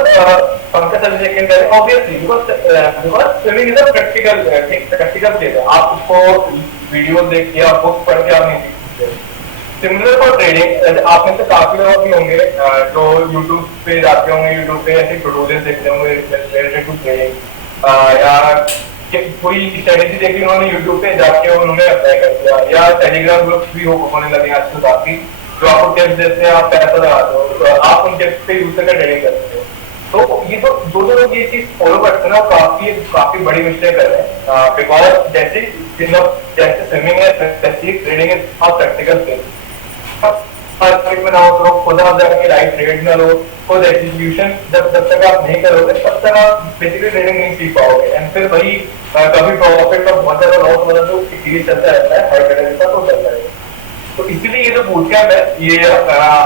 पंकज सर भी सेकंड कह रहे हैं। Obviously because swimming is a practical चीज है, आप उसको वीडियो देख के आप बुक पढ़ के आप नहीं सीख सकते। सिमिलर फॉर ट्रेडिंग, आप में से काफी लोग भी होंगे जो यूट्यूब पे जाते होंगे, यूट्यूब पे ऐसे ट्यूटोरियल देखते होंगे रिलेटेड टू ट्रेडिंग, या कोई स्ट्रेटेजी देखी उन्होंने यूट्यूब पे जाके उन्होंने अप्लाई कर दिया, या टेलीग्राम ग्रुप्स भी होने लगे आजकल काफी, जो आपको टिप्स देते हैं, आप पैसा लगाते हो, तो आप उन टिप्स पे यूज करके ट्रेडिंग करते हो। तो ये तो जो लोग ये चीज फॉलो करते हैं ना, काफी बड़ी मिस्टेक कर रहे हैं, बिकॉज जैसे स्विमिंग है, trading is practical skill. Market में ना हो तो खुद आप जाके लाइव ट्रेड में लो, खुद एग्जीक्यूशन जब तक आप नहीं करोगे तब तक आप बेसिकली ट्रेडिंग नहीं सीख पाओगे। एंड फिर वही कभी प्रॉफिट का बहुत ज्यादा लॉस होता है, तो सीरीज चलता रहता है, हर ट्रेडिंग का तो चलता है। तो इसीलिए ये जो बूट कैंप है, ये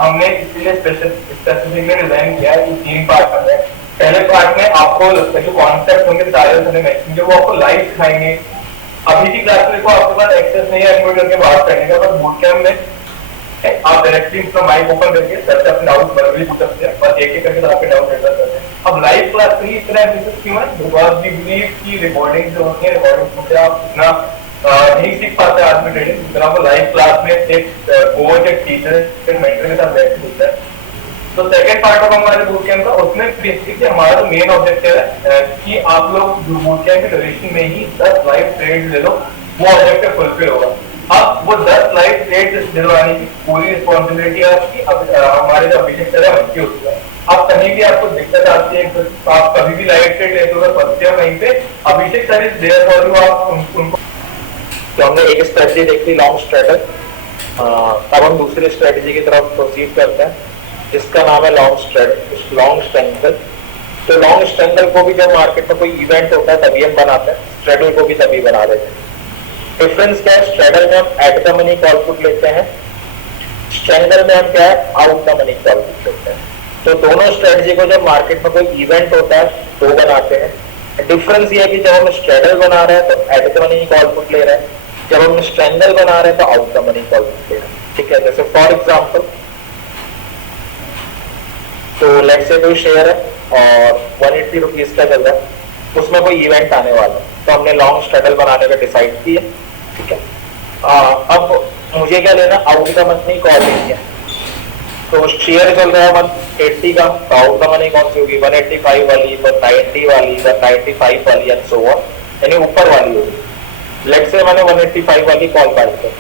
हमने इसीलिए स्पेसिफिकली डिजाइन किया है कि 3 पार्ट में। पहले पार्ट में आपको जो कॉन्सेप्ट होंगे सारे मैंने मेंशन किए, वो आपको लाइव सिखाएंगे। अभी की क्लास में को आपके पास एक्सेस नहीं है एडमिट करके बात करने का, पर बूट कैंप में आप डायरेक्टली अपना माइक ओपन करके सर से अपने डाउट वर्बली पूछ सकते हैं, बस एक करके तो आपके डाउट एड्रेस करते हैं। अब लाइव क्लास में ही इतना एम्फेसिस क्यों है? बिकॉज वी बिलीव की रिकॉर्डिंग जो होती है, रिकॉर्डिंग से आप इतना नहीं सीख पाते आज में ट्रेडिंग, जितना आपको लाइव क्लास में एक कोच, एक टीचर, एक मेंटर के साथ बैठ के मिलता है। तो सेकंड पार्ट ऑफ हमारे बूट कैंप का, उसमें बेसिकली हमारा जो मेन ऑब्जेक्टिव है कि आप लोग बूट कैंप के ड्यूरेशन में ही 10 लाइव ट्रेड ले लो, वो ऑब्जेक्टिव फुलफिल होगा। अब वो 10 लाइव ट्रेड दिलवाने की पूरी रिस्पॉन्सिबिलिटी आपकी, हमारे जो अभिषेक सर है उनकी होती है। अब कहीं भी आपको दिक्कत आती है, तो आप कभी भी लाइव ट्रेड लेते हो, फंसते हो कहीं पे, Abhishek sir is there for you. आप उनको तो हमने एक स्ट्रेटजी देखी लॉन्ग स्ट्रेटल, अब हम दूसरी स्ट्रेटजी की तरफ प्रोसीड करते हैं, जिसका नाम है लॉन्ग स्ट्रेंगल। तो लॉन्ग स्ट्रेंगल को भी जब मार्केट में कोई इवेंट होता है तभी हम बनाते हैं, स्ट्रेटल को भी तभी बना देते हैं। डिफरेंस क्या है? स्ट्रेटल में हम at the money call put लेते हैं, स्ट्रेंगल में हम क्या है, out the money call put लेते हैं। तो दोनों स्ट्रेटजी को जब मार्केट में कोई इवेंट होता है तो बनाते हैं। डिफरेंस ये है कि जब हम स्ट्रेटल बना रहे हैं तो eight the money call put ले रहे हैं, जब हम स्ट्रेंगल बना रहे हैं तो out the money call put ले रहे हैं। ठीक है, जैसे फॉर एग्जाम्पल, तो लेट्स से कोई शेयर है और 180 रुपीज का चल रहा है, उसमें कोई इवेंट आने वाला है, तो हमने लॉन्ग स्ट्रेटल बनाने का डिसाइड किया। ठीक है, अब मुझे क्या लेना, आउट द मनी कॉल लेनी है। तो शेयर चल रहा है 180 का, तो आउट द मनी कौन सी होगी, 185 वाली, 190 वाली, 195 वाली एंड सो ऑन, यानी ऊपर वाली होगी। लेट्स से मैंने 185 वाली कॉल बाय कर,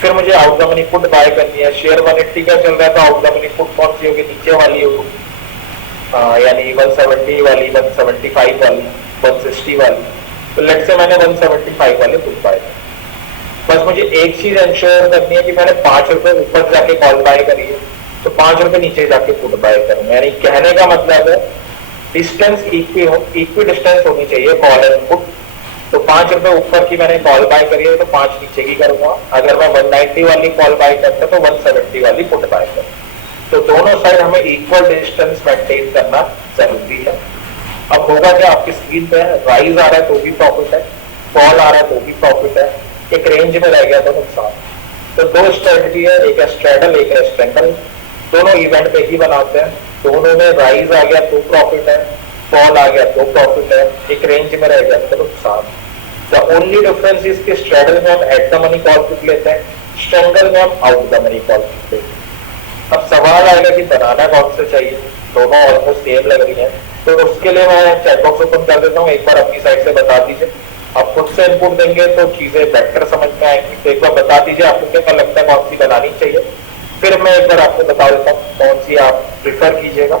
फिर मुझे out the money put bye करनी है। शेयर 180 का चल रहा है, तो आउट द मनी पुट कौन सी होगी, नीचे वाली होगी, यानी 170 वाली, 175 वाली, 160 वाली। तो लेट्स से मैंने 175 वाले पुट बाय कर, बस मुझे एक चीज इंश्योर करनी है कि मैंने 5 रुपए ऊपर जाके कॉल बाय करी है, तो 5 रुपए नीचे जाके पुट बाय करूँ। यानी कहने का मतलब है डिस्टेंस इक्वी डिस्टेंस होनी चाहिए कॉल एंड पुट। तो 5 रुपए ऊपर की मैंने कॉल बाय करी है, तो 5 नीचे की करूंगा। अगर मैं 190 वाली कॉल बाय करता तो 170 वाली पुट बाय करूँ। तो दोनों साइड हमें इक्वल डिस्टेंस मेंटेन करना जरूरी है। अब होगा क्या, आपकी स्क्रीन पे राइज आ रहा है तो भी प्रॉफिट है, फॉल आ रहा है तो भी प्रॉफिट है, एक रेंज में रह गया तो नुकसान। तो 2 स्ट्रेटजी है, एक है स्ट्रेडल, एक है स्ट्रेंगल। दोनों इवेंट पे ही बनाते हैं, दोनों में राइज आ गया तो प्रॉफिट है, फॉल आ गया तो प्रॉफिट है, एक रेंज में रह गया तो नुकसान। द ओनली डिफरेंस इज कि स्ट्रेडल में हम at the money call put लेते हैं, स्ट्रेंगल में हम out the money call put लेते हैं। अब सवाल आएगा कि बनाना कौन सा चाहिए, दोनों ऑलमोस्ट सेम लग रही है, तो उसके लिए मैं चैट बॉक्स ओपन कर देता हूँ, एक बार अपनी साइड से बता दीजिए। आप खुद से इनपुट देंगे तो चीजें बेटर समझ में आएंगी। तो एक बार बता दीजिए आपको क्या लगता है कौन सी बनानी चाहिए, फिर मैं एक बार आपको बता देता हूँ कौन सी आप प्रिफर कीजिएगा,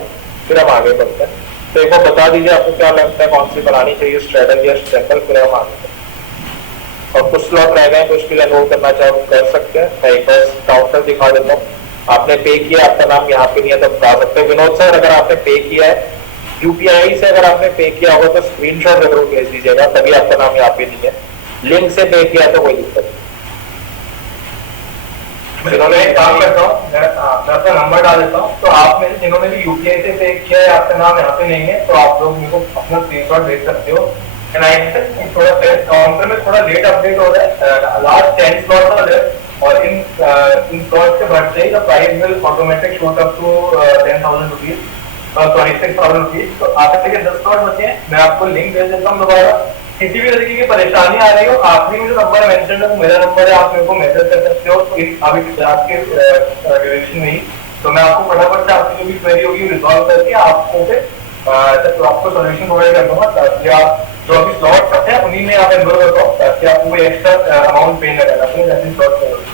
फिर हम आगे बढ़ते हैं। तो एक बार बता दीजिए आपको क्या लगता है कौन सी बनानी चाहिए, स्ट्रेटल या स्ट्रेंगल, फिर हम आगे बढ़ते हैं। और कुछ स्लॉट रह गए, कुछ के लिए नोट करना चाहो कर सकते हैं। मैं एक बार काउंटर दिखा देता हूँ। आपने पे किया, आपका नाम यहाँ पे नहीं है तो बता सकते हैं। विनोद सर, अगर आपने पे किया है यूपीआई से, अगर आपने पे किया होगा तो स्क्रीनशॉट जरूर भेज दीजिएगा, तभी आपका नाम यहाँ पे नहीं है। लिंक से पे किया तो कोई दिक्कत नहीं। मैं एक काम करता हूँ, मैं आपका नंबर डाल देता हूँ, तो आप में जिन्होंने भी यूपीआई से पे किया है, आपका नाम यहाँ पे नहीं है, तो आप लोग मेरे को अपना स्क्रीनशॉट भेज सकते हो। थोड़ा काउंटर में थोड़ा लेट अपडेट हो रहा है, लास्ट 10 स्लॉट है, और इन स्लॉट के बढ़ते ही the price will automatic shoot up to 10,000 rupees, sorry 6,000 rupees. तो आपके 10 स्लॉट बचे हैं, मैं आपको लिंक भेज देता हूँ दोबारा। किसी भी तरीके की परेशानी आ रही हो, आखिरी में जो नंबर मेंशन है वो मेरा नंबर है, आप मेरे को मैसेज कर सकते हो अभी क्लास के ड्यूरेशन में ही। तो मैं आपको फटाफट से आपकी जो भी क्वेरी होगी रिजॉल्व करके आपको फिर आपको सोल्यूशन प्रोवाइड कर दूंगा, ताकि आप जो अभी स्लॉट है उन्हीं में आप एनरोल कर पाओ, ताकि आपको कोई एक्स्ट्रा अमाउंट पे न करना पड़े जैसे स्लॉट करोगे।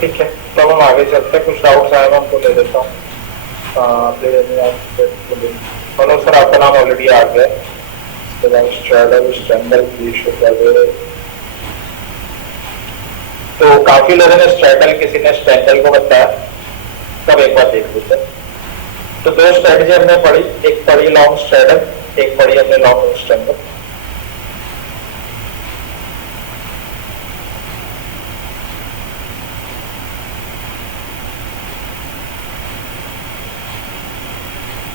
ठीक है, तो अब हम आगे चलते हैं। कुछ डाउट्स आए मैं हमको ले लेता हूँ। मनोज सर, आपका नाम ऑलरेडी आ गया है। तो काफी लोगों ने स्ट्रैडल, किसी ने स्ट्रैंगल को बताया। सब एक बार देख लेते हैं। तो दो स्ट्रेटजी हमने पढ़ी, एक पढ़ी लॉन्ग स्ट्रैडल, एक पढ़ी हमने लॉन्ग स्ट्रैंगल।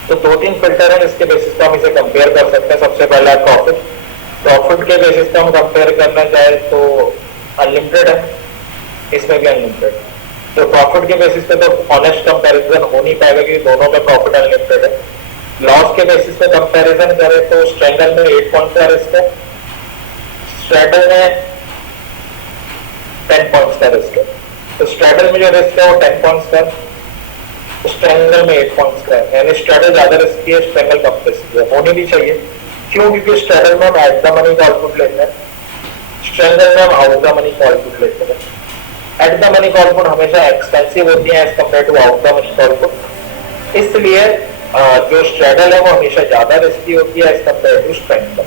तो दो तीन फिल्टर है, इसके बेसिस पे हम इसे कंपेयर कर सकते हैं। सबसे पहला प्रॉफिट। प्रॉफिट के बेसिस पे हम कंपेयर करना चाहे तो अनलिमिटेड है, इसमें भी अनलिमिटेड। तो प्रॉफिट के बेसिस पे तो ऑनेस्ट कंपैरिजन हो नहीं पाएगा क्योंकि दोनों में प्रॉफिट अनलिमिटेड है। लॉस के बेसिस पे कंपैरिजन करें तो स्ट्रैंगल में 8 पॉइंट्स का रिस्क है, स्ट्रैडल में 10 पॉइंट्स का रिस्क है। तो स्ट्रैडल में जो रिस्क है वो 10 पॉइंट्स का, स्ट्रैंगल में 8 पॉइंट्स का है। यानी स्ट्रैडल ज्यादा रिस्की है, स्ट्रैंगल कम रिस्की है। होनी भी चाहिए, क्यों? क्योंकि स्ट्रैडल में हम एट द मनी का आउटपुट लेते हैं, स्ट्रैंगल में हम आउट द मनी का आउटपुट लेते हैं। एट द मनी का आउटपुट हमेशा एक्सपेंसिव होती है as compare to out the money का आउटपुट। इसलिए जो स्ट्रैडल है वो हमेशा ज्यादा रिस्की होती है एज कम्पेयर टू स्ट्रैंगल।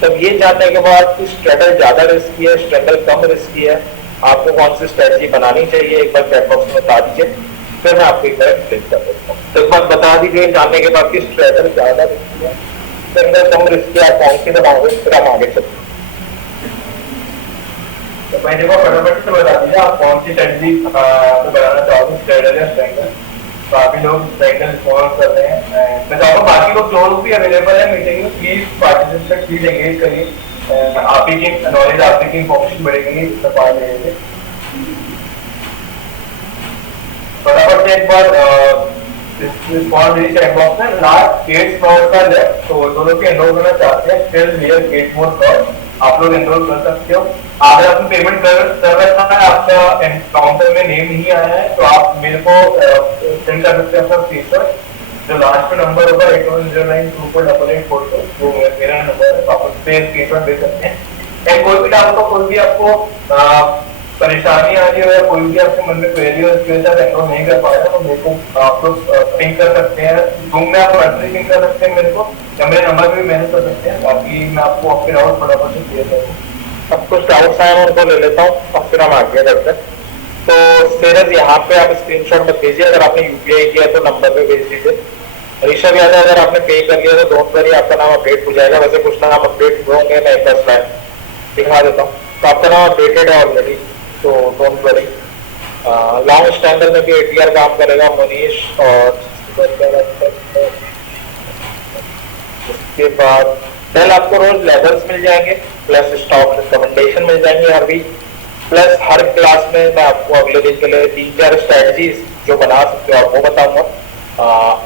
तब ये जानने के बाद कि स्ट्रैडल ज्यादा रिस्की है, स्ट्रैंगल कम रिस्की है, आपको कौन सी स्ट्रेटजी बनानी चाहिए एक बार चैट बॉक्स में बता दीजिए, फिर मैं आपको एक बार एक्सप्लेन कर देता हूँ। तो एक बार बता दीजिए जानने के बाद कि स्ट्रैडल ज्यादा रिस्की है, स्ट्रैंगल कम रिस्की है, कौन सी बनाओगे, फिर हम आगे चलते हैं। तो मैं देखो फटाफट से बता दीजिए आप कौन सी स्ट्रेटजी बनाना चाहोगे, स्ट्रैडल या स्ट्रैंगल। काफी लोग स्ट्रैंगल फॉलो कर रहे हैं। मैं चाहूँगा बाकी लोग जो लोग भी अवेलेबल है मीटिंग में, प्लीज पार्टिसिपेट, प्लीज एंगेज करिए। आप ही की नॉलेज, आप ही की इंफॉर्मेशन बढ़ेगी सवाल लेंगे। फटाफट से एक बार रिस्पॉन्ड मेरी चैट बॉक्स में। लास्ट 8 स्लॉट का है, तो जो लोग एनरोल करना चाहते हैं स्टिल रियल 8 मोर स्लॉट आप लोग एनरोल कर सकते हो। अगर आपने पेमेंट कर रखा है, आपका काउंटर में नेम नहीं आया है, तो आप मेरे को सेंड कर सकते हैं अपना स्क्रीनशॉट। जो लास्ट में नंबर होगा 8109248844, वो मेरा नंबर है, तो आप उस पर स्क्रीनशॉट दे सकते हैं। कोई भी डाउट हो, कोई भी आपको परेशानी आ रही है या कोई भी आपके मन में क्वेरी हो, इसके वजह से एनरोल नहीं कर पाया, तो मेरे को आप लोग पिंक कर सकते हैं। जूम में आप पर्सनली पिंक कर सकते हैं मेरे को, या मेरे नंबर पे भी मैसेज कर सकते हैं। बाकी मैं आपको आपके डाउट फटाफट से क्लियर करूँ। अब कुछ डाउट्स आए मैं उनको ले लेता हूँ और फिर हम आगे बढ़ते हैं। तो सेरज, यहाँ पे आप स्क्रीनशॉट मत भेजिए, अगर आपने यूपीआई किया तो नंबर पे भेज दीजिए। ऋषभ यादव, अगर आपने पे कर लिया तो डोंट वरी, आपका नाम अपडेट हो जाएगा। वैसे कुछ नाम अपडेट होंगे, मैं एक बार स्लाइड दिखा देता हूँ। तो आपका नाम अपडेटेड है ऑलरेडी, तो डोंट वरी। लॉन्ग स्टैंडर्ड में भी एटीआर काम करेगा मनीष, और उसके बाद कल आपको रोज लेवल्स मिल जाएंगे, प्लस स्टॉक रिकमेंडेशन मिल जाएंगे और भी, प्लस हर क्लास में मैं आपको अगले दिन के लिए 3-4 स्ट्रेटजीज जो बना सकते हो आप वो बताऊंगा।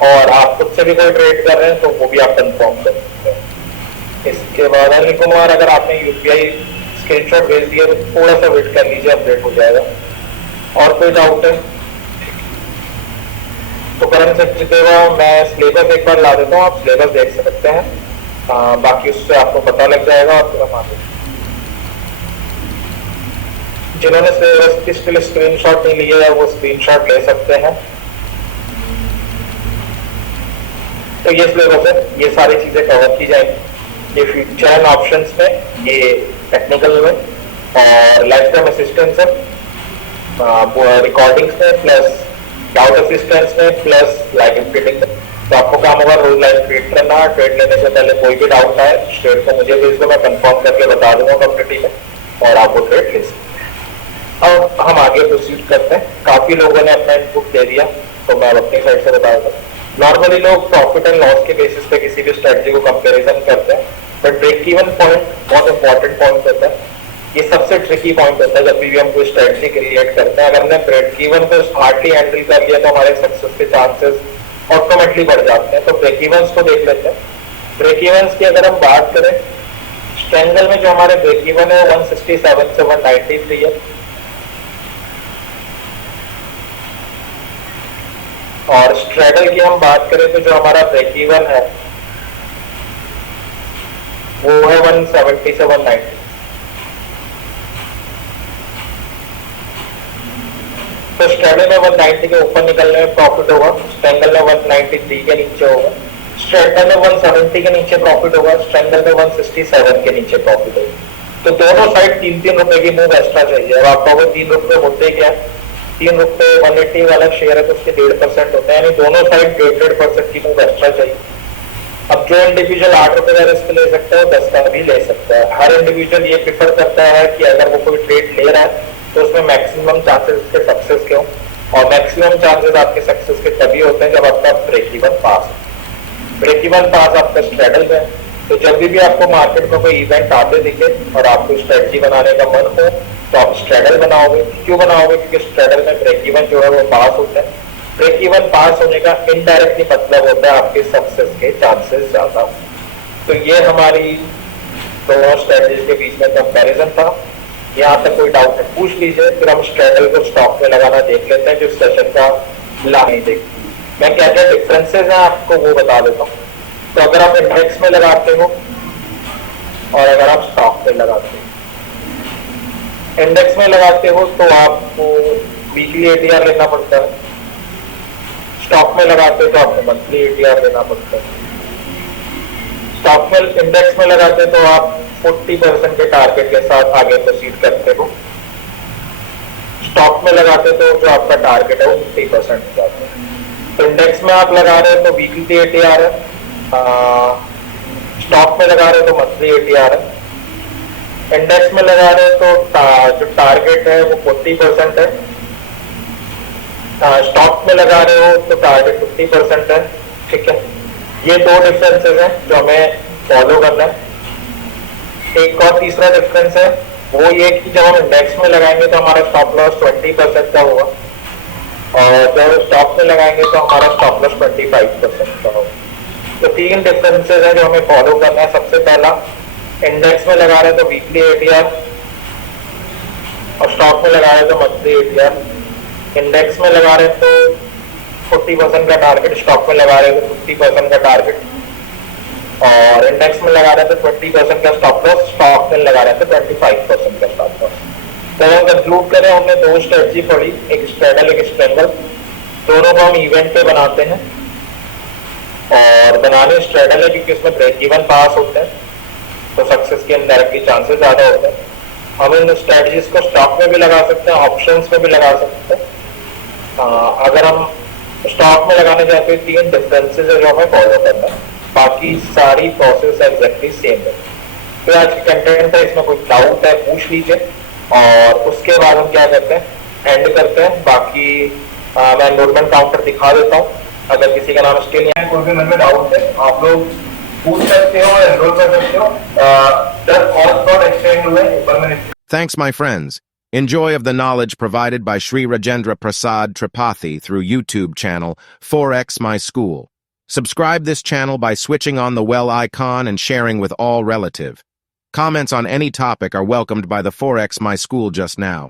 और आप खुद से भी कोई ट्रेड कर रहे हैं तो वो भी आप कंफर्म कर सकते हैं। इसके बाद अनिल कुमार, अगर आपने यूपीआई स्क्रीनशॉट भेज दिया तो थोड़ा सा वेट कर लीजिए, अपडेट हो जाएगा। और कोई डाउट है तो करण सचिदेवा, मैं सिलेबस एक बार ला देता हूँ, आप सिलेबस देख सकते हैं। बाकी उससे आपको पता लग जाएगा और फिर हम आगे। जिन्होंने सिलेबस की स्टिल स्क्रीनशॉट नहीं लिया है वो स्क्रीनशॉट ले सकते हैं। तो ये सिलेबस है, ये सारी चीजें कवर की जाएंगी। ये फ्यूचर एंड ऑप्शंस में, ये टेक्निकल में, और लाइफ टाइम असिस्टेंस है रिकॉर्डिंग्स में, प्लस डाउट असिस्टेंस में, प्लस लाइव ट्रेडिंग में। तो आपको काम होगा रोज लाइव ट्रेड करना। ट्रेड लेने से पहले कोई भी डाउट आए स्ट्रेट को मुझे भेज दो, मैं कंफर्म करके बता दूंगा कम्युनिटी में, और आप वो ट्रेड ले सकते हैं। अब हम आगे प्रोसीड करते हैं। काफी लोगों ने अपना इनपुट दे दिया, तो मैं अपनी साइड से बता दूँ। नॉर्मली लोग प्रॉफिट एंड लॉस के बेसिस पे किसी भी स्ट्रेटजी को कंपैरिजन करते हैं, बट ब्रेक इवन पॉइंट बहुत इंपॉर्टेंट पॉइंट होता है। ये सबसे ट्रिकी पॉइंट होता है जब भी हम कोई स्ट्रेटजी क्रिएट करते हैं। अगर हमने ब्रेक इवन को स्मार्टली हैंडल कर लिया तो हमारे सक्सेस के चांसेस ऑटोमेटिकली बढ़ जाते हैं। तो ब्रेक इवंस को देख लेते हैं। ब्रेक इवंस की अगर हम बात करें, स्ट्रैंगल में जो हमारे ब्रेक इवन है 167 से 193 है, और स्ट्रैडल की हम बात करें तो जो हमारा ब्रेक इवन है वो है 170 से 190। तो स्ट्रेडल में 190 के ऊपर निकलने में प्रॉफिट होगा, स्ट्रेंगल में 193 के नीचे होगा, स्ट्रेंगल में 170 के नीचे प्रॉफिट होगा, स्ट्रेंगल में 167 के नीचे प्रॉफिट होगा। तो दोनों साइड 3-3 रुपए की मूव एक्स्ट्रा चाहिए। अब आपको अगर 3 रुपए होते क्या, 3 रुपए 180 वाला शेयर है तो उसके 1.5% होता है, यानी दोनों साइड 1.5% की मूव एक्स्ट्रा चाहिए। अब जो इंडिविजुअल 8 रुपए का रिस्क ले सकता है वो 10 का भी ले सकता है। हर इंडिविजुअल ये प्रिफर करता है कि अगर वो कोई ट्रेड ले रहा है तो उसमें मैक्सिमम चांसेस के सक्सेस के हो, और मैक्सिमम चांसेस आपके सक्सेस के तभी होते हैं जब आपका ब्रेक इवन पास हो। ब्रेक इवन पास आपका स्ट्रेडल में, तो जब भी आपको मार्केट में कोई इवेंट आते दिखे और आपको स्ट्रेटजी बनाने का मन हो तो आप स्ट्रेडल बनाओगे। क्यों बनाओगे? क्योंकि स्ट्रेडल में ब्रेक इवन जो है वो पास होता है। ब्रेक इवन पास होने का इनडायरेक्टली मतलब होता है आपके सक्सेस के चांसेस ज्यादा। तो ये हमारी दोनों स्ट्रेटजीज के बीच में कंपैरिजन था। यहाँ तक कोई डाउट है पूछ लीजिए, फिर हम स्ट्रेडल को स्टॉक में लगाना देख लेते हैं जो सेशन का लाइन देख। मैं क्या क्या डिफरेंसेस हैं आपको वो बता देता हूँ। तो अगर आप इंडेक्स में लगाते हो और अगर आप स्टॉक में लगाते हो, इंडेक्स में लगाते हो तो आपको वीकली एटीआर लेना पड़ता है, स्टॉक में लगाते हो तो आपको मंथली एटीआर लेना पड़ता है। स्टॉक में इंडेक्स में लगाते हो तो आप 40% के टारगेट के साथ आगे प्रोसीड करते हो, स्टॉक में लगाते तो जो आपका टारगेट है वो 50% हो जाता है। तो इंडेक्स में आप लगा रहे हो तो वीकली एटीआर है, स्टॉक में लगा रहे हो तो मंथली एटीआर है। इंडेक्स में लगा रहे हो तो जो टारगेट है वो 40% है, स्टॉक में लगा रहे हो तो टारगेट 50% है। ठीक है, ये दो डिफरेंसेस हैं जो हमें फॉलो करना है। एक और तीसरा डिफरेंस है वो ये कि जब हम इंडेक्स में लगाएंगे तो हमारा स्टॉप लॉस 20% का होगा, और जब स्टॉक में लगाएंगे तो हमारा स्टॉप लॉस 25% का होगा। तो 3 डिफरेंसेस हैं जो हमें फॉलो करना है। सबसे पहला, इंडेक्स में लगा रहे तो वीकली एटीआर और स्टॉक में लगा रहे तो मंथली एटीआर। इंडेक्स में लगा रहे तो 40% का टारगेट, स्टॉक में लगा रहे तो 50% का टारगेट, और इंडेक्स में लगा रहे थे 20% का स्टॉप लॉस, स्टॉक में लगा रहे थे 25% का स्टॉप लॉस। तो हम कंक्लूड करें, हमने 2 स्ट्रेटजी पढ़ी, एक स्ट्रेडल एक स्ट्रेंगल। दोनों को हम इवेंट पे बनाते हैं, और बनाने स्ट्रेडल है क्योंकि उसमें ब्रेक इवन पास होते हैं तो सक्सेस के इनडायरेक्टली चांसेस ज्यादा होते हैं। हम इन स्ट्रेटजीज को स्टॉक में भी लगा सकते हैं, ऑप्शंस में भी लगा सकते हैं। अगर हम स्टॉक में लगाने जाते हैं 3 डिफरेंसेस है जो हमें फॉलो करना है, बाकी सारी प्रोसेस एग्जैक्टली सेम है। तो आज की कंटेंट है, इसमें कोई डाउट है पूछ लीजिए, और उसके बाद हम क्या करते हैं एंड करते हैं। बाकी मैं एनरोलमेंट काउंटर दिखा देता हूँ, अगर किसी का नाम स्टिल नहीं है, कोई भी मन में डाउट है आप लोग पूछ सकते हो, एनरोल कर सकते हो। 10 कॉल्स नॉट एक्सटेंड हुए ऊपर में। Thanks, my friends. Enjoy of the knowledge provided by Sri Rajendra Prasad Tripathi through YouTube channel 4X My School. Subscribe this channel by switching on the well icon and sharing with all relative. Comments on any topic are welcomed by the 4X My School just now.